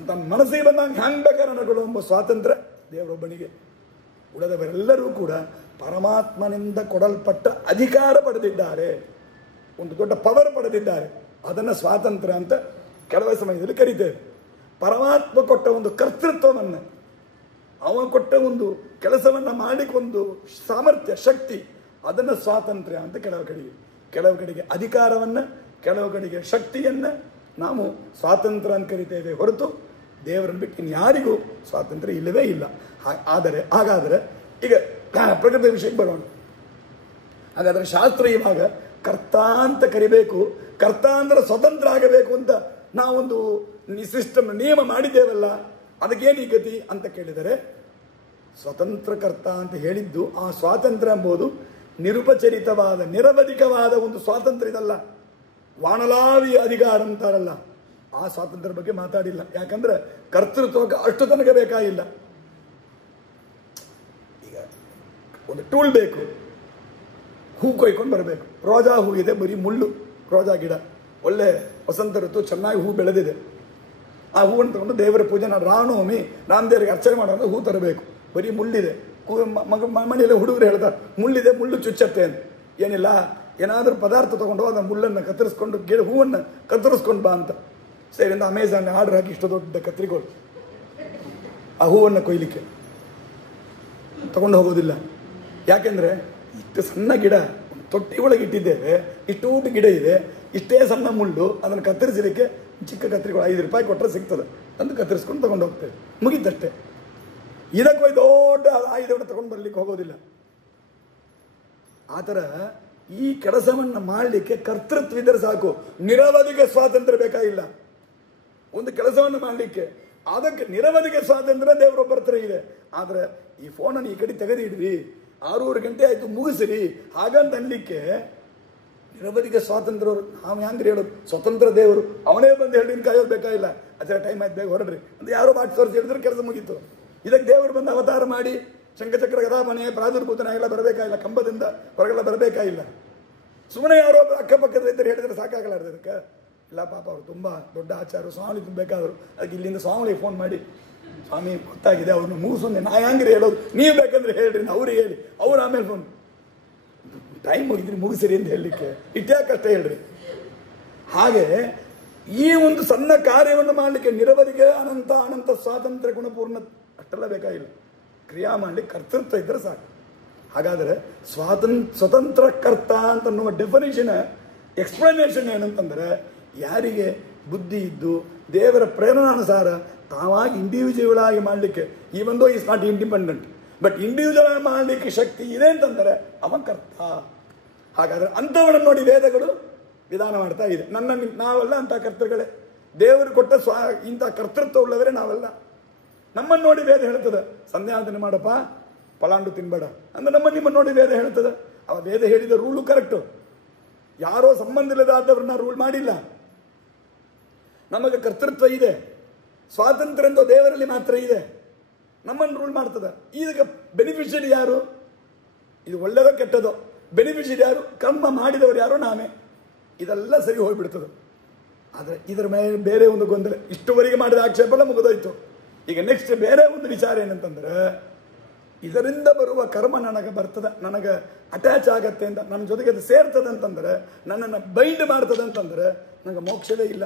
ತನ್ನ ಮನಸ್ಸಿಗೆ ಬಂದಂಗೆ ಹ್ಯಾಂಗ್ ಬೇಕಾದ್ರೆ ನಡ್ಕೊಳ್ಳುವ ಸ್ವಾತಂತ್ರ್ಯ ದೇವರೊಬ್ಬನಿಗೆ. ಉಳಿದವರೆಲ್ಲರೂ ಕೂಡ ಪರಮಾತ್ಮನಿಂದ ಕೊಡಲ್ಪಟ್ಟ ಅಧಿಕಾರ ಪಡೆದಿದ್ದಾರೆ, ಒಂದು ದೊಡ್ಡ ಪವರ್ ಪಡೆದಿದ್ದಾರೆ. ಅದನ್ನು ಸ್ವಾತಂತ್ರ್ಯ ಅಂತ ಕೆಲವು ಸಮಯದಲ್ಲಿ ಕರೀತೇವೆ. ಪರಮಾತ್ಮ ಕೊಟ್ಟ ಒಂದು ಕರ್ತೃತ್ವವನ್ನು, ಅವನು ಕೊಟ್ಟ ಒಂದು ಕೆಲಸವನ್ನು ಮಾಡಿಕೊಂದು ಸಾಮರ್ಥ್ಯ, ಶಕ್ತಿ, ಅದನ್ನು ಸ್ವಾತಂತ್ರ್ಯ ಅಂತ ಕೆಲವು ಕಡೆಗೆ ಅಧಿಕಾರವನ್ನು, ಕೆಲವು ಕಡೆಗೆ ಶಕ್ತಿಯನ್ನು ನಾವು ಸ್ವಾತಂತ್ರ್ಯ ಅಂತ ಕರಿತೇವೆ ಹೊರತು ದೇವರನ್ನು ಬಿಟ್ಟು ಇನ್ಯಾರಿಗೂ ಸ್ವಾತಂತ್ರ್ಯ ಇಲ್ಲವೇ ಇಲ್ಲ. ಹಾಗಾದರೆ ಈಗ ಪ್ರಕೃತಿ ವಿಷಯಕ್ಕೆ ಬರೋಣ. ಹಾಗಾದರೆ ಶಾಸ್ತ್ರ ಇವಾಗ ಕರ್ತ ಅಂತ ಕರಿಬೇಕು, ಕರ್ತ ಅಂದರೆ ಸ್ವತಂತ್ರ ಆಗಬೇಕು ಅಂತ ನಾವೊಂದು ಸಿಸ್ಟಮ್ ನಿಯಮ ಮಾಡಿದ್ದೇವಲ್ಲ, ಅದಕ್ಕೇನು ಈ ಗತಿ ಅಂತ ಕೇಳಿದರೆ, ಸ್ವತಂತ್ರ ಕರ್ತ ಅಂತ ಹೇಳಿದ್ದು ಆ ಸ್ವಾತಂತ್ರ್ಯ ಎಂಬುದು ನಿರುಪಚರಿತವಾದ ನಿರವಧಿಕವಾದ ಒಂದು ಸ್ವಾತಂತ್ರ್ಯ. ಇದಲ್ಲ ವಾನಲಾವಿ ಅಧಿಕಾರ ಅಂತಾರಲ್ಲ, ಆ ಸ್ವಾತಂತ್ರ್ಯ ಬಗ್ಗೆ ಮಾತಾಡಿಲ್ಲ. ಯಾಕಂದ್ರೆ ಕರ್ತೃತ್ವಕ್ಕೆ ಅಷ್ಟು ತನಕ ಬೇಕಾಗಿಲ್ಲ. ಈಗ ಒಂದು ಟೂಲ್ ಬೇಕು, ಹೂ ಕೊಯ್ಕೊಂಡು ಬರಬೇಕು. ರೋಜಾ ಹೂ ಇದೆ, ಬರೀ ಮುಳ್ಳು ರೋಜಾ ಗಿಡ, ಒಳ್ಳೆ ವಸಂತ ಋತು, ಚೆನ್ನಾಗಿ ಹೂ ಬೆಳೆದಿದೆ. ಆ ಹೂವನ್ನು ತಗೊಂಡು ದೇವರ ಪೂಜೆ ನಾವು ರಾಮನವಮಿ ರಾಮದೇವರಿಗೆ ಅರ್ಚನೆ ಮಾಡೋದು ಹೂ ತರಬೇಕು, ಬರೀ ಮುಳ್ಳಿದೆ. ಮನೆಯಲ್ಲಿ ಹುಡುಗರು ಹೇಳ್ತಾರೆ ಮುಳ್ಳಿದೆ, ಮುಳ್ಳು ಚುಚ್ಚತ್ತೆ ಅಂತ. ಏನಿಲ್ಲ, ಏನಾದರೂ ಪದಾರ್ಥ ತೊಗೊಂಡು ಅದನ್ನು ಮುಳ್ಳನ್ನು ಕತ್ತರಿಸ್ಕೊಂಡು ಹೂವನ್ನು ಕತ್ತರಿಸ್ಕೊಂಡು ಬಾ ಅಂತ. ಸರಿಯಿಂದ ಅಮೆಝಾನ್ ಆರ್ಡರ್ ಹಾಕಿ ಇಷ್ಟು ದೊಡ್ಡ ಕತ್ರಿಗೋಳು ಆ ಹೂವನ್ನು ಕೊಯ್ಲಿಕ್ಕೆ ತಗೊಂಡು ಹೋಗೋದಿಲ್ಲ. ಯಾಕೆಂದರೆ ಇಷ್ಟು ಸಣ್ಣ ಗಿಡ ತೊಟ್ಟಿ ಒಳಗೆ ಇಟ್ಟಿದ್ದೇವೆ, ಇಷ್ಟು ಊಟ ಗಿಡ ಇದೆ, ಇಷ್ಟೇ ಸಣ್ಣ ಮುಳ್ಳು, ಅದನ್ನು ಕತ್ತರಿಸಲಿಕ್ಕೆ ಚಿಕ್ಕ ಕತ್ರಿಗಳು 5 ರೂಪಾಯಿ ಕೊಟ್ಟರೆ ಸಿಗ್ತದೆ ಅಂತ ಕತ್ತರಿಸ್ಕೊಂಡು ತಗೊಂಡು ಹೋಗ್ತೇವೆ, ಮುಗೀತಷ್ಟೇ. ಇದಕ್ಕೆ ದೊಡ್ಡ ಆಯುಧವನ್ನು ತಗೊಂಡು ಬರಲಿಕ್ಕೆ ಹೋಗೋದಿಲ್ಲ. ಆ ಥರ ಈ ಕೆಲಸವನ್ನು ಮಾಡಲಿಕ್ಕೆ ಕರ್ತೃತ್ವ ಇದ್ದರೆ ಸಾಕು, ನಿರವಧಿಕ ಸ್ವಾತಂತ್ರ್ಯ ಬೇಕಾಗಿಲ್ಲ. ಒಂದು ಕೆಲಸವನ್ನು ಮಾಡಲಿಕ್ಕೆ ಅದಕ್ಕೆ ನಿರವಧಿಕ ಸ್ವಾತಂತ್ರ್ಯ ದೇವರೊಬ್ಬರ ಹತ್ರ ಇದೆ. ಆದರೆ ಈ ಫೋನನ್ನು ಈ ಕಡೆ ತೆಗೆದಿಡ್ರಿ, 6 ಗಂಟೆ ಆಯಿತು ಮುಗಿಸ್ರಿ ಹಾಗಂತ ಅನ್ಲಿಕ್ಕೆ ನಿರವಧಿಕ ಸ್ವಾತಂತ್ರ್ಯ ನಾವು ಹ್ಯಾಂಗ್ರಿ ಹೇಳೋದು? ಸ್ವತಂತ್ರ ದೇವರು ಅವನೇ ಬಂದು ಹೇಳಿ ಕಾಯೋದು ಬೇಕಾಗಿಲ್ಲ. ಅಚ್ಚರ ಟೈಮ್ ಆಯ್ತು ಬೇಗ ಹೊರಡ್ರಿ ಅಂತ ಯಾರೋ ಬಾಟ್ ತೋರಿಸಿ ಹೇಳಿದ್ರೆ ಕೆಲಸ ಮುಗೀತು. ಇದಕ್ಕೆ ದೇವರು ಬಂದು ಅವತಾರ ಮಾಡಿ ಶಂಖಚಕ್ರ ಗದಾಮನೆ ಪ್ರಾದುರ್ಭೂತನಾಗೆಲ್ಲ ಬರಬೇಕಾಗಿಲ್ಲ, ಕಂಬದಿಂದ ಹೊರಗೆಲ್ಲ ಬರಬೇಕಾಗಿಲ್ಲ. ಸುಮ್ಮನೆ ಯಾರೋ ಅಕ್ಕಪಕ್ಕದ ಇದ್ದರೆ ಹೇಳಿದ್ರೆ ಸಾಕಾಗಲ್ಲ ಅದಕ್ಕೆ. ಇಲ್ಲ ಪಾಪ ಅವರು ತುಂಬ ದೊಡ್ಡ ಆಚಾರ, ಸ್ವಾಮಿ ಬೇಕಾದರು, ಅದಕ್ಕೆ ಇಲ್ಲಿಂದ ಸ್ವಾಮಿಗೆ ಫೋನ್ ಮಾಡಿ ಸ್ವಾಮಿ ಗೊತ್ತಾಗಿದೆ ಅವ್ರನ್ನ ಮುಗಿಸೋದೆ ನಾ ಹ್ಯಾಂಗ್ರಿ ಹೇಳೋದು, ನೀವು ಬೇಕಂದ್ರೆ ಹೇಳ್ರಿ ಅವ್ರಿಗೆ ಹೇಳಿ, ಅವ್ರು ಆಮೇಲೆ ಫೋನ್ ಟೈಮ್ ಮುಗಿದ್ರಿ ಮುಗಿಸಿರಿ ಅಂತ ಹೇಳಲಿಕ್ಕೆ ಇಟ್ಯಾಕೆ ಕಷ್ಟ ಹೇಳ್ರಿ. ಹಾಗೆ ಈ ಒಂದು ಸಣ್ಣ ಕಾರ್ಯವನ್ನು ಮಾಡಲಿಕ್ಕೆ ನಿರವಧಿಗೆ ಅನಂತ ಅನಂತ ಸ್ವಾತಂತ್ರ್ಯ ಗುಣಪೂರ್ಣ ಅಷ್ಟೆಲ್ಲ ಬೇಕಾಗಿಲ್ಲ. ಕ್ರಿಯಾ ಮಾಡಲಿಕ್ಕೆ ಕರ್ತೃತ್ವ ಇದ್ದರೆ ಸಾಕು. ಹಾಗಾದರೆ ಸ್ವತಂತ್ರ ಕರ್ತ ಅಂತನ್ನುವ ಡೆಫಿನೇಷನ್ ಎಕ್ಸ್ಪ್ಲನೇಷನ್ ಏನಂತಂದರೆ, ಯಾರಿಗೆ ಬುದ್ಧಿ ಇದ್ದು ದೇವರ ಪ್ರೇರಣಾನುಸಾರ ತಾವಾಗಿ ಇಂಡಿವಿಜುವಲ್ ಆಗಿ ಮಾಡಲಿಕ್ಕೆ, even though is not independent but individual ಆಗಿ ಮಾಡಲಿಕ್ಕೆ ಶಕ್ತಿ ಇದೆ ಅಂತಂದರೆ ಅವನ ಕರ್ತ. ಹಾಗಾದರೆ ಅಂಥವಳನ್ನು ನೋಡಿ ವೇದಗಳು ವಿಧಾನ ಮಾಡ್ತಾ ಇದೆ. ನಾವೆಲ್ಲ ಅಂಥ ಕರ್ತೃಗಳೇ, ದೇವರು ಕೊಟ್ಟ ಇಂಥ ಕರ್ತೃತ್ವ ಉಳ್ಳವರೇ ನಾವೆಲ್ಲ. ನಮ್ಮನ್ನು ನೋಡಿ ವೇದ ಹೇಳ್ತದೆ, ಸಂಧ್ಯಾವಂದನೆ ಮಾಡಪ್ಪ, ಪಲಾಂಡು ತಿನ್ಬೇಡ ಅಂದ್ರೆ ನಿಮ್ಮನ್ನು ನೋಡಿ ವೇದ ಹೇಳ್ತದೆ. ಅವ ವೇದ ಹೇಳಿದ ರೂಲು ಕರೆಕ್ಟು. ಯಾರೋ ಸಂಬಂಧ ಇಲ್ಲದಾದವ್ರನ್ನ ರೂಲ್ ಮಾಡಿಲ್ಲ. ನಮಗೆ ಕರ್ತೃತ್ವ ಇದೆ, ಸ್ವಾತಂತ್ರ್ಯ ಎಂದು ದೇವರಲ್ಲಿ ಮಾತ್ರ ಇದೆ. ನಮ್ಮನ್ನು ರೂಲ್ ಮಾಡ್ತದೆ. ಈಗ ಬೆನಿಫಿಷರಿ ಯಾರು? ಇದು ಒಳ್ಳೆಯದೋ ಕೆಟ್ಟದೋ ಬೆನಿಫಿಷರಿ ಯಾರು? ಕರ್ಮ ಮಾಡಿದವರು ಯಾರೋ ನಾವೇ. ಇದೆಲ್ಲ ಸರಿ ಹೋಗ್ಬಿಡ್ತದೆ. ಆದರೆ ಇದರ ಮೇಲೆ ಬೇರೆ ಒಂದು ಗೊಂದಲ. ಇಷ್ಟುವರೆಗೆ ಮಾಡಿದ ಆಕ್ಷೇಪ ಎಲ್ಲ ಮುಗಿದೋಯ್ತು. ಈಗ ನೆಕ್ಸ್ಟ್ ಬೇರೆ ಒಂದು ವಿಚಾರ ಏನಂತಂದ್ರೆ, ಇದರಿಂದ ಬರುವ ಕರ್ಮ ನನಗೆ ಬರ್ತದೆ, ನನಗೆ ಅಟ್ಯಾಚ್ ಆಗತ್ತೆ ಅಂತ, ನನ್ನ ಜೊತೆಗೆ ಅದು ಸೇರ್ತದೆ ಅಂತಂದರೆ, ನನ್ನನ್ನು ಬೈಂಡ್ ಮಾಡ್ತದೆ ಅಂತಂದರೆ ನನಗೆ ಮೋಕ್ಷವೇ ಇಲ್ಲ.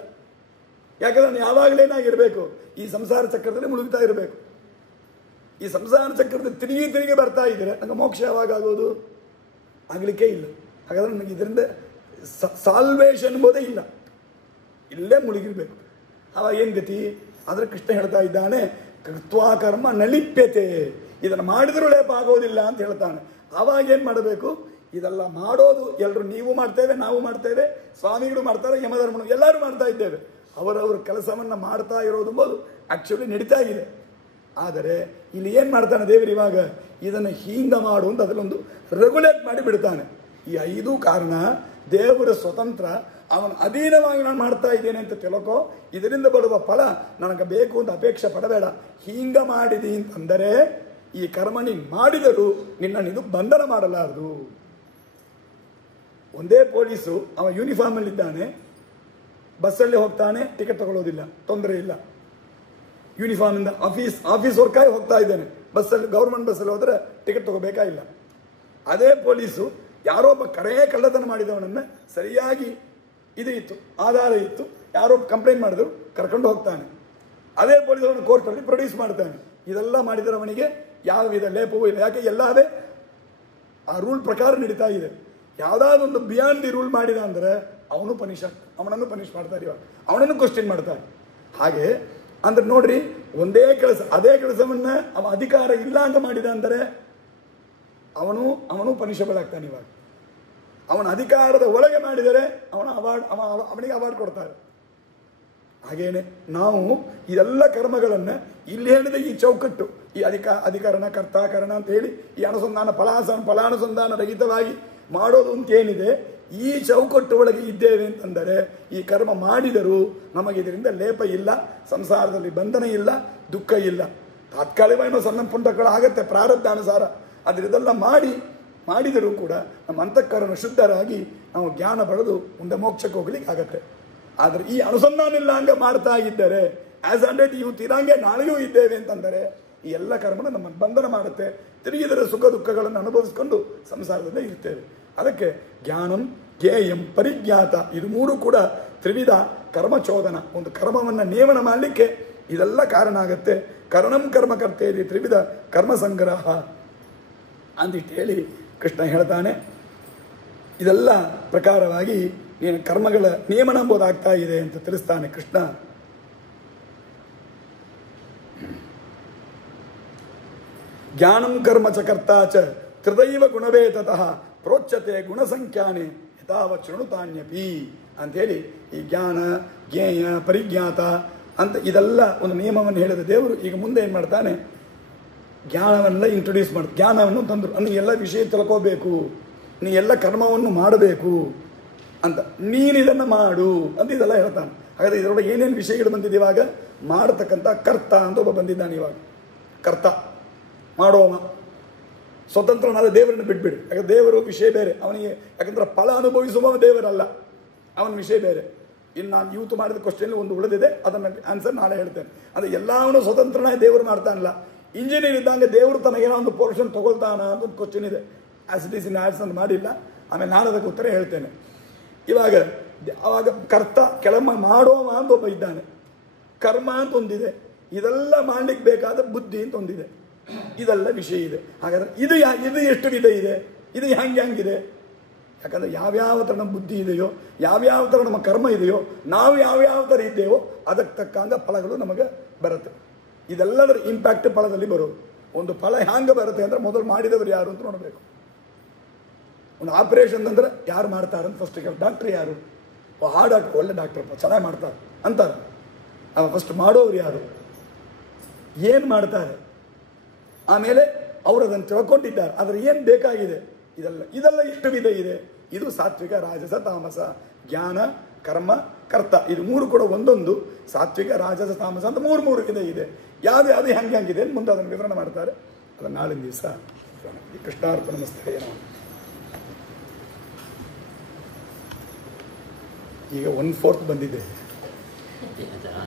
ಯಾಕಂದ್ರೆ ನಾನು ಯಾವಾಗಲೇನಾಗಿರಬೇಕು, ಈ ಸಂಸಾರ ಚಕ್ರದಲ್ಲಿ ಮುಳುಗ್ತಾ ಇರಬೇಕು. ಈ ಸಂಸಾರ ಚಕ್ರದಲ್ಲಿ ತಿರುಗಿ ಬರ್ತಾ ಇದ್ದರೆ ನನಗೆ ಮೋಕ್ಷ ಯಾವಾಗ ಆಗೋದು? ಆಗಲಿಕ್ಕೆ ಇಲ್ಲ. ಹಾಗಾದ್ರೆ ನನಗೆ ಇದರಿಂದ ಸಾಲ್ವೇಷನ್ ಎಂಬುದೇ ಇಲ್ಲ, ಇಲ್ಲೇ ಮುಳುಗಿರ್ಬೇಕು. ಅವಾಗ ಏನು ಗತಿ? ಆದರೆ ಕೃಷ್ಣ ಹೇಳ್ತಾ ಇದ್ದಾನೆ, ಕೃತ್ವಾ ಕರ್ಮ ನಲಿಪ್ಯತೆ, ಇದನ್ನು ಮಾಡಿದರೂ ಲೇಪ ಆಗೋದಿಲ್ಲ ಅಂತ ಹೇಳ್ತಾನೆ. ಆವಾಗ ಏನು ಮಾಡಬೇಕು? ಇದೆಲ್ಲ ಮಾಡೋದು ಎಲ್ಲರೂ, ನೀವು ಮಾಡ್ತೇವೆ, ನಾವು ಮಾಡ್ತೇವೆ, ಸ್ವಾಮಿಗಳು ಮಾಡ್ತಾರೆ, ಯಮಧರ್ಮನು ಎಲ್ಲರೂ ಮಾಡ್ತಾ ಇದ್ದೇವೆ. ಅವರವ್ರ ಕೆಲಸವನ್ನು ಮಾಡ್ತಾ ಇರೋದು ಎಂಬುದು ಆ್ಯಕ್ಚುಲಿ ನಡೀತಾ ಇದೆ. ಆದರೆ ಇಲ್ಲಿ ಏನು ಮಾಡ್ತಾನೆ ದೇವರು? ಇವಾಗ ಇದನ್ನು ಹೀಂಗ ಮಾಡು ಅಂತ ಅದರಲ್ಲೊಂದು ರೆಗ್ಯುಲೇಟ್ ಮಾಡಿ ಬಿಡ್ತಾನೆ. ಈ 5 ಕಾರಣ ದೇವರ ಸ್ವತಂತ್ರ, ಅವನ ಅಧೀನವಾಗಿ ನಾನು ಮಾಡ್ತಾ ಇದ್ದೇನೆ ಅಂತ ತಿಳ್ಕೋ. ಇದರಿಂದ ಬರುವ ಫಲ ನನಗೆ ಬೇಕು ಅಂತ ಅಪೇಕ್ಷೆ ಪಡಬೇಡ. ಹೀಂಗ ಮಾಡಿದಿ ಅಂತಂದರೆ ಈ ಕರ್ಮ ನೀನು ಮಾಡಿದರೂ ನಿನ್ನನ್ನು ಬಂಧನ ಮಾಡಲಾರದು. ಒಂದೇ ಪೊಲೀಸು, ಅವ ಯೂನಿಫಾರ್ಮಲ್ಲಿದ್ದಾನೆ, ಬಸ್ಸಲ್ಲಿ ಹೋಗ್ತಾನೆ, ಟಿಕೆಟ್ ತಗೊಳ್ಳೋದಿಲ್ಲ, ತೊಂದರೆ ಇಲ್ಲ. ಯೂನಿಫಾರ್ಮಿಂದ ಆಫೀಸ್ ವರ್ಕಾಗಿ ಹೋಗ್ತಾ ಇದ್ದೇನೆ, ಬಸ್ಸಲ್ಲಿ ಗೌರ್ಮೆಂಟ್ ಬಸ್ಸಲ್ಲಿ ಹೋದರೆ ಟಿಕೆಟ್ ತಗೋಬೇಕಾಗಿಲ್ಲ. ಅದೇ ಪೊಲೀಸು ಯಾರೋ ಒಬ್ಬ ಕಳ್ಳತನ ಮಾಡಿದವನನ್ನು ಸರಿಯಾಗಿ ಇದು ಇತ್ತು, ಆಧಾರ ಇತ್ತು, ಯಾರೋ ಕಂಪ್ಲೇಂಟ್ ಮಾಡಿದ್ರು, ಕರ್ಕೊಂಡು ಹೋಗ್ತಾನೆ. ಅದೇ ಪೊಲೀಸ್ ಅವನು ಕೋರ್ಟಲ್ಲಿ ಪ್ರೊಡ್ಯೂಸ್ ಮಾಡ್ತಾನೆ. ಇದೆಲ್ಲ ಮಾಡಿದರೆ ಅವನಿಗೆ ಯಾವ ವಿಧ ಲೇಪವೂ ಇಲ್ಲ. ಯಾಕೆ? ಎಲ್ಲವೇ ಆ ರೂಲ್ ಪ್ರಕಾರ ನಡೀತಾ ಇದೆ. ಯಾವುದಾದ್ರು ಒಂದು ಬಿಯಾಂಡ್ ದಿ ರೂಲ್ ಮಾಡಿದ ಅಂದರೆ ಅವನನ್ನು ಪನಿಷ್ ಮಾಡ್ತಾರೆ. ಇವಾಗ ಅವನನ್ನು ಕ್ವಶನ್ ಮಾಡ್ತಾರೆ. ಹಾಗೆ ಅಂದ್ರೆ ನೋಡ್ರಿ, ಒಂದೇ ಕೆಲಸ, ಅದೇ ಕೆಲಸವನ್ನು ಅವ ಅಧಿಕಾರ ಇಲ್ಲ ಅಂತ ಮಾಡಿದ ಅಂದರೆ ಅವನು ಪನಿಷಬಲ್ ಆಗ್ತಾನೆ. ಇವಾಗ ಅವನ ಅಧಿಕಾರದ ಒಳಗೆ ಮಾಡಿದರೆ ಅವನಿಗೆ ಅವಾರ್ಡ್ ಕೊಡ್ತಾರೆ. ಹಾಗೇನೆ ನಾವು ಇದೆಲ್ಲ ಕರ್ಮಗಳನ್ನು ಇಲ್ಲಿ ಹೇಳಿದ ಈ ಚೌಕಟ್ಟು, ಈ ಅಧಿಕರಣ ಕರ್ತಾಕರಣ ಅಂತ ಹೇಳಿ ಈ ಫಲಾನುಸಂಧಾನ ರಹಿತವಾಗಿ ಮಾಡೋದು ಅಂತ ಏನಿದೆ, ಈ ಚೌಕಟ್ಟು ಒಳಗೆ ಇದ್ದೇವೆ ಅಂತಂದರೆ ಈ ಕರ್ಮ ಮಾಡಿದರೂ ನಮಗೆ ಇದರಿಂದ ಲೇಪ ಇಲ್ಲ, ಸಂಸಾರದಲ್ಲಿ ಬಂಧನ ಇಲ್ಲ, ದುಃಖ ಇಲ್ಲ. ತಾತ್ಕಾಲಿಕವಾಗಿ ಸಣ್ಣ ಪುಂಟಗಳು ಆಗತ್ತೆ ಪ್ರಾರಬ್ಧಾನುಸಾರ. ಆದರೆ ಇದೆಲ್ಲ ಮಾಡಿದರೂ ಕೂಡ ನಮ್ಮ ಅಂತಃಕರಣ ಶುದ್ಧರಾಗಿ ನಾವು ಜ್ಞಾನ ಪಡೆದು ಮುಂದೆ ಮೋಕ್ಷಕ್ಕೆ ಹೋಗ್ಲಿಕ್ಕೆ ಆಗತ್ತೆ. ಆದರೆ ಈ ಅನುಸಂಧಾನ ಇಲ್ಲ ಹಂಗೆ ಮಾಡ್ತಾ ಇದ್ದರೆ, ಆಸ್ ಆನ್ ಡೇಟ್ ಇವತ್ತು ಇರಂಗೆ ನಾಳೆಯೂ ಇದ್ದೇವೆ ಅಂತಂದರೆ ಈ ಎಲ್ಲ ಕರ್ಮನ ನಮ್ಮನ್ನು ಬಂಧನ ಮಾಡುತ್ತೆ. ತಿರುಗಿದರೆ ಸುಖ ದುಃಖಗಳನ್ನು ಅನುಭವಿಸ್ಕೊಂಡು ಸಂಸಾರದಲ್ಲೇ ಇರ್ತೇವೆ. ಅದಕ್ಕೆ ಜ್ಞಾನಂ, ಜ್ಞೇಯಂ, ಪರಿಜ್ಞಾತ, ಇದು 3 ಕೂಡ ತ್ರಿವಿಧ ಕರ್ಮಚೋದನ. ಒಂದು ಕರ್ಮವನ್ನು ನೇಮನ ಮಾಡಲಿಕ್ಕೆ ಇದೆಲ್ಲ ಕಾರಣ ಆಗತ್ತೆ. ಕರ್ಣಂ ಕರ್ಮಕರ್ತೇರಿ ತ್ರಿವಿಧ ಕರ್ಮ ಸಂಗ್ರಹ ಅಂದಿಟ್ಟು ಹೇಳಿ ಕೃಷ್ಣ ಹೇಳ್ತಾನೆ. ಇದೆಲ್ಲ ಪ್ರಕಾರವಾಗಿ ನೀನು ಕರ್ಮಗಳ ನಿಯಮನ ಎಂಬುದಾಗ್ತಾ ಇದೆ ಅಂತ ತಿಳಿಸ್ತಾನೆ ಕೃಷ್ಣ. ಜ್ಞಾನಂ ಕರ್ಮ ಚ ಕರ್ತಾಚ ತ್ರಿದೈವ ಗುಣವೇತತಃ ಪ್ರೋಚ್ಯತೆ ಗುಣಸಂಖ್ಯಾನೆ ಯಥಾವ ಶೃಣುತಾನ್ಯಪಿ ಅಂಥೇಳಿ ಈ ಜ್ಞಾನ, ಜ್ಞೇಯ, ಪರಿಜ್ಞಾತ ಅಂತ ಇದೆಲ್ಲ ಒಂದು ನಿಯಮವನ್ನು ಹೇಳಿದ ದೇವರು ಈಗ ಮುಂದೆ ಏನು ಮಾಡ್ತಾನೆ, ಜ್ಞಾನವನ್ನೆಲ್ಲ ಇಂಟ್ರೊಡ್ಯೂಸ್ ಮಾಡಿ ಜ್ಞಾನವನ್ನು ತಂದರು. ಅಂದ್ರೆ ಎಲ್ಲ ವಿಷಯ ತಿಳ್ಕೋಬೇಕು, ನೀ ಎಲ್ಲ ಕರ್ಮವನ್ನು ಮಾಡಬೇಕು ಅಂತ, ನೀನಿದನ್ನು ಮಾಡು ಅಂತ ಇದೆಲ್ಲ ಹೇಳ್ತಾನೆ. ಹಾಗಾದರೆ ಇದರೊಳಗೆ ಏನೇನು ವಿಷಯಗಳು ಬಂದಿದೆ? ಇವಾಗ ಮಾಡತಕ್ಕಂಥ ಕರ್ತ ಅಂತ ಒಬ್ಬ ಬಂದಿದ್ದಾನೆ. ಇವಾಗ ಕರ್ತ ಮಾಡೋವ ಸ್ವತಂತ್ರನಾದ ದೇವರನ್ನು ಬಿಟ್ಬಿಡಿ. ಯಾಕಂದ್ರೆ ದೇವರು ವಿಷಯ ಬೇರೆ ಅವನಿಗೆ, ಯಾಕಂದ್ರೆ ಫಲ ಅನುಭವಿಸುವ ದೇವರಲ್ಲ, ಅವನ ವಿಷಯ ಬೇರೆ. ಇನ್ನು ನಾನು ಇವತ್ತು ಮಾಡಿದ ಕ್ವಶನ್ ಒಂದು ಉಳಿದಿದೆ, ಅದನ್ನು ಆನ್ಸರ್ ನಾಳೆ ಹೇಳ್ತೇನೆ. ಅಂದರೆ ಎಲ್ಲವನ್ನೂ ಸ್ವತಂತ್ರನಾಗಿ ದೇವರು ಮಾಡ್ತಾನಲ್ಲ. ಇಂಜಿನಿಯರ್ ಇದ್ದಂಗೆ ದೇವರು ತನಗೇನೋ ಒಂದು ಪೋರ್ಷನ್ ತಗೊಳ್ತಾನ ಅಂತ ಒಂದು ಕ್ವಶನ್ ಇದೆ. As it is in answer ಮಾಡಿಲ್ಲ, ಆಮೇಲೆ ನಾನು ಅದಕ್ಕೆ ಉತ್ತರ ಹೇಳ್ತೇನೆ. ಇವಾಗ ಅವಾಗ ಕರ್ತ ಕೆಲಮ್ಮ ಮಾಡುವ ಅಂತ ಒಬ್ಬ ಇದ್ದಾನೆ, ಕರ್ಮ ಅಂತ ಒಂದಿದೆ, ಇದೆಲ್ಲ ಮಾಡ್ಲಿಕ್ಕೆ ಬೇಕಾದ ಬುದ್ಧಿ ಅಂತ ಒಂದಿದೆ, ಇದೆಲ್ಲ ವಿಷಯ ಇದೆ. ಹಾಗಾದ್ರೆ ಇದು ಎಷ್ಟು ವಿಧ ಇದೆ, ಇದು ಹಂಗಿದೆ? ಯಾಕಂದರೆ ಯಾವ್ಯಾವ ಥರ ನಮ್ಮ ಬುದ್ಧಿ ಇದೆಯೋ, ಯಾವ್ಯಾವ ಥರ ನಮ್ಮ ಕರ್ಮ ಇದೆಯೋ, ನಾವು ಯಾವ್ಯಾವ ಥರ ಇದ್ದೇವೋ ಅದಕ್ಕೆ ತಕ್ಕಂಗ ಫಲಗಳು ನಮಗೆ ಬರುತ್ತೆ. ಇದೆಲ್ಲದರ ಇಂಪ್ಯಾಕ್ಟ್ ಫಲದಲ್ಲಿ ಬರೋದು. ಒಂದು ಫಲ ಹ್ಯಾಂಗೆ ಬರುತ್ತೆ ಅಂದರೆ ಮೊದಲು ಮಾಡಿದವರು ಯಾರು ಅಂತ ನೋಡಬೇಕು. ಒಂದು ಆಪರೇಷನ್ ಅಂದರೆ ಯಾರು ಮಾಡ್ತಾರೆ ಅಂತ ಫಸ್ಟ್ ಡಾಕ್ಟ್ರ್ ಯಾರು? ಆ ಡಾಕ್ಟ್ರ್ ಒಳ್ಳೆ ಡಾಕ್ಟ್ರಪ್ಪ, ಚೆನ್ನಾಗಿ ಮಾಡ್ತಾರೆ ಅಂತಾರೆ. ಅವ ಫಸ್ಟ್ ಮಾಡೋರು ಯಾರು, ಏನು ಮಾಡ್ತಾರೆ, ಆಮೇಲೆ ಅವರು ಅದನ್ನು ತಿಳ್ಕೊಂಡಿದ್ದಾರೆ, ಆದರೆ ಏನು ಬೇಕಾಗಿದೆ, ಇದೆಲ್ಲ ಇಷ್ಟು ವಿಧ ಇದೆ. ಇದು ಸಾತ್ವಿಕ, ರಾಜಸ, ತಾಮಸ, ಜ್ಞಾನ, ಕರ್ಮ, ಕರ್ತ. ಇದು ಮೂರು ಕೂಡ ಒಂದೊಂದು ಸಾತ್ವಿಕ, ರಾಜಸ, ತಾಮಸ ಅಂತ ಮೂರು ವಿಧ ಇದೆ. ಯಾವ್ದು ಹಂಗಿದೆ ಮುಂದೆ ಅದನ್ನು ವಿವರಣೆ ಮಾಡ್ತಾರೆ. ಅದನ್ನು ನಾಳಿನ ದಿವಸ ಕೃಷ್ಣಾರ್ಪಣ ಮಸ್ತೇ. ಈಗ 1/4 ಬಂದಿದೆ.